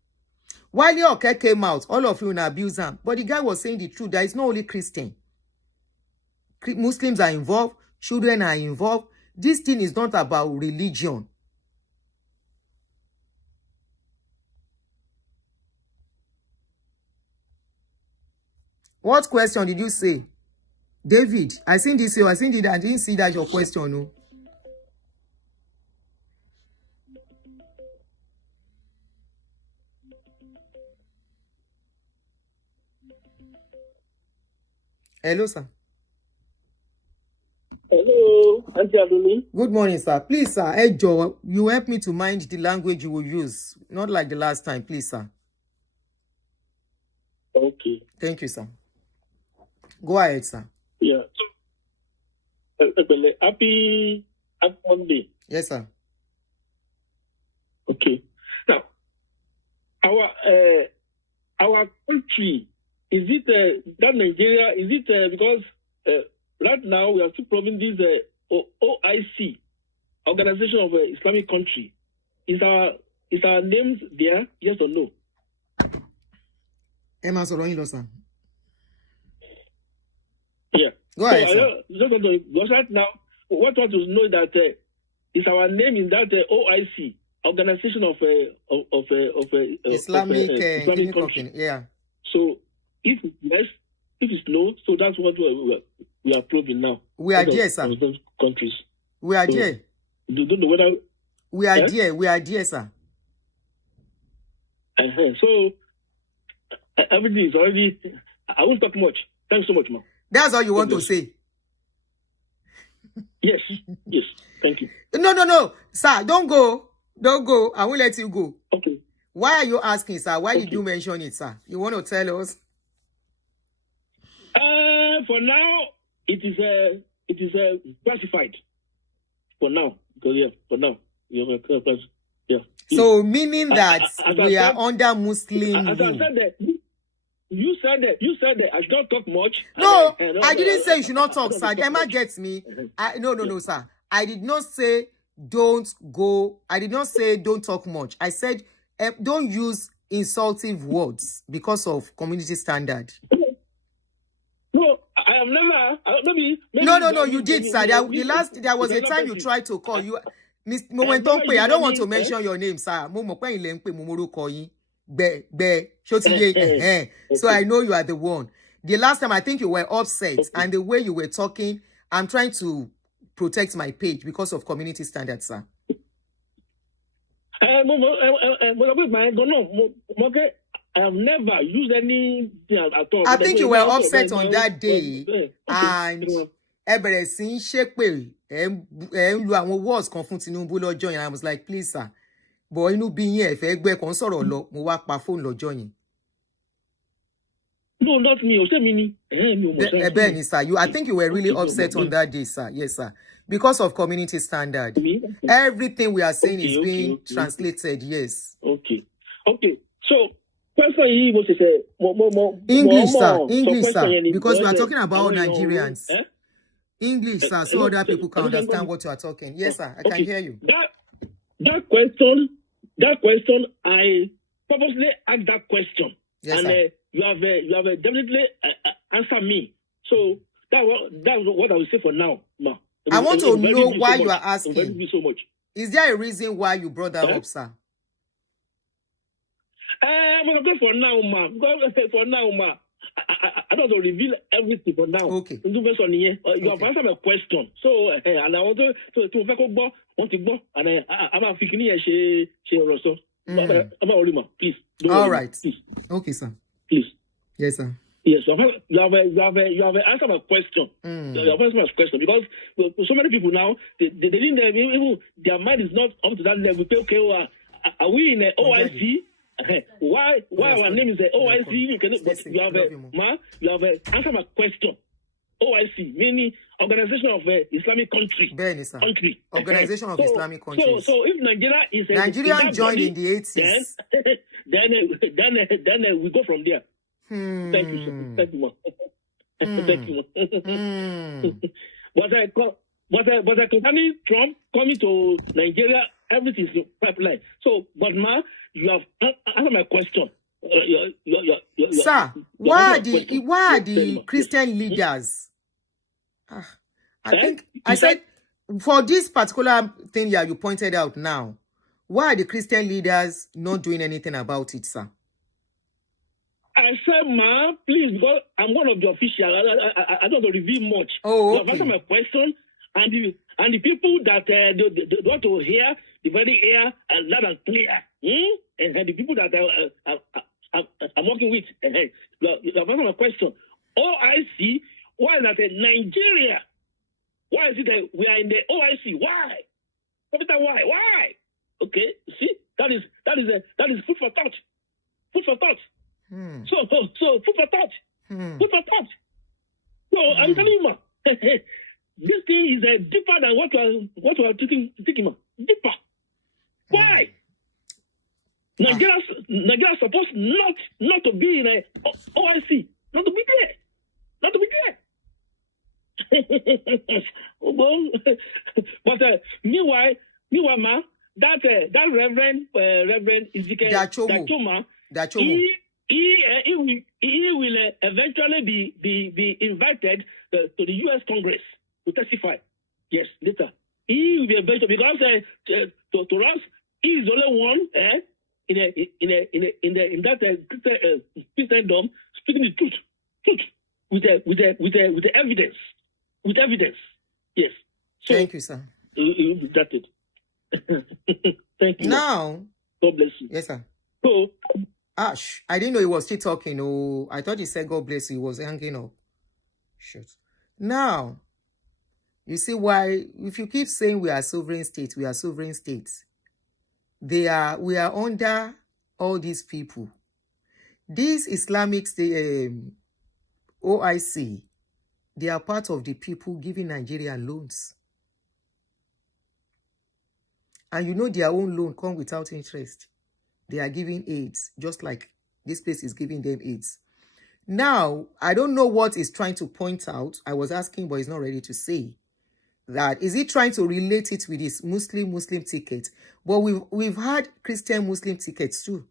While your okay came out, all of you abuse him. But the guy was saying the truth. There is not only Christian. Muslims are involved. Children are involved. This thing is not about religion. What question did you say? David, I seen this. I seen it. I didn't see that your question. No. Hello, sir. Hello, Auntie Abdulmi. Good morning, sir. Please, sir, hey, Joe, you help me to mind the language you will use. Not like the last time, please, sir. Okay. Thank you, sir. Go ahead, sir. Yeah. Happy Monday. Yes, sir. Okay. Now, our country, is it that Nigeria? Is it because right now we are still proving this OIC, Organization of Islamic Country? Is our names there? Yes or no? Emma Soroyin, sir. Yeah. Go ahead, so, sir. Because right now, what I want to know that is our name in that OIC, Organization of Islamic Country. Yeah. So if it's yes, if it's no, so that's what we are proving now. We are there, sir. Countries. We are there. You don't know whether we are there. We are there, sir. So everything is already. I won't talk much. Thanks so much, man. That's all you want to say. Yes. Yes. Thank you. No, sir. Don't go. Don't go. I won't let you go. Okay. Why are you asking, sir? Why did you mention it, sir? You want to tell us? For now, it is classified. For now, because for now, yeah. So meaning that we are under Muslim as rule. I said that you said that I should not talk much. No, I didn't say you should not talk, sir. Emma gets me. No, sir. I did not say don't go. I did not say don't talk much. I said don't use insultive words because of community standard. No, I have never. Maybe no, you did, sir. There was a time you tried to call you. Miss Momentompe, I don't want to mention your name, sir. So I know you are the one. The last time I think you were upset, and the way you were talking, I'm trying to protect my page because of community standards, sir. I have never used any at all. I think you were upset on that day, and everybody saying shepe lu àwọn words kan fún Tinubu lọ́jọ́ yẹn. I was like, please, sir. But inú bí yín ẹ fẹ́ gbé kan sọ̀rọ̀ lọ, mo wá pa phone lọ́jọ́ yẹn. No, not me. Benny, sir, I think you were really upset on that day, sir. Yes, sir. Because of community standard. Everything we are saying is being translated, yes. Okay. So, English, sir. English, sir. Because we are talking about Nigerians. English, sir, so other people can understand what you are talking. Yes, sir. I can hear you. That question, I purposely asked that question. Yes, and sir. You have definitely answered me. So that's what I will say for now, ma. I want to know why you are asking. Thank you so much. Is there a reason why you brought that up, sir? For now, ma. I don't want to reveal everything for now. Okay. You have answered my question. So, and I want to go, and I'm thinking please. All right. Please. Okay, sir. Please. Yes, sir. Yes, you have answered my question. You have answered my question because so many people now they didn't even their mind is not up to that level. Okay, are we in the OIC? Why our name is the OIC? You have answered my question. OIC, meaning Organization of Islamic Country. Country. Organization of Islamic Countries. So if Nigeria is Nigeria joined in the 80s, then we go from there. Thank you, sir. Thank you, Thank you. But concerning Trump coming to Nigeria, everything is pipeline. So, but you have answered my question. Sir, why are the Christian leaders? I think I said for this particular thing you pointed out now, why are the Christian leaders not doing anything about it, sir? I said, please, because I'm one of the officials. I don't want to reveal much. Oh, okay. You have answered my question, and the people that they want to hear the very air and loud and clear, and the people that I'm working with, you have answered my question. OIC, why is that Nigeria? Why is it that we are in the OIC? Why? Why? Okay, see, that is food for thought. Food for thought. So food for thought. Food for thought. So I'm telling you, this thing is deeper than what we are thinking, deeper. Why? Nigeria is supposed not to be in a OIC, not to be there. But meanwhile, that Reverend Ezekiel Dachoma, he will eventually be invited to the U.S. Congress to testify. Yes, later. He will be invited because to us, he is the only one in that Christendom speaking the truth with the evidence. With evidence. Yes. So, thank you, sir. That's it. Thank you. Now, God bless you. Yes, sir. So, Ash, I didn't know he was still talking. Oh, I thought he said God bless you. He was hanging up. Shit. Now, you see why, if you keep saying we are sovereign states, we are under all these people. These Islamic OIC, they are part of the people giving Nigeria loans. And you know their own loan come without interest. They are giving aids, just like this place is giving them aids. Now, I don't know what he's trying to point out. I was asking, but he's not ready to say that. Is he trying to relate it with his Muslim ticket? But we've had Christian Muslim tickets too.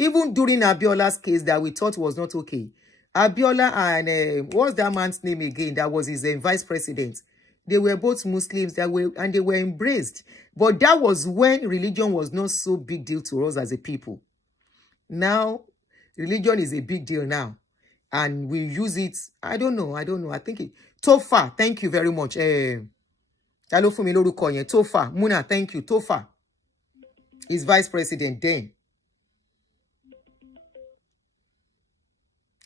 Even during Abiola's case that we thought was not okay. Abiola and what's that man's name again? That was his vice president. They were both Muslims and they were embraced. But that was when religion was not so big deal to us as a people. Now, religion is a big deal now. And we use it. I don't know. I think it. Tofa, thank you very much. Hello for me, Tofa. Muna, thank you. Tofa is vice president then.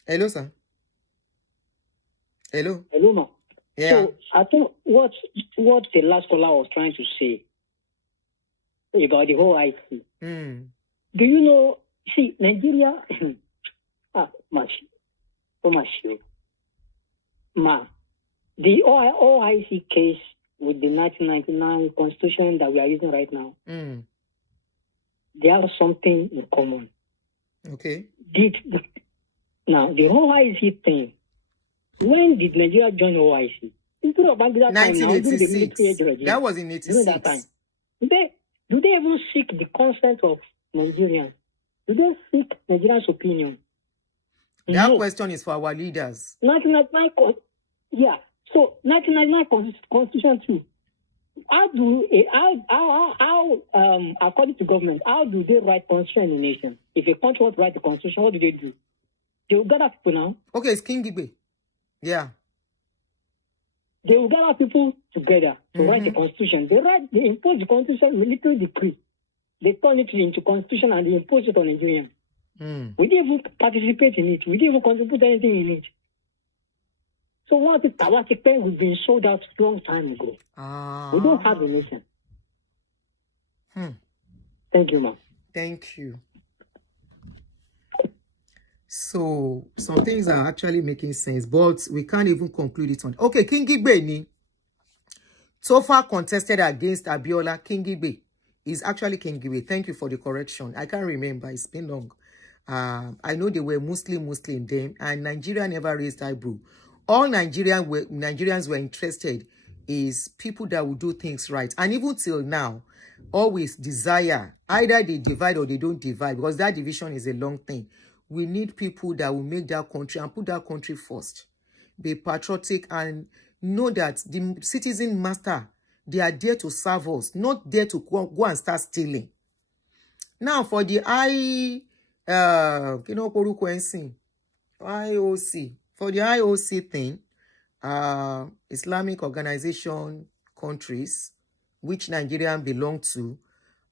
Hello, sir. Hello, ma. Yeah. So I think what the last caller was trying to say about the whole IC. Do you know? See, Nigeria. The OIC case with the 1999 constitution that we are using right now. They have something in common. Okay. Now, the OIC thing, when did Nigeria join OIC? 1986. That was in 86. That time. Do they even seek the consent of Nigerians? Do they seek Nigerians' opinion? That question is for our leaders. 1999, yeah. So 1999 constitution too. How according to government, how do they write constitution in a nation? If a country wants to write the constitution, what do? They will gather people now. Okay, it's King Gibe. Yeah. They will gather people together to write the constitution. They impose the constitution, military decree. They turn it into constitution and they impose it on Nigerians. We didn't even participate in it. We didn't even contribute anything in it. So what is Tawakipe? We've been sold out a long time ago. We don't have a nation. Thank you, ma'am. Thank you. So some things are actually making sense, but we can't even conclude it on. Okay, King Igbe so far contested against Abiola. King Igbe is actually King Igbe. Thank you for the correction. I can't remember. It's been long. I know they were Muslim then, and Nigeria never raised eyebrow. All Nigerians were interested is people that will do things right. And even till now, always desire, either they divide or they don't divide, because that division is a long thing. We need people that will make that country and put that country first. Be patriotic and know that the citizen master, they are there to serve us, not there to go and start stealing. Now, for the IOC, for the IOC thing, Islamic organization countries, which Nigerian belong to,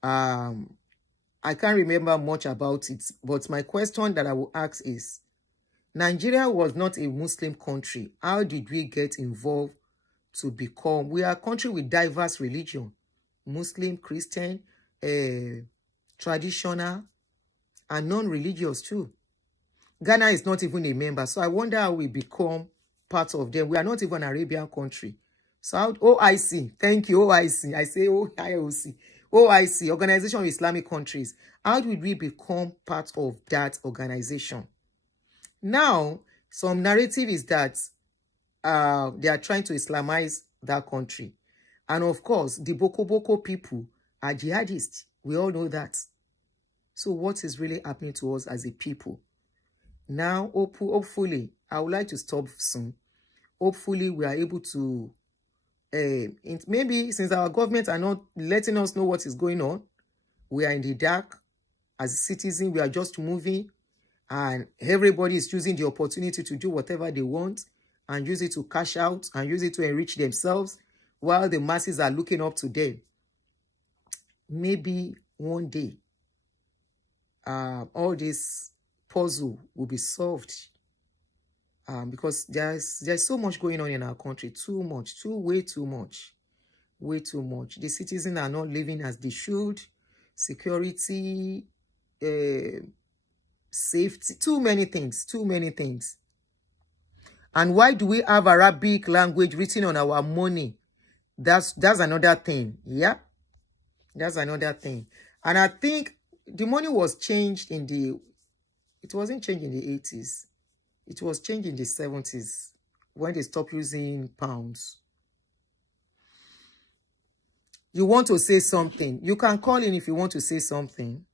I can't remember much about it, but my question that I will ask is, Nigeria was not a Muslim country. How did we get involved to become? We are a country with diverse religion, Muslim, Christian, traditional, and non-religious too. Ghana is not even a member, so I wonder how we become part of them. We are not even an Arabian country. So how, OIC, thank you, OIC. I say IOC. OIC, Organization of Islamic Countries. How did we become part of that organization? Now, some narrative is that they are trying to Islamize that country. And of course, the Boko people are jihadists. We all know that. So what is really happening to us as a people? Now, hopefully, I would like to stop soon. Hopefully, we are able to, maybe since our government are not letting us know what is going on, we are in the dark. As a citizen, we are just moving, and everybody is using the opportunity to do whatever they want and use it to cash out and use it to enrich themselves while the masses are looking up to them. Maybe one day, all this puzzle will be solved, because there's so much going on in our country. Way too much. The citizens are not living as they should. Security, safety, too many things. And why do we have Arabic language written on our money? That's another thing. Yeah, that's another thing. And I think the money was changed it wasn't changed in the 80s. It was changed in the 70s when they stopped using pounds. You want to say something? You can call in if you want to say something.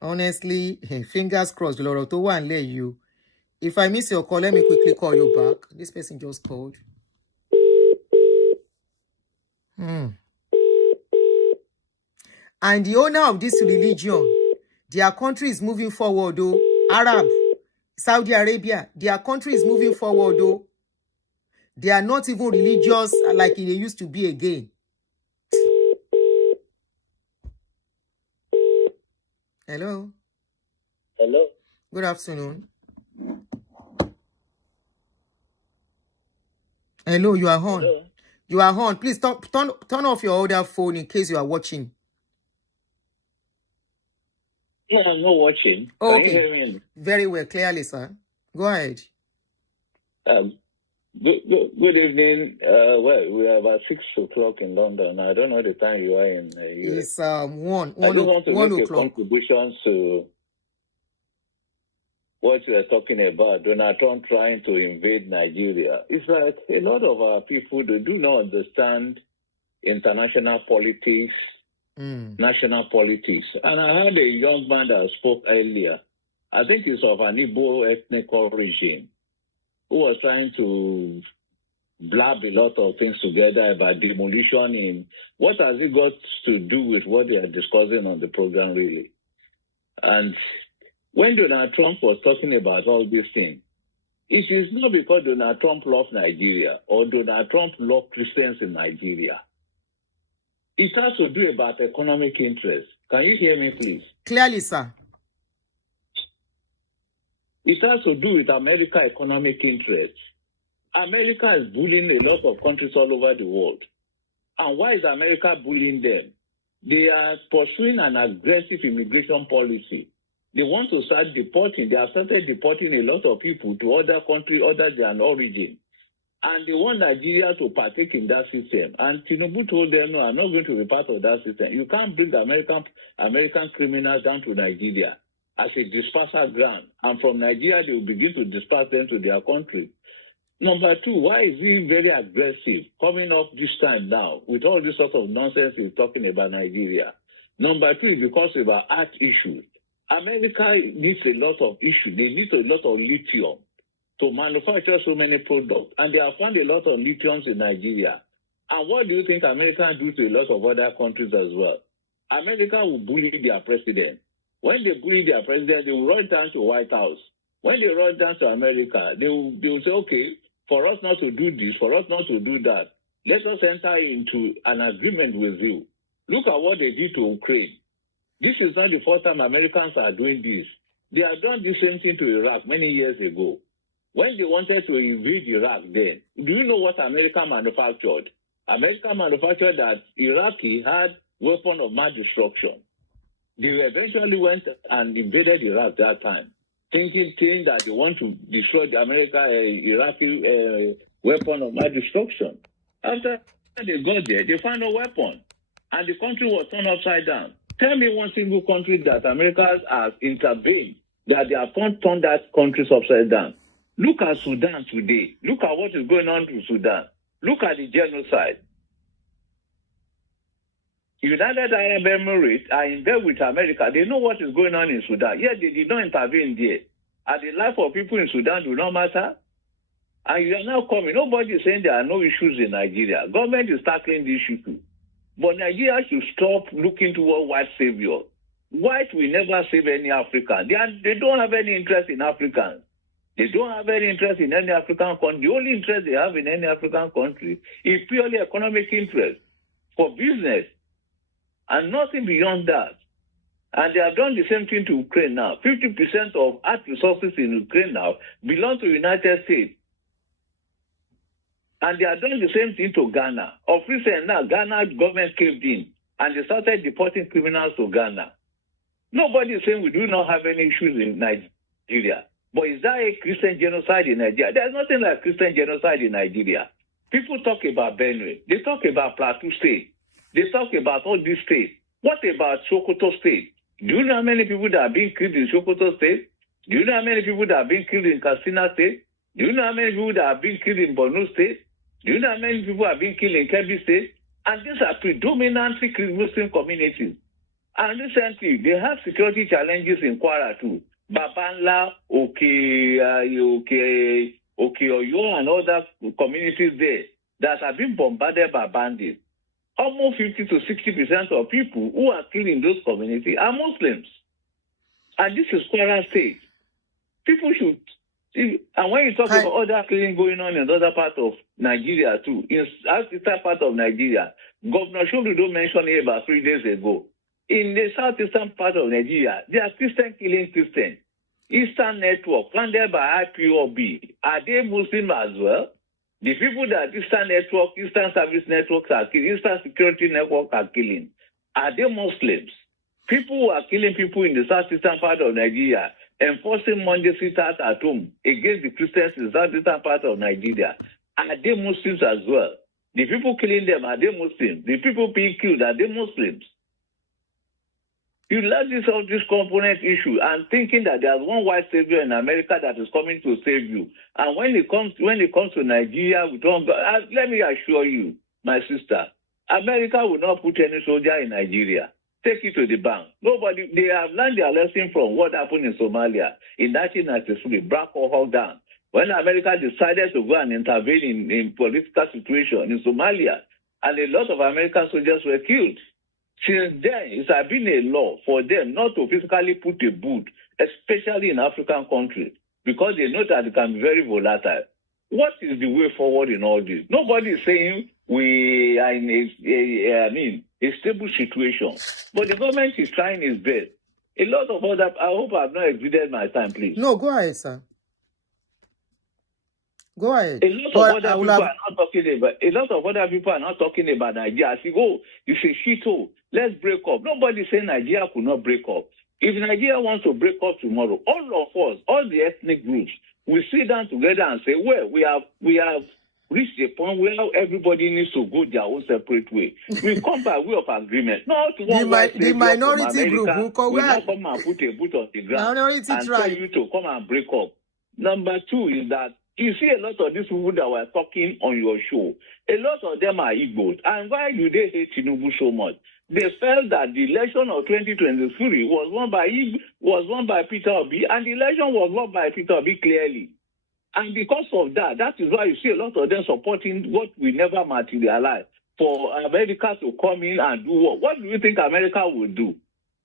Honestly, fingers crossed, Lord, to one let you. If I miss your call, let me quickly call you back. This person just called. And the owner of this religion, their country is moving forward, though. Arab, Saudi Arabia, their country is moving forward, though. They are not even religious like they used to be again. Hello. Hello. Good afternoon. Hello, you are on. Hello. You are on. Please turn off your other phone in case you are watching. No, I'm not watching. Oh, Can okay. you hear me? Very well, clearly, sir. Go ahead. Good evening. Well, we are about 6 o'clock in London. I don't know the time you are in US. It's 1 I just want to make a o'clock. contribution to what you are talking about. Donald Trump trying to invade Nigeria. It's like a lot of our people, they do not understand international politics, national politics. And I heard a young man that spoke earlier. I think he's of an Igbo ethnic origin, who was trying to blab a lot of things together about demolition in what has it got to do with what they are discussing on the program, really? And when Donald Trump was talking about all these things, it is not because Donald Trump loves Nigeria or Donald Trump loves Christians in Nigeria. It has to do about economic interest. Can you hear me, please? Clearly, sir. It has to do with America's economic interests. America is bullying a lot of countries all over the world. And why is America bullying them? They are pursuing an aggressive immigration policy. They want to start deporting. They have started deporting a lot of people to other countries other than origin. And they want Nigeria to partake in that system. And Tinubu told them, no, I'm not going to be part of that system. You can't bring American criminals down to Nigeria as a dispersal ground. And from Nigeria, they will begin to disperse them to their country. Number two, why is he very aggressive coming up this time now with all this sort of nonsense he's talking about Nigeria? Number two, because of our art issues. America needs a lot of issues. They need a lot of lithium to manufacture so many products. And they have found a lot of lithiums in Nigeria. And what do you think Americans do to a lot of other countries as well? America will bully their president. When they bully their president, they will run down to White House. When they run down to America, they will say, okay, for us not to do this, for us not to do that, let us enter into an agreement with you. Look at what they did to Ukraine. This is not the first time Americans are doing this. They have done the same thing to Iraq many years ago. When they wanted to invade Iraq then, do you know what America manufactured? America manufactured that Iraqi had weapons of mass destruction. They eventually went and invaded Iraq that time, thinking that they want to destroy the Iraqi weapon of mass destruction. After they got there, they found no weapon, and the country was turned upside down. Tell me one single country that America has intervened, that they have turned that country upside down. Look at Sudan today. Look at what is going on in Sudan. Look at the genocide. United Arab Emirates are in bed with America. They know what is going on in Sudan. Yet they did not intervene there. And the life of people in Sudan do not matter. And you are now coming. Nobody is saying there are no issues in Nigeria. Government is tackling this issue. But Nigeria should stop looking toward white savior. White will never save any African. They don't have any interest in Africans. They don't have any interest in any African country. The only interest they have in any African country is purely economic interest for business and nothing beyond that. And they have done the same thing to Ukraine now. 50% of earth resources in Ukraine now belong to the United States. And they are doing the same thing to Ghana. Of recent now, Ghana government caved in and they started deporting criminals to Ghana. Nobody is saying we do not have any issues in Nigeria. But is that a Christian genocide in Nigeria? There's nothing like Christian genocide in Nigeria. People talk about Benue. They talk about Plateau State. They talk about all these states. What about Sokoto State? Do you know how many people that are being killed in Sokoto State? Do you know how many people that are being killed in Katsina State? Do you know how many people that are being killed in Borno State? Do you know how many people are being killed in Kebbi State? And these are predominantly Muslim communities. And recently, they have security challenges in Kwara too. Babanla, Oyo, and other communities there that have been bombarded by bandits. Almost 50 to 60% of people who are killed in those communities are Muslims. And this is Kwara State. People should see, and when you talk about other killing going on in other parts of Nigeria too, in southeastern part of Nigeria, Governor Soludo mentioned it about 3 days ago. In the southeastern part of Nigeria, they are Christian killing Christians. Eastern Network, funded by IPOB, are they Muslim as well? The people that Eastern Network, Eastern Service Networks are killing, Eastern Security Network are killing, are they Muslims? People who are killing people in the southeastern part of Nigeria, enforcing Monday sit-out at home against the Christians in the southeastern part of Nigeria, are they Muslims as well? The people killing them, are they Muslims? The people being killed, are they Muslims? You love this component issue and thinking that there's one white savior in America that is coming to save you. And when it comes to Nigeria, we don't go. Let me assure you, my sister, America will not put any soldier in Nigeria. Take it to the bank. Nobody. They have learned their lesson from what happened in Somalia in 1993. Barack Obama down when America decided to go and intervene in political situation in Somalia, and a lot of American soldiers were killed. Since then, it has been a law for them not to physically put a boot, especially in African countries, because they know that it can be very volatile. What is the way forward in all this? Nobody is saying we are in a stable situation, but the government is trying its best. A lot of other, I hope I've not exceeded my time, please. No, go ahead, sir. Go ahead. A lot But of other people are not talking about. A lot of other people are not talking about Nigeria. As you go, you say shito. Let's break up. Nobody say Nigeria could not break up. If Nigeria wants to break up tomorrow, all of us, all the ethnic groups, we sit down together and say, well, we have reached a point where everybody needs to go their own separate way. We come by way of agreement. Not one the minority group will not come and put a boot on the ground and tell you to come and break up. Number two is that you see a lot of these people that were talking on your show. A lot of them are Igbos. And why do they hate Tinubu so much? They felt that the election of 2023 was won by Peter Obi, and the election was won by Peter Obi clearly. And because of that, that is why you see a lot of them supporting what we never materialized, for America to come in and do what? What do you think America will do?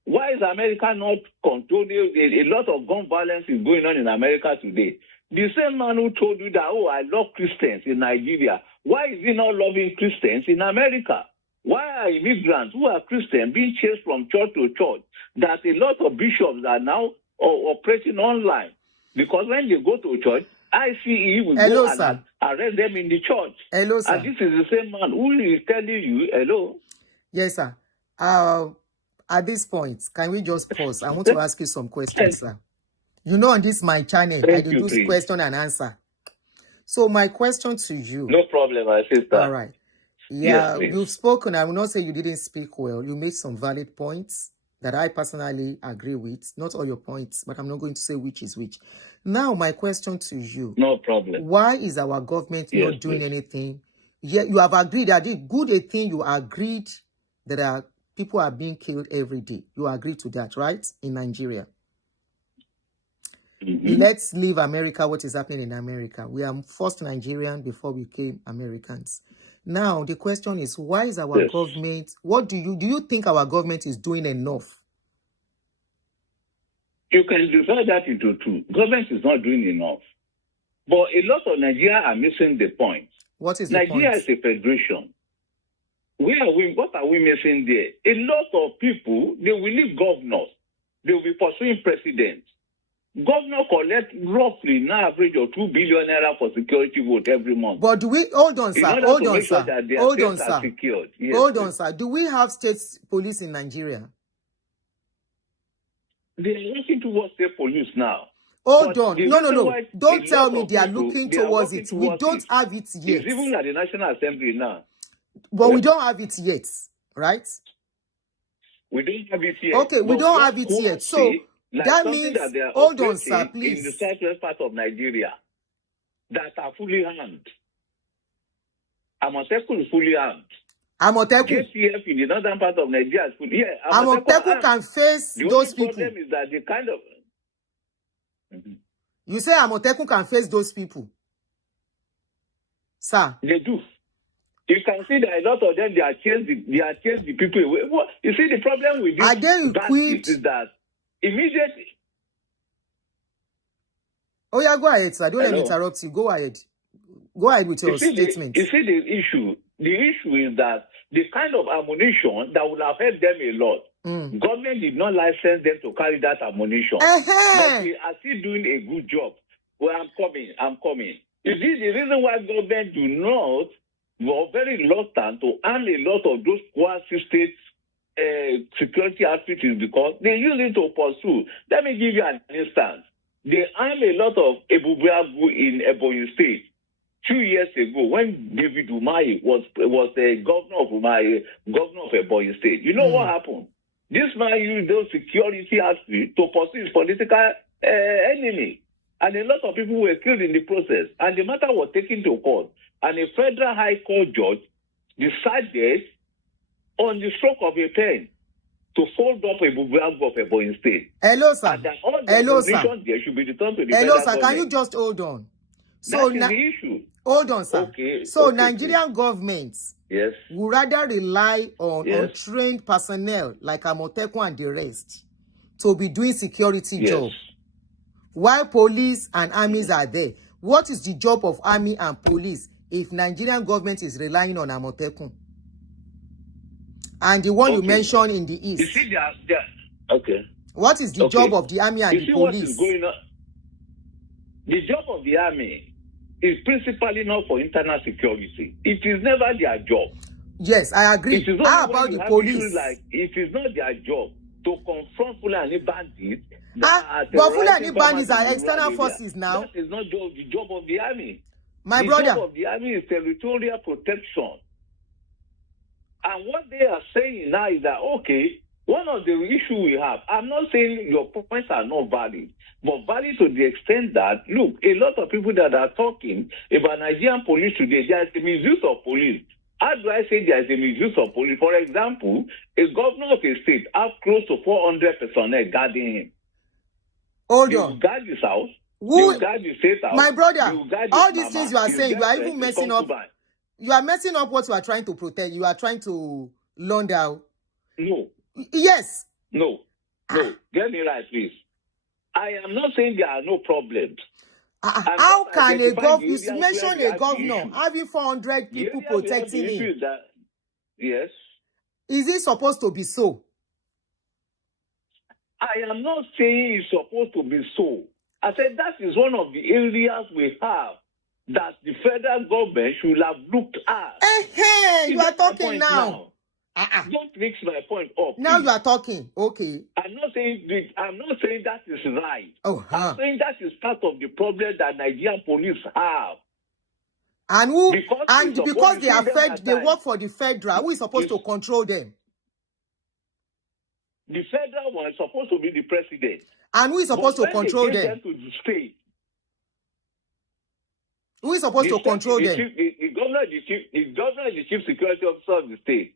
Why is America not controlling? A lot of gun violence is going on in America today. The same man who told you that, oh, I love Christians in Nigeria, why is he not loving Christians in America? Why are immigrants who are Christians being chased from church to church? That a lot of bishops are now operating online. Because when they go to church, ICE will go and arrest them in the church. Hello, sir. And this is the same man who is telling you, hello? Yes, sir. At this point, can we just pause? I want to ask you some questions, sir. You know, on this my channel, I do question and answer. So my question to you. No problem, my sister. All right. Yeah, yes, you've spoken. I will not say you didn't speak well. You made some valid points that I personally agree with. Not all your points, but I'm not going to say which is which. Now, my question to you. No problem. Why is our government not doing anything? Yeah, you have agreed that it's good a thing you agreed that people are being killed every day. You agree to that, right? In Nigeria. Let's leave America, what is happening in America. We are first Nigerian before we became Americans. Now, the question is, why is our government, what do you think our government is doing enough? You can divide that into two. Government is not doing enough. But a lot of Nigeria are missing the point. What is the point? Nigeria is a federation. What are we missing there? A lot of people, they will leave governors. They will be pursuing presidents. Governor collect roughly an average of 2 billion naira for security vote every month. But do we hold on, sir? Hold on, sir. Hold on, sir. Yes, hold on, sir. Do we have state police in Nigeria? They are looking towards state police now. Hold on. No. Don't tell me they are looking towards it. We don't have it yet. It's even at the National Assembly now. But we don't have it yet, right? We don't have it yet. Okay, we don't have it yet. So that means, hold on, sir, please. In the southwest part of Nigeria, that are fully armed. Amotekun is fully armed. Amotekun. JCF in the northern part of Nigeria is fully. Yeah, Amotekun can face those people. The problem is that the kind of. You say Amotekun can face those people, sir? They do. You can see that a lot of them they are chased the people away. You see the problem with this is that immediately. Oh yeah, go ahead, sir. Don't let me interrupt you. Go ahead. Go ahead with your statement. You see the issue. The issue is that the kind of ammunition that would have helped them a lot. Government did not license them to carry that ammunition. But they are still doing a good job. Well, I'm coming. You see, the reason why government do not were very reluctant to arm a lot of those quasi-state security outfits is because they use it to pursue. Let me give you an instance. They armed a lot of Ebubuagu in Ebonyi State 2 years ago when David Umahi was the governor of Ebonyi State. You know what happened? This man used those security outfits to pursue his political enemy. And a lot of people were killed in the process. And the matter was taken to court. And a federal high court judge decided on the stroke of a pen to fold up a Bubuagu of Ebonyi State. Hello, sir. And that all the there should be returned to the federal government. Can you just hold on? So that is the issue. Hold on, sir. Okay. So Nigerian governments would rather rely on untrained personnel like Amotekun and the rest to be doing security job, while police and armies are there. What is the job of army and police if Nigerian government is relying on Amotekun? And the one you mentioned in the east. You see, they are okay. What is the job of the army and you the see police? What is going on? The job of the army is principally not for internal security. It is never their job. Yes, I agree. It is How only about when you the have police? issues like it is not their job to confront Fulani bandits. But Fulani bandits are external forces now. That is not the job of the army. My the brother. job of the army is territorial protection. And what they are saying now is that, okay, one of the issues we have, I'm not saying your points are not valid, but valid to the extent that, look, a lot of people that are talking about Nigerian police today, there is a misuse of police. How do I say there is a misuse of police? For example, a governor of a state has close to 400 personnel guarding him. Hold They on. will guard his house. Who, they will guard the state house. my brother, all these mama, things you are saying, you are even messing up. concubine. You are messing up what you are trying to protect. You are trying to launder. No. Yes. No. Get me right, please. I am not saying there are no problems. How can a governor, you mentioned a governor having 400 people protecting him? Yes. Is it supposed to be so? I am not saying it's supposed to be so. I said that is one of the areas we have that the federal government should have looked at. Hey, you are talking now. Don't mix my point up. Now you are talking. Okay. I'm not saying that is right. I'm saying that is part of the problem that Nigerian police have. And who? Because they are they work for the federal. Who is supposed to control them? The federal one is supposed to be the president. And who is supposed to control them? To the state. Who is supposed to control them? The governor is the chief security officer of the state.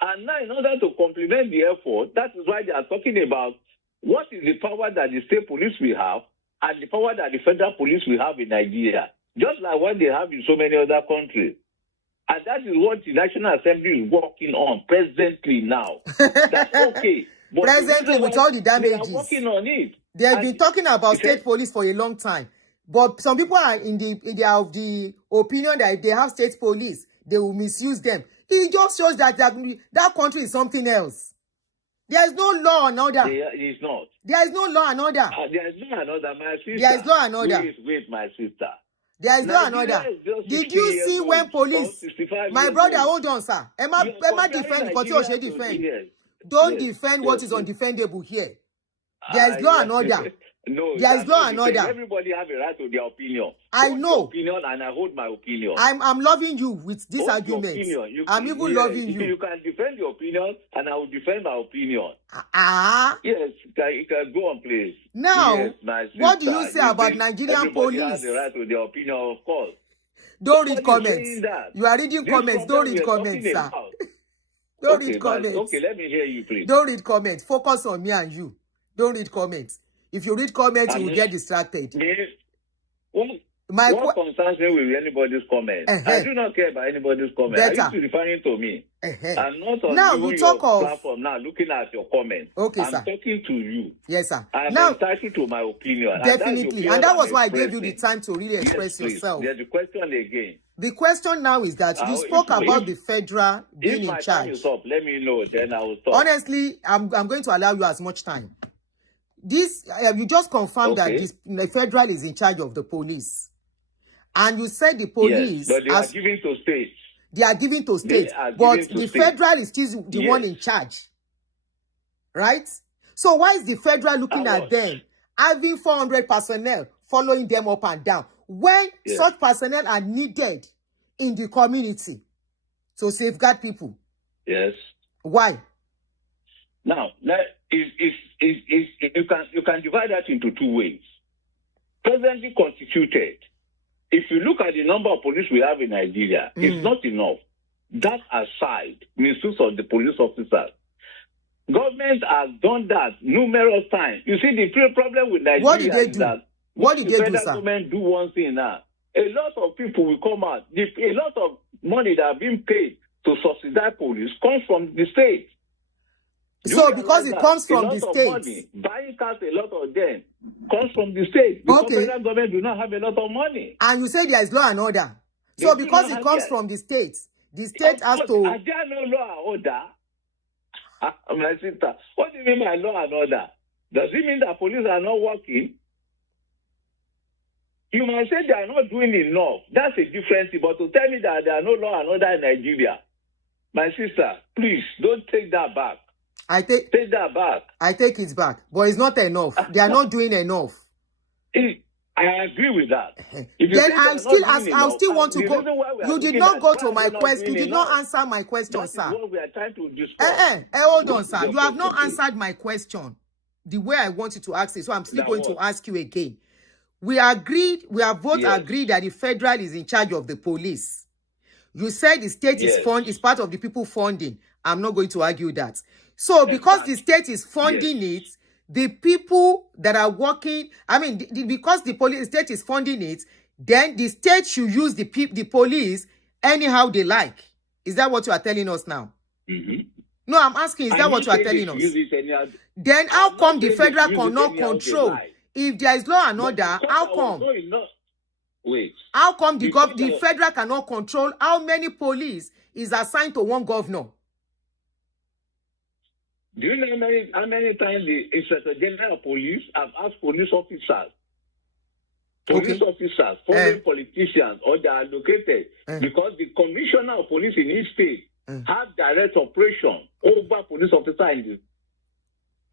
And now, in order to complement the effort, that is why they are talking about what is the power that the state police will have and the power that the federal police will have in Nigeria, just like what they have in so many other countries. And that is what the National Assembly is working on presently now. That's okay. But presently, with all the damages, they are working on it. They have been talking about state police for a long time. But some people are of the opinion that if they have state police, they will misuse them. It just shows that that country is something else. There is no law and order. It is not. There is no law and order. There is no another, my sister. There is law and order. Wait, my sister. There is law and order. Did you see when police... My brother, hold on, sir. Emma defend because you defend. Don't defend what is undefendable here. There is law and order. No, there is law and order. Everybody have a right to their opinion. I know. Opinion, and I hold my opinion. I'm loving you with this argument. I'm even loving you. You can defend your opinion, and I will defend my opinion. Yes, you can go on, please. Now, yes, what do you say about Nigerian police? Everybody has the right to their opinion, of course. Don't read comments. You are reading comments. Don't read comments, sir. Don't read comments. Okay, let me hear you, please. Don't read comments. Focus on me and you. Don't read comments. If you read comments, you will get distracted. What concerns me with anybody's comment? I do not care about anybody's comment. Are you referring to me? I'm not on now, you talk your platform now looking at your comment. Okay, I'm sir. talking to you. Yes, sir. I'm now, entitled to my opinion. Definitely. And that was why I gave you the time to really express yourself. There's the question again. The question now is that you spoke about the federal being in charge. If my time is up, let me know, then I will stop. Honestly, I'm going to allow you as much time. This you just confirmed that the federal is in charge of the police, and you said the police. Yes, but they are giving to states. They are giving to states, but the federal is still the one in charge, right? So why is the federal looking at them, having 400 personnel following them up and down, when such personnel are needed in the community to safeguard people? Yes. Why? Now, you can divide that into two ways. Presently constituted, if you look at the number of police we have in Nigeria, it's not enough. That aside, misuse of the police officers, government has done that numerous times. You see, the problem with Nigeria what did they is do? that what did they do, sir? Government do one thing now. A lot of people will come out. A lot of money that are being paid to subsidize police comes from the state. So because it comes from the state, buying cars, a lot of them comes from the state. Because federal government do not have a lot of money. And you say there is law and order. So because it comes from the state has to. Are there no law and order? My sister, what do you mean by law and order? Does it mean that police are not working? You might say they are not doing enough. That's a different thing. But to tell me that there are no law and order in Nigeria, my sister, please don't take that back. Take that back. I take it back. But it's not enough. They are not doing enough. I agree with that. Then I still want to go. You did not go to my question. You did not answer my question, sir. That is what we are trying to discuss. Hold on, sir. You have not answered my question the way I wanted to ask it. So I'm still going to ask you again. We have both agreed that the federal is in charge of the police. You said the state is part of the people funding. I'm not going to argue that. So because the state is funding it, the people that are working, because the state is funding it, then the state should use the police anyhow they like. Is that what you are telling us now? Mm-hmm. No, I'm asking, is that what you are telling us? Then how come the federal cannot control? If there is law and order, how come? Wait. How come the federal cannot control how many police is assigned to one governor? Do you know how many times the Inspector General of Police have asked police officers, foreign politicians, or they are located because the commissioner of police in each state have direct operation over police officers in the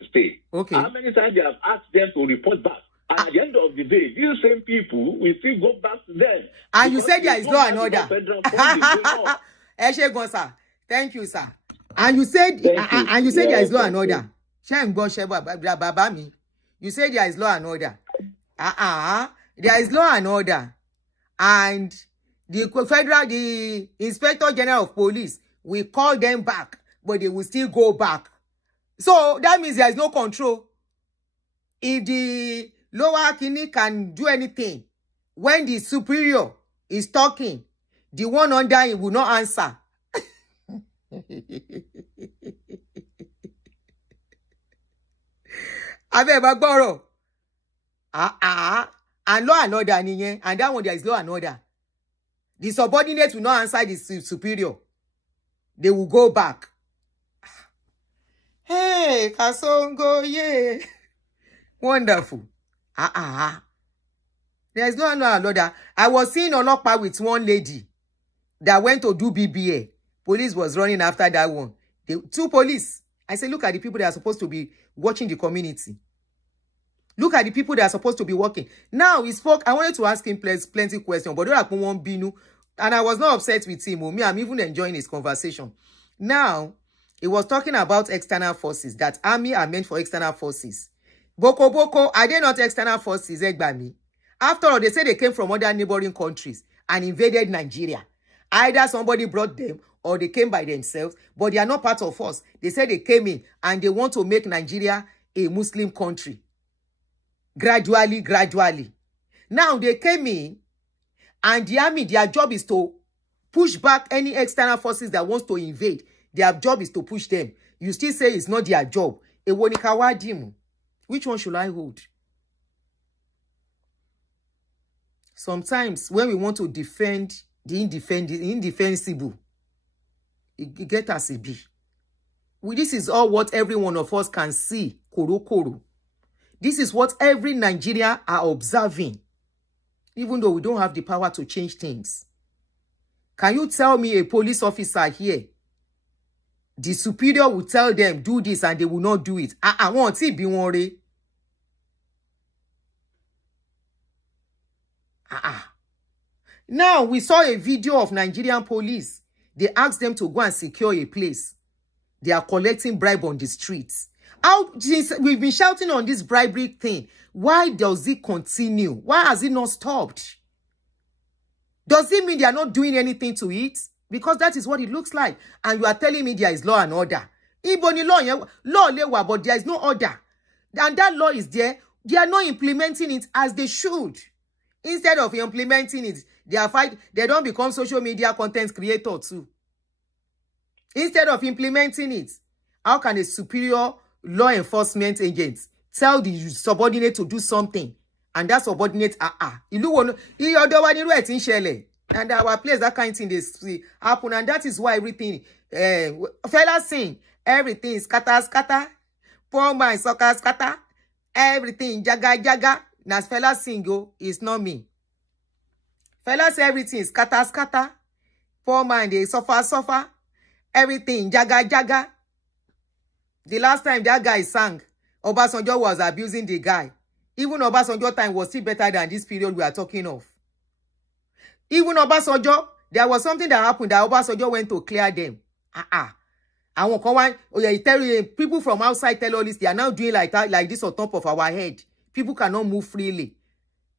state. Okay. How many times they have asked them to report back? And at the end of the day, these same people will still go back to them. And you said there is law and order. Sir. Thank you, sir. And you said there is law and order. You said there is law and order. There is law and order. And the Inspector General of Police will call them back, but they will still go back. So that means there is no control. If the lower kidney can do anything, when the superior is talking, the one under him will not answer. And law and order, and that one there is law and order. The subordinates will not answer the superior. They will go back. Hey, Kasongo, yeah. Wonderful. There is no law and order. I was seeing Olopa with one lady that went to do BBA. Police was running after that one. Two police. I said, look at the people that are supposed to be watching the community. Look at the people that are supposed to be working. Now he spoke. I wanted to ask him plenty questions, but don't binu. And I was not upset with him. I'm even enjoying his conversation. Now, he was talking about external forces, that army are meant for external forces. Boko, are they not external forces, Egbami? After all, they say they came from other neighboring countries and invaded Nigeria. Either somebody brought them or they came by themselves, but they are not part of us. They said they came in and they want to make Nigeria a Muslim country. Gradually. Now they came in and the army, their job is to push back any external forces that wants to invade. Their job is to push them. You still say it's not their job. Which one should I hold? Sometimes when we want to defend the indefensible, it get us a bit. This is all what every one of us can see. Koro. This is what every Nigerian are observing, even though we don't have the power to change things. Can you tell me a police officer here, the superior will tell them, do this, and they will not do it? I want to be worried. Now, we saw a video of Nigerian police. They asked them to go and secure a place. They are collecting bribe on the streets. We've been shouting on this bribery thing. Why does it continue? Why has it not stopped? Does it mean they are not doing anything to it? Because that is what it looks like. And you are telling me there is law and order. Law, but there is no order. And that law is there. They are not implementing it as they should. Instead of implementing it, they don't become social media content creator too. Instead of implementing it, how can a superior law enforcement agent tell the subordinate to do something, and that subordinate and our place that kind of thing they happen, and that is why everything fellas saying everything is scatter, poor man scatter. Everything jaga jaga. Nas fella sing oh, it's not me. Fella say everything is scatter scatter. Poor man they suffer. Everything jaga jaga. The last time that guy sang, Obasanjo was abusing the guy. Even Obasanjo time was still better than this period we are talking of. Even Obasanjo, there was something that happened that Obasanjo went to clear them. I won't come on. Oh yeah, tell you, people from outside tell all this. They are now doing like that, like this on top of our head. People cannot move freely.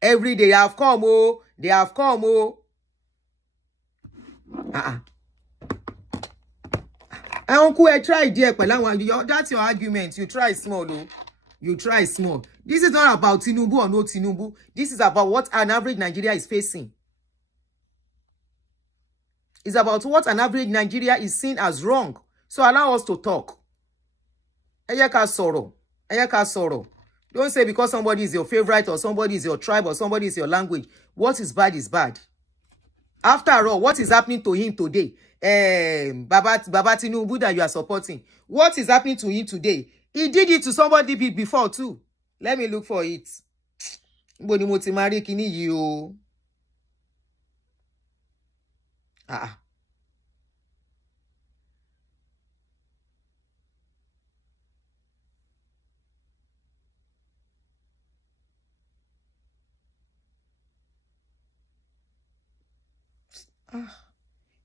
Every day they have come, oh. They have come, oh. Uncle, I tried there, that's your argument. You try small, though. You try small. This is not about Tinubu or no Tinubu. This is about what an average Nigeria is facing. It's about what an average Nigeria is seen as wrong. So allow us to talk. Eyeka sorrow. Don't say because somebody is your favorite or somebody is your tribe or somebody is your language. What is bad is bad. After all, what is happening to him today? Baba Tinubu that you are supporting. What is happening to him today? He did it to somebody before too. Let me look for it. Boni mo ti mari kini yi o.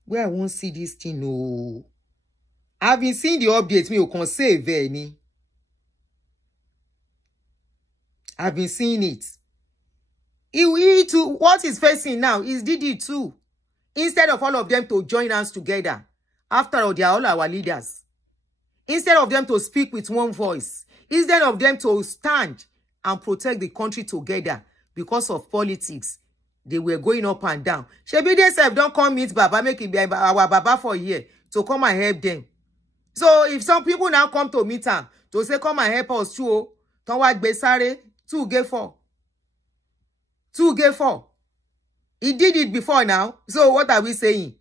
Where I won't see this thing, no. I've been seeing the updates, me can save any. I've been seeing it. He too, what he's facing now is Didi too. Instead of all of them to join hands together, after all, they are all our leaders. Instead of them to speak with one voice, instead of them to stand and protect the country together because of politics, they were going up and down. Shebi they say don't come meet Baba, make it be our Baba for here to come and help them. So if some people now come to meet him to say come and help us too, don't watch Besare 2 get 4. 2 get 4. He did it before now. So what are we saying?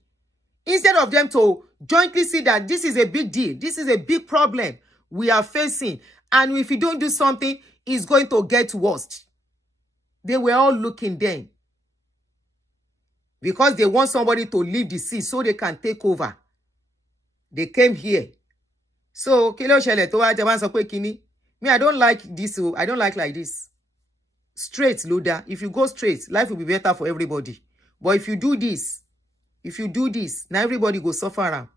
Instead of them to jointly see that this is a big deal, this is a big problem we are facing, and if you don't do something, it's going to get worse. They were all looking then. Because they want somebody to leave the sea so they can take over. They came here. So, kilo shele to wa jaman sọ pé kíni. Me, I don't like this. I don't like this. Straight, Luda. If you go straight, life will be better for everybody. But if you do this, now everybody go suffer around.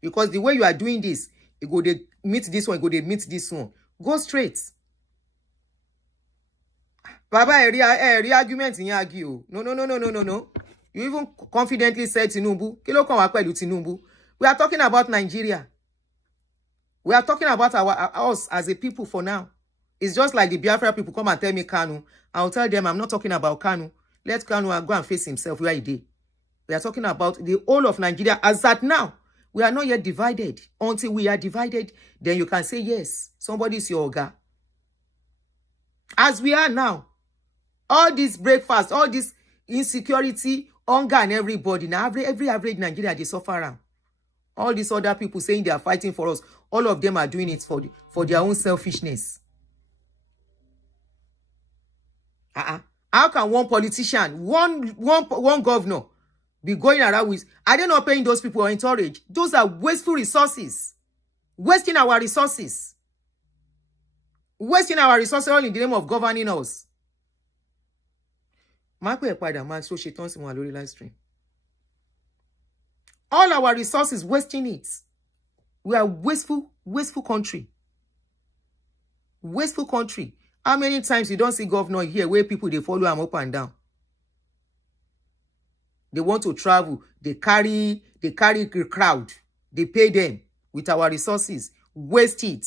Because the way you are doing this, you go they meet this one, you go they meet this one. Go straight. Baba, every argument in argue. No. You even confidently said Tinubu. Kilo kan wa pẹ̀lú Tinubu. We are talking about Nigeria. We are talking about us as a people for now. It's just like the Biafra people come and tell me Kanu. I'll tell them I'm not talking about Kanu. Let Kanu go and face himself where he did. We are talking about the whole of Nigeria as at now. We are not yet divided. Until we are divided, then you can say, yes, somebody is your Oga. As we are now, all this breakfast, all this insecurity, hunger, and everybody, now every average Nigeria, they suffer around. All these other people saying they are fighting for us, all of them are doing it for their own selfishness. How can one politician, one governor, be going around with, are they not paying those people or encourage? Those are wasteful resources. Wasting our resources. Wasting our resources all in the name of governing us. Live stream. All our resources, wasting it. We are wasteful country. Wasteful country. How many times you don't see governor here where people, they follow them up and down? They want to travel. They carry the crowd. They pay them with our resources. Waste it.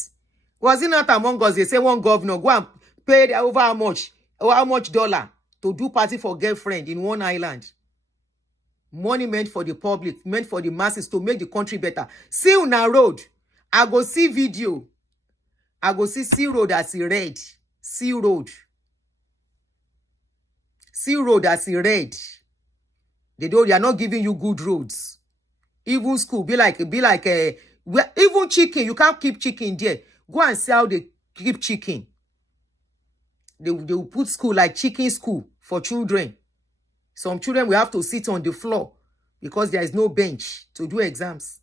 Was it not among us? They say one governor go and pay over how much dollar to do party for girlfriend in one island. Money meant for the public, meant for the masses to make the country better. See on a road. I go see video. I go see road as he red. See road. See road as he red. They are not giving you good roads. Even school be like even chicken. You can't keep chicken there. Go and see how they keep chicken. They will put school like chicken school for children. Some children will have to sit on the floor because there is no bench to do exams.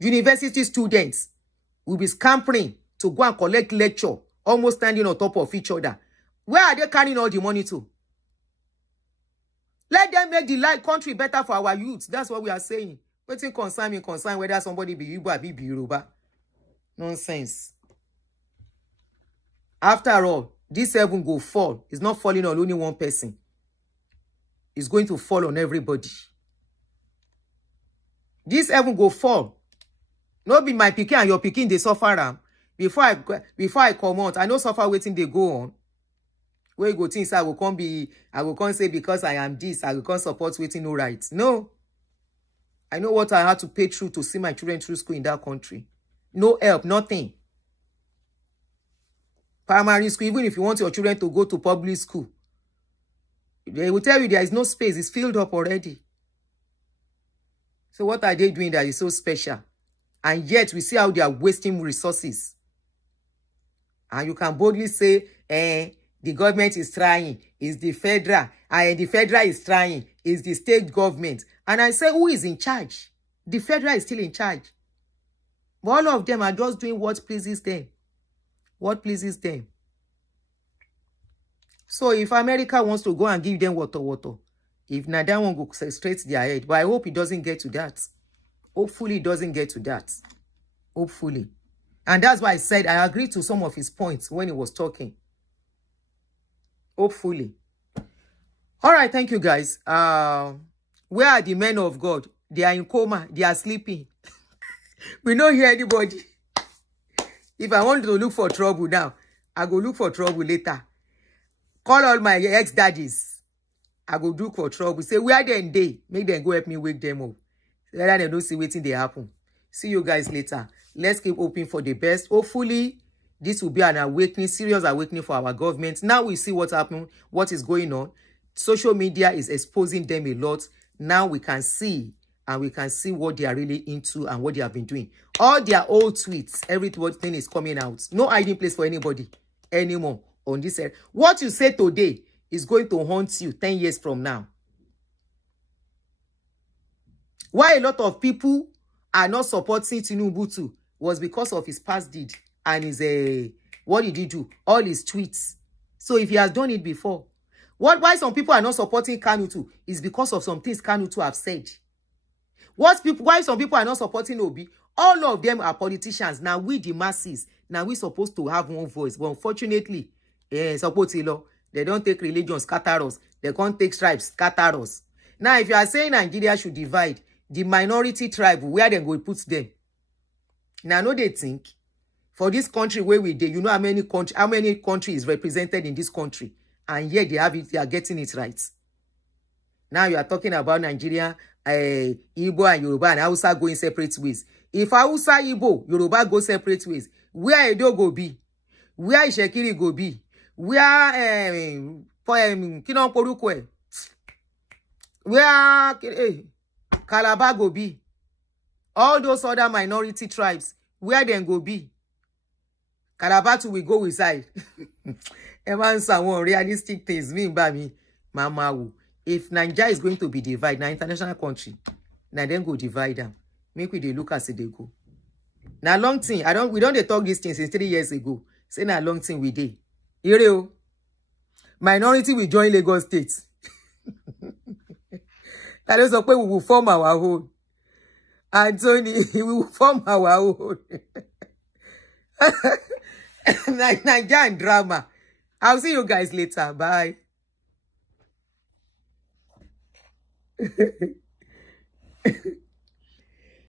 University students will be scampering to go and collect lecture, almost standing on top of each other. Where are they carrying all the money to? Let them make the country better for our youth. That's what we are saying. Waiting concern me, concern whether somebody be Igbo or be Yoruba. Nonsense. After all, this heaven go fall. It's not falling on only one person. It's going to fall on everybody. This heaven go fall. No be my pikin and your pikin they suffer. Before I come out, I know suffer waiting they go on. Where you go things I will come say because I am this, I will come support waiting no rights. No. I know what I had to pay through to see my children through school in that country. No help, nothing. Primary school, even if you want your children to go to public school, they will tell you there is no space. It's filled up already. So what are they doing that is so special? And yet we see how they are wasting resources. And you can boldly say, the government is trying. It's the federal. And the federal is trying. It's the state government. And I say, who is in charge? The federal is still in charge. But all of them are just doing what pleases them. What pleases them. So if America wants to go and give them water, if not, that one go straight to their head. But I hope it doesn't get to that. Hopefully it doesn't get to that. Hopefully. And that's why I said I agree to some of his points when he was talking. Hopefully. All right, thank you guys. Where are the men of God? They are in coma. They are sleeping. We don't hear anybody. If I want to look for trouble now, I go look for trouble later. Call all my ex-daddies. I go look for trouble. Say, where then they? Make them go help me wake them up. Rather than don't see waiting they happen. See you guys later. Let's keep hoping for the best. Hopefully, this will be an awakening, serious awakening for our government. Now we see what's happening, what is going on. Social media is exposing them a lot. Now we can see, and we can see what they are really into and what they have been doing. All their old tweets, everything is coming out. No hiding place for anybody anymore on this area. What you say today is going to haunt you 10 years from now. Why a lot of people are not supporting Tinubu too was because of his past deed and his what did he do? All his tweets. So if he has done it before, why some people are not supporting Kanu too is because of some things Kanu too have said. Why some people are not supporting Obi? All of them are politicians. Now we the masses, now we supposed to have one voice. But unfortunately, support law. They don't take religion, scatter us. They can't take tribes, scatter us. Now, if you are saying Nigeria should divide, the minority tribe, where they go put them? Now, no, they think for this country where we did, you know how many countries is represented in this country, and yet they have it, they are getting it right. Now you are talking about Nigeria, Igbo and Yoruba and Hausa going separate ways. If Hausa, Igbo, Yoruba go separate ways, where Edo go be? Where Ishekiri go be? Where Kinon Porukwe? Where Calabar go be? All those other minority tribes, where then go be? Calabar will go inside. Evan someone realistic things mean by me, Mama. If Nigeria is going to be divided, now international country, now then go divide them. Make we they look as they go. Now long thing, we don't they talk these things since 3 years ago. Say now long thing we did. Here, minority will join Lagos State. That is okay, we will form our own. Anthony, we will form our own. Nigerian drama. I'll see you guys later. Bye.